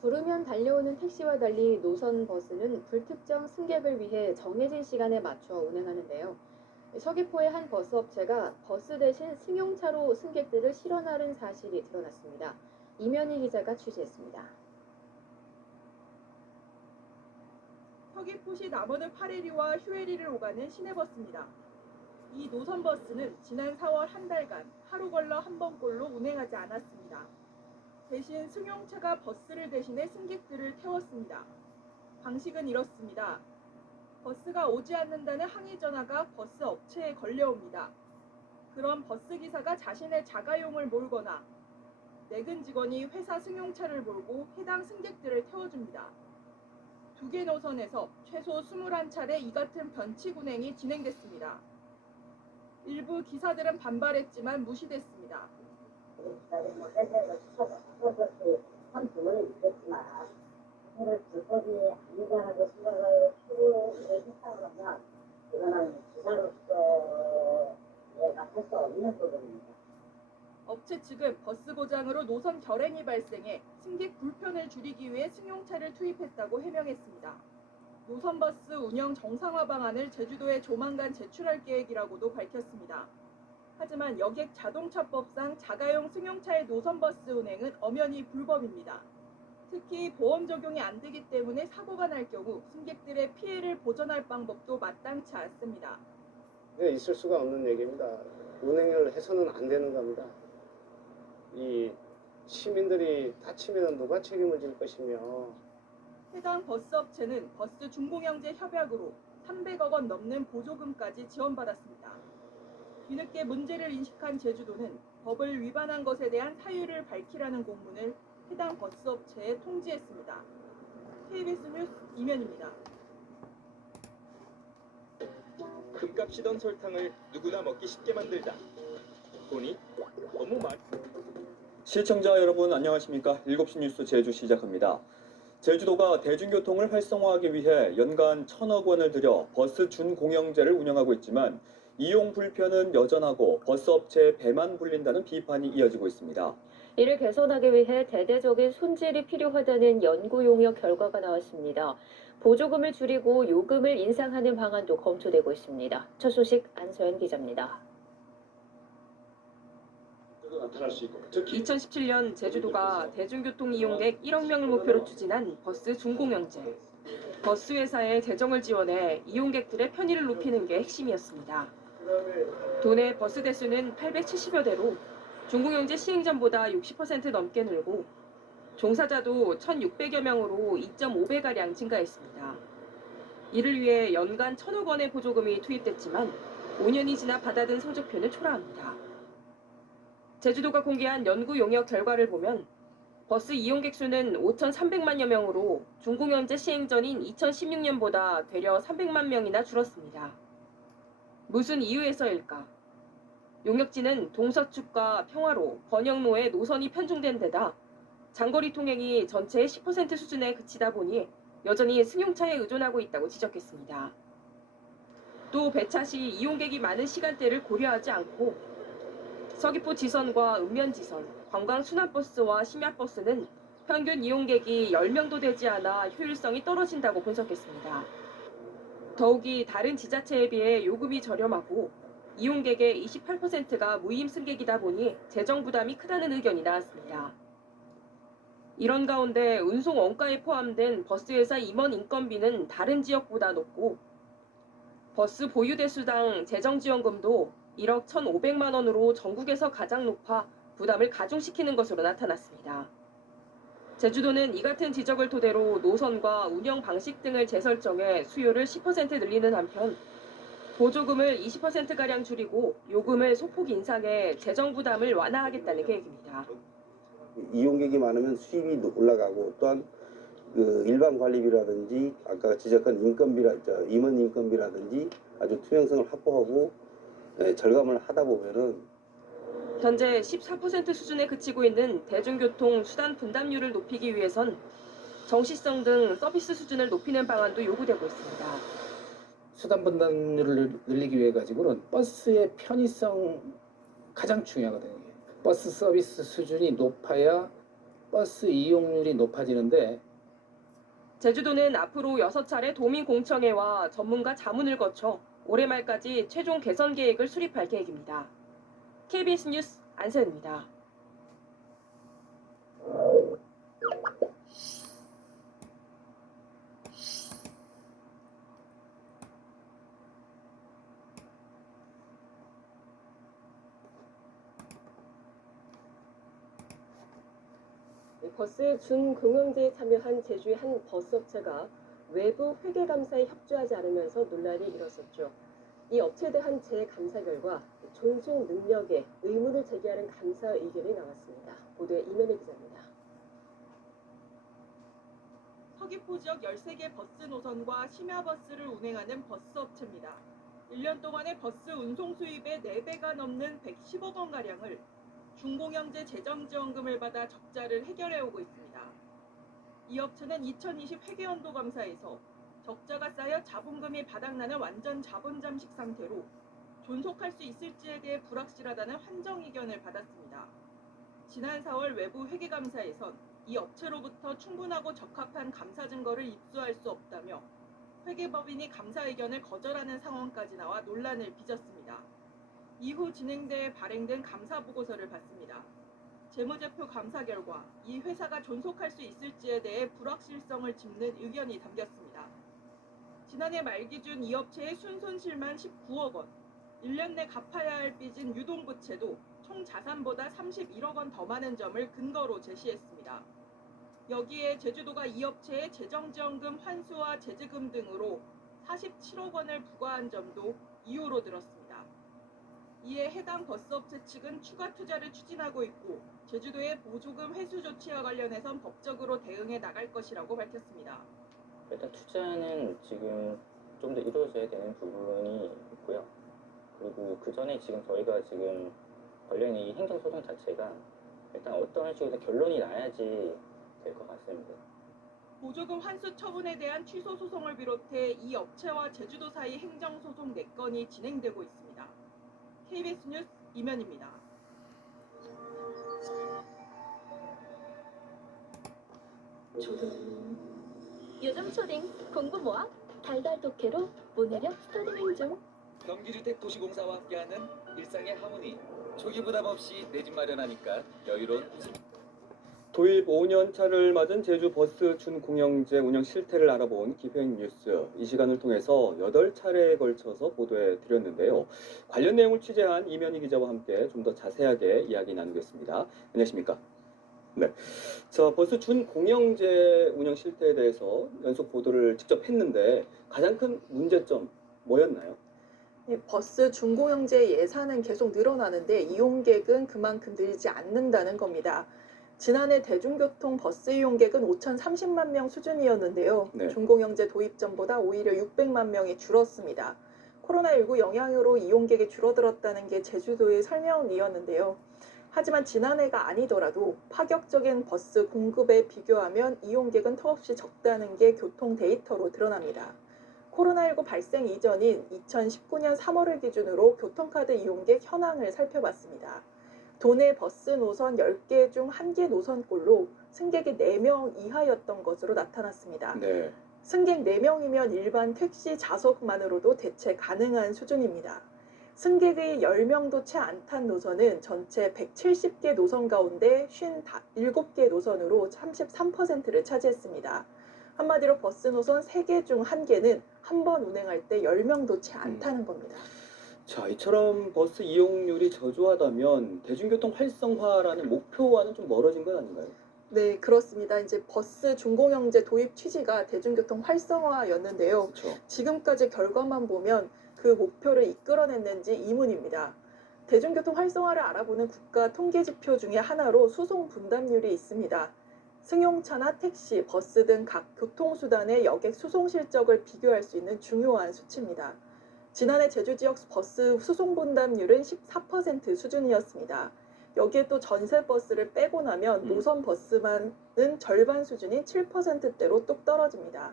부르면 달려오는 택시와 달리 노선 버스는 불특정 승객을 위해 정해진 시간에 맞춰 운행하는데요. 서귀포의 한 버스 업체가 버스 대신 승용차로 승객들을 실어나른 사실이 드러났습니다. 이면희 기자가 취재했습니다. 서귀포시 남원의 파레리와 휴에리를 오가는 시내버스입니다. 이 노선버스는 지난 4월 한 달간 하루 걸러 한 번꼴로 운행하지 않았습니다. 대신 승용차가 버스를 대신해 승객들을 태웠습니다. 방식은 이렇습니다. 버스가 오지 않는다는 항의 전화가 버스 업체에 걸려옵니다. 그럼 버스 기사가 자신의 자가용을 몰거나 내근 직원이 회사 승용차를 몰고 해당 승객들을 태워줍니다. 2개 노선에서 최소 21차례 이 같은 변칙 운행이 진행됐습니다. 일부 기사들은 반발했지만 무시됐습니다. 한 부분은 있겠지만 이를 불법이 아니다라고 생각을 했다 그러면 이거는 기사로서에 맡을 수 없는 부분입니다. 업체 측은 버스 고장으로 노선 결행이 발생해 승객 불편을 줄이기 위해 승용차를 투입했다고 해명했습니다. 노선버스 운영 정상화 방안을 제주도에 조만간 제출할 계획이라고도 밝혔습니다. 하지만 여객 자동차법상 자가용 승용차의 노선버스 운행은 엄연히 불법입니다. 특히 보험 적용이 안 되기 때문에 사고가 날 경우 승객들의 피해를 보전할 방법도 마땅치 않습니다. 있을 수가 없는 얘기입니다. 운행을 해서는 안 되는 겁니다. 이 시민들이 다치면 누가 책임을 질 것이며. 해당 버스업체는 버스 중공영제 협약으로 300억 원 넘는 보조금까지 지원받았습니다. 뒤늦게 문제를 인식한 제주도는 법을 위반한 것에 대한 사유를 밝히라는 공문을 해당 버스업체에 통지했습니다. KBS 뉴스 이면입니다. 금값이던 설탕을 누구나 먹기 쉽게 만들다 보니 너무 많이. 시청자 여러분 안녕하십니까? 7시 뉴스 제주 시작합니다. 제주도가 대중교통을 활성화하기 위해 연간 1,000억 원을 들여 버스 준공영제를 운영하고 있지만 이용 불편은 여전하고 버스업체에 배만 불린다는 비판이 이어지고 있습니다. 이를 개선하기 위해 대대적인 손질이 필요하다는 연구 용역 결과가 나왔습니다. 보조금을 줄이고 요금을 인상하는 방안도 검토되고 있습니다. 첫 소식 안소연 기자입니다. 2017년 제주도가 대중교통 이용객 1억 명을 목표로 추진한 버스 준공영제. 버스 회사에 재정을 지원해 이용객들의 편의를 높이는 게 핵심이었습니다. 도내 버스 대수는 870여 대로 준공영제 시행 전보다 60% 넘게 늘고 종사자도 1,600여 명으로 2.5배가량 증가했습니다. 이를 위해 연간 1,000억 원의 보조금이 투입됐지만 5년이 지나 받아든 성적표는 초라합니다. 제주도가 공개한 연구 용역 결과를 보면 버스 이용객 수는 5,300만여 명으로 준공영제 시행 전인 2016년보다 되려 300만 명이나 줄었습니다. 무슨 이유에서일까? 용역지는 동서축과 평화로, 번영로에 노선이 편중된 데다 장거리 통행이 전체의 10% 수준에 그치다 보니 여전히 승용차에 의존하고 있다고 지적했습니다. 또 배차 시 이용객이 많은 시간대를 고려하지 않고 서귀포 지선과 읍면 지선, 관광 순환버스와 심야버스는 평균 이용객이 10명도 되지 않아 효율성이 떨어진다고 분석했습니다. 더욱이 다른 지자체에 비해 요금이 저렴하고 이용객의 28%가 무임 승객이다 보니 재정 부담이 크다는 의견이 나왔습니다. 이런 가운데 운송 원가에 포함된 버스회사 임원 인건비는 다른 지역보다 높고 버스 보유 대수당 재정지원금도 1억 1,500만 원으로 전국에서 가장 높아 부담을 가중시키는 것으로 나타났습니다. 제주도는 이 같은 지적을 토대로 노선과 운영 방식 등을 재설정해 수요를 10% 늘리는 한편 보조금을 20%가량 줄이고 요금을 소폭 인상해 재정 부담을 완화하겠다는 계획입니다. 이용객이 많으면 수입이 올라가고 또한 그 일반 관리비라든지 아까 지적한 임원 인건비라든지 아주 투명성을 확보하고 절감을 하다 보면은 현재 14% 수준에 그치고 있는 대중교통 수단 분담률을 높이기 위해선 정시성 등 서비스 수준을 높이는 방안도 요구되고 있습니다. 수단 분담률을 늘리기 위해 가지고는 버스의 편의성 가장 중요하거든요. 버스 서비스 수준이 높아야 버스 이용률이 높아지는데 제주도는 앞으로 6차례 도민공청회와 전문가 자문을 거쳐 올해 말까지 최종 개선 계획을 수립할 계획입니다. KBS 뉴스 안서연입니다. 버스 준공영제에 참여한 제주의 한 버스업체가 외부 회계감사에 협조하지 않으면서 논란이 일었었죠. 이 업체에 한 재감사 결과 존속 능력에 의문을 제기하는 감사 의견이 나왔습니다. 보도에 이면희 기자입니다. 서귀포 지역 13개 버스 노선과 심야버스를 운행하는 버스업체입니다. 1년 동안의 버스 운송 수입의 4배가 넘는 110억 원가량을 준공영제 재정지원금을 받아 적자를 해결해오고 있습니다. 이 업체는 2020 회계연도 감사에서 적자가 쌓여 자본금이 바닥나는 완전 자본 잠식 상태로 존속할 수 있을지에 대해 불확실하다는 환정 의견을 받았습니다. 지난 4월 외부 회계감사에선 이 업체로부터 충분하고 적합한 감사 증거를 입수할 수 없다며 회계법인이 감사 의견을 거절하는 상황까지 나와 논란을 빚었습니다. 이후 진행대에 발행된 감사 보고서를 봤습니다. 재무제표 감사 결과 이 회사가 존속할 수 있을지에 대해 불확실성을 짚는 의견이 담겼습니다. 지난해 말 기준 이 업체의 순손실만 19억 원, 1년 내 갚아야 할 빚인 유동부채도 총 자산보다 31억 원 더 많은 점을 근거로 제시했습니다. 여기에 제주도가 이 업체에 재정지원금 환수와 제지금 등으로 47억 원을 부과한 점도 이유로 들었습니다. 이에 해당 버스업체 측은 추가 투자를 추진하고 있고 제주도의 보조금 회수 조치와 관련해선 법적으로 대응해 나갈 것이라고 밝혔습니다. 일단 투자는 지금 좀 더 이루어져야 되는 부분이 있고요. 그리고 그 전에 지금 저희가 지금 관련 이 행정소송 자체가 일단 어떤 식으로 결론이 나야지 될 것 같습니다. 보조금 환수 처분에 대한 취소 소송을 비롯해 이 업체와 제주도 사이 행정소송 4건이 진행되고 있습니다. KBS 뉴스 이면입니다. 요즘 초딩 공부 뭐야? 달달 독해로 문해력 스터디밍 중. 경기주택도시공사와 함께하는 일상의 하모니. 초기 부담 없이 내 집 마련하니까 여유로운 웃음. 도입 5년 차를 맞은 제주 버스 준공영제 운영 실태를 알아본 기획 뉴스. 이 시간을 통해서 8차례에 걸쳐서 보도해 드렸는데요. 관련 내용을 취재한 이면희 기자와 함께 좀 더 자세하게 이야기 나누겠습니다. 안녕하십니까? 네. 자, 버스 준공영제 운영 실태에 대해서 연속 보도를 직접 했는데 가장 큰 문제점 뭐였나요? 버스 준공영제 예산은 계속 늘어나는데 이용객은 그만큼 늘지 않는다는 겁니다. 지난해 대중교통 버스 이용객은 5,030만 명 수준이었는데요. 네. 준공영제 도입 전보다 오히려 600만 명이 줄었습니다. 코로나19 영향으로 이용객이 줄어들었다는 게 제주도의 설명이었는데요. 하지만 지난해가 아니더라도 파격적인 버스 공급에 비교하면 이용객은 턱없이 적다는 게 교통 데이터로 드러납니다. 코로나19 발생 이전인 2019년 3월을 기준으로 교통카드 이용객 현황을 살펴봤습니다. 도내 버스 노선 10개 중 1개 노선꼴로 승객이 4명 이하였던 것으로 나타났습니다. 네. 승객 4명이면 일반 택시 좌석만으로도 대체 가능한 수준입니다. 승객의 10명도 채 안 탄 노선은 전체 170개 노선 가운데 57개 노선으로 33%를 차지했습니다. 한마디로 버스 노선 3개 중 1개는 한 번 운행할 때 10명도 채 안 타는 겁니다. 자, 이처럼 버스 이용률이 저조하다면 대중교통 활성화라는 목표와는 좀 멀어진 건 아닌가요? 네, 그렇습니다. 이제 버스 준공영제 도입 취지가 대중교통 활성화였는데요. 그렇죠. 지금까지 결과만 보면 그 목표를 이끌어냈는지 의문입니다. 대중교통 활성화를 알아보는 국가 통계 지표 중에 하나로 수송 분담률이 있습니다. 승용차나 택시, 버스 등 각 교통수단의 여객 수송 실적을 비교할 수 있는 중요한 수치입니다. 지난해 제주 지역 버스 수송 분담률은 14% 수준이었습니다. 여기에 또 전세 버스를 빼고 나면 노선 버스만은 절반 수준인 7%대로 뚝 떨어집니다.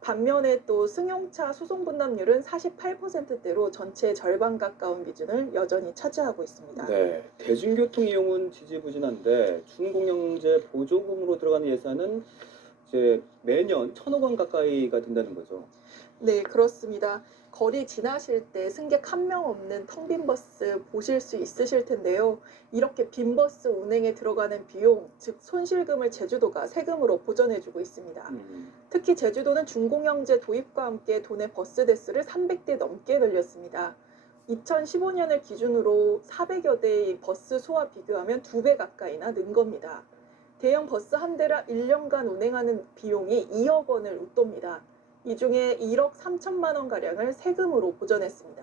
반면에 또 승용차 수송 분담률은 48%대로 전체의 절반 가까운 비중을 여전히 차지하고 있습니다. 네, 대중교통 이용은 지지부진한데 준공영제 보조금으로 들어가는 예산은 이제 매년 1,000억 원 가까이가 된다는 거죠. 네, 그렇습니다. 거리 지나실 때 승객 1명 없는 텅 빈 버스 보실 수 있으실 텐데요. 이렇게 빈 버스 운행에 들어가는 비용, 즉 손실금을 제주도가 세금으로 보전해주고 있습니다. 특히 제주도는 준공영제 도입과 함께 도내 버스 대수를 300대 넘게 늘렸습니다. 2015년을 기준으로 400여 대의 버스 수와 비교하면 2배 가까이나 는 겁니다. 대형 버스 한 대를 1년간 운행하는 비용이 2억 원을 웃돕니다. 이 중에 1억 3천만 원 가량을 세금으로 보전했습니다.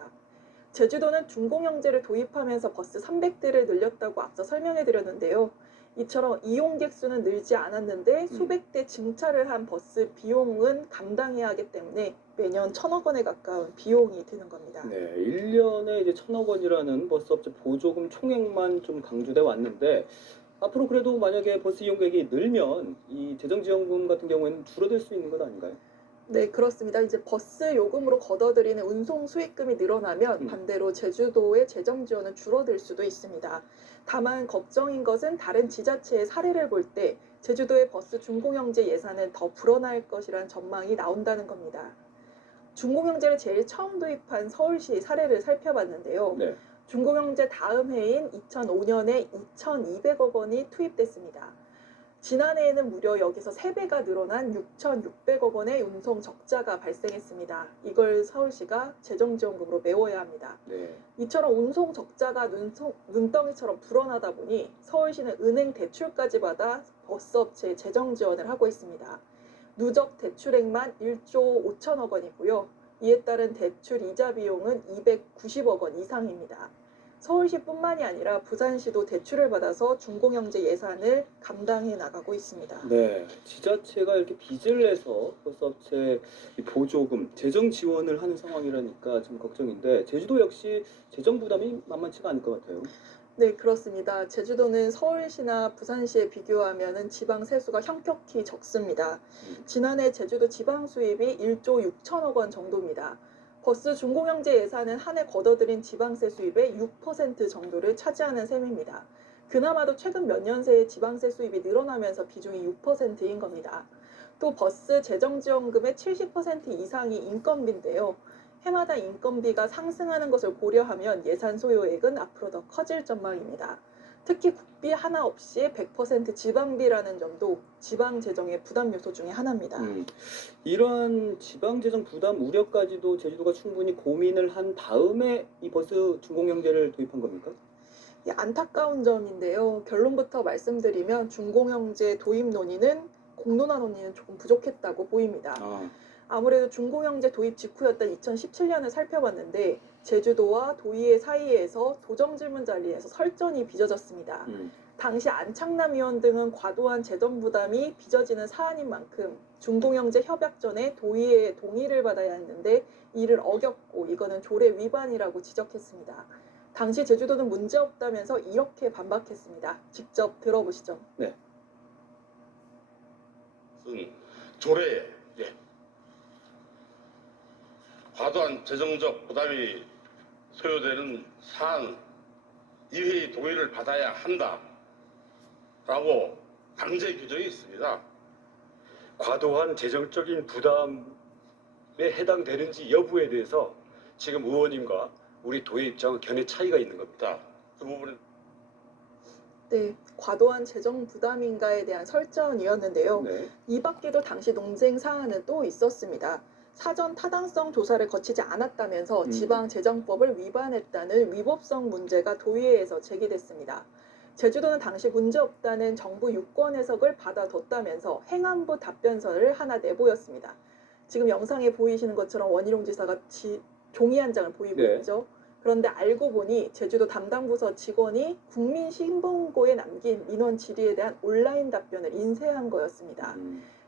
제주도는 준공영제를 도입하면서 버스 300대를 늘렸다고 앞서 설명해드렸는데요. 이처럼 이용객 수는 늘지 않았는데 수백 대 증차를 한 버스 비용은 감당해야 하기 때문에 매년 1,000억 원에 가까운 비용이 드는 겁니다. 네, 1년에 이제 1,000억 원이라는 버스업체 보조금 총액만 좀 강조돼 왔는데 앞으로 그래도 만약에 버스 이용객이 늘면 이 재정지원금 같은 경우에는 줄어들 수 있는 건 아닌가요? 네, 그렇습니다. 이제 버스 요금으로 걷어들이는 운송 수익금이 늘어나면 반대로 제주도의 재정 지원은 줄어들 수도 있습니다. 다만 걱정인 것은 다른 지자체의 사례를 볼 때 제주도의 버스 준공영제 예산은 더 불어날 것이란 전망이 나온다는 겁니다. 준공영제를 제일 처음 도입한 서울시 사례를 살펴봤는데요. 네. 준공영제 다음 해인 2005년에 2,200억 원이 투입됐습니다. 지난해에는 무려 여기서 3배가 늘어난 6,600억 원의 운송 적자가 발생했습니다. 이걸 서울시가 재정지원금으로 메워야 합니다. 네. 이처럼 운송 적자가 눈덩이처럼 불어나다 보니 서울시는 은행 대출까지 받아 버스업체에 재정 지원을 하고 있습니다. 누적 대출액만 1조 5천억 원이고요. 이에 따른 대출 이자 비용은 290억 원 이상입니다. 서울시뿐만이 아니라 부산시도 대출을 받아서 준공영제 예산을 감당해 나가고 있습니다. 네, 지자체가 이렇게 빚을 내서 버스업체 보조금, 재정 지원을 하는 상황이라니까 좀 걱정인데 제주도 역시 재정 부담이 만만치가 않을 것 같아요. 네, 그렇습니다. 제주도는 서울시나 부산시에 비교하면 지방 세수가 현격히 적습니다. 지난해 제주도 지방 수입이 1조 6천억 원 정도입니다. 버스 준공영제 예산은 한 해 걷어들인 지방세 수입의 6% 정도를 차지하는 셈입니다. 그나마도 최근 몇 년 새에 지방세 수입이 늘어나면서 비중이 6%인 겁니다. 또 버스 재정지원금의 70% 이상이 인건비인데요. 해마다 인건비가 상승하는 것을 고려하면 예산 소요액은 앞으로 더 커질 전망입니다. 특히 국비 하나 없이 100% 지방비라는 점도 지방 재정의 부담 요소 중에 하나입니다. 이러한 지방 재정 부담 우려까지도 제주도가 충분히 고민을 한 다음에 이 버스 준공영제를 도입한 겁니까? 안타까운 점인데요. 결론부터 말씀드리면 준공영제 도입 논의는 공론화 논의는 조금 부족했다고 보입니다. 아무래도 준공영제 도입 직후였던 2017년을 살펴봤는데 제주도와 도의회 사이에서 도정질문 자리에서 설전이 빚어졌습니다. 당시 안창남 의원 등은 과도한 재정 부담이 빚어지는 사안인 만큼 준공영제 협약 전에 도의회의 동의를 받아야 했는데 이를 어겼고 이거는 조례 위반이라고 지적했습니다. 당시 제주도는 문제없다면서 이렇게 반박했습니다. 직접 들어보시죠. 네. 조례에 과도한 재정적 부담이 소요되는 사안 이회의 동의를 받아야 한다라고 강제 규정이 있습니다. 과도한 재정적인 부담에 해당되는지 여부에 대해서 지금 의원님과 우리 도의 입장은 견해 차이가 있는 겁니다. 그 부분은 네, 과도한 재정 부담인가에 대한 설전이었는데요. 이 밖에도 당시 논쟁 사안은 또 있었습니다. 사전 타당성 조사를 거치지 않았다면서 지방재정법을 위반했다는 위법성 문제가 도의회에서 제기됐습니다. 제주도는 당시 문제없다는 정부 유권 해석을 받아뒀다면서 행안부 답변서를 하나 내보였습니다. 지금 영상에 보이시는 것처럼 원희룡 지사가 종이 한 장을 보이고 있죠. 그런데 알고 보니 제주도 담당 부서 직원이 국민신문고에 남긴 민원 질의에 대한 온라인 답변을 인쇄한 거였습니다.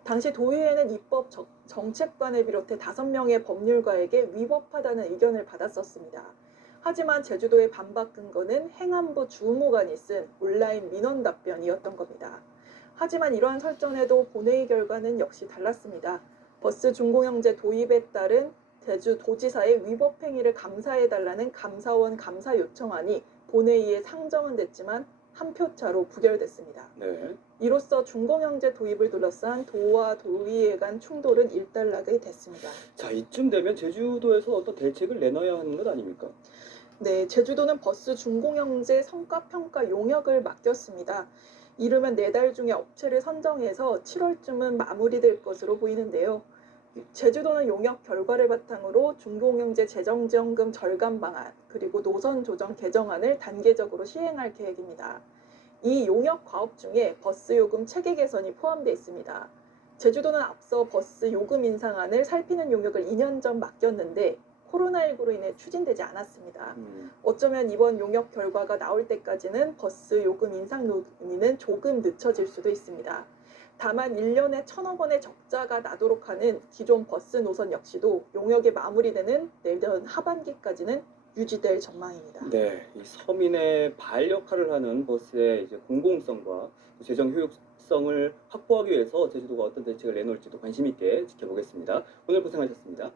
당시 도의회는 입법 정책관을 비롯해 5명의 법률가에게 위법하다는 의견을 받았었습니다. 하지만 제주도의 반박 근거는 행안부 주무관이 쓴 온라인 민원 답변이었던 겁니다. 하지만 이러한 설전에도 본회의 결과는 역시 달랐습니다. 버스 준공영제 도입에 따른 제주도지사의 위법 행위를 감사해달라는 감사원 감사 요청안이 본회의에 상정은 됐지만 한 표 차로 부결됐습니다. 이로써 준공영제 도입을 둘러싼 도와 도의회 간 충돌은 일단락이 됐습니다. 자, 이쯤 되면 제주도에서 어떤 대책을 내놔야 하는 것 아닙니까? 네, 제주도는 버스 준공영제 성과평가 용역을 맡겼습니다. 이르면 4달 중에 업체를 선정해서 7월쯤은 마무리될 것으로 보이는데요. 제주도는 용역 결과를 바탕으로 준공영제 재정지원금 절감 방안 그리고 노선 조정 개정안을 단계적으로 시행할 계획입니다. 이 용역 과업 중에 버스 요금 체계 개선이 포함되어 있습니다. 제주도는 앞서 버스 요금 인상안을 살피는 용역을 2년 전 맡겼는데 코로나19로 인해 추진되지 않았습니다. 어쩌면 이번 용역 결과가 나올 때까지는 버스 요금 인상 논의는 조금 늦춰질 수도 있습니다. 다만 1년에 1,000억 원의 적자가 나도록 하는 기존 버스 노선 역시도 용역이 마무리되는 내년 하반기까지는 유지될 전망입니다. 네, 이 서민의 발 역할을 하는 버스의 이제 공공성과 재정 접근성을 확보하기 위해서 제주도가 어떤 대책을 내놓을지도 관심 있게 지켜보겠습니다. 오늘 고생하셨습니다.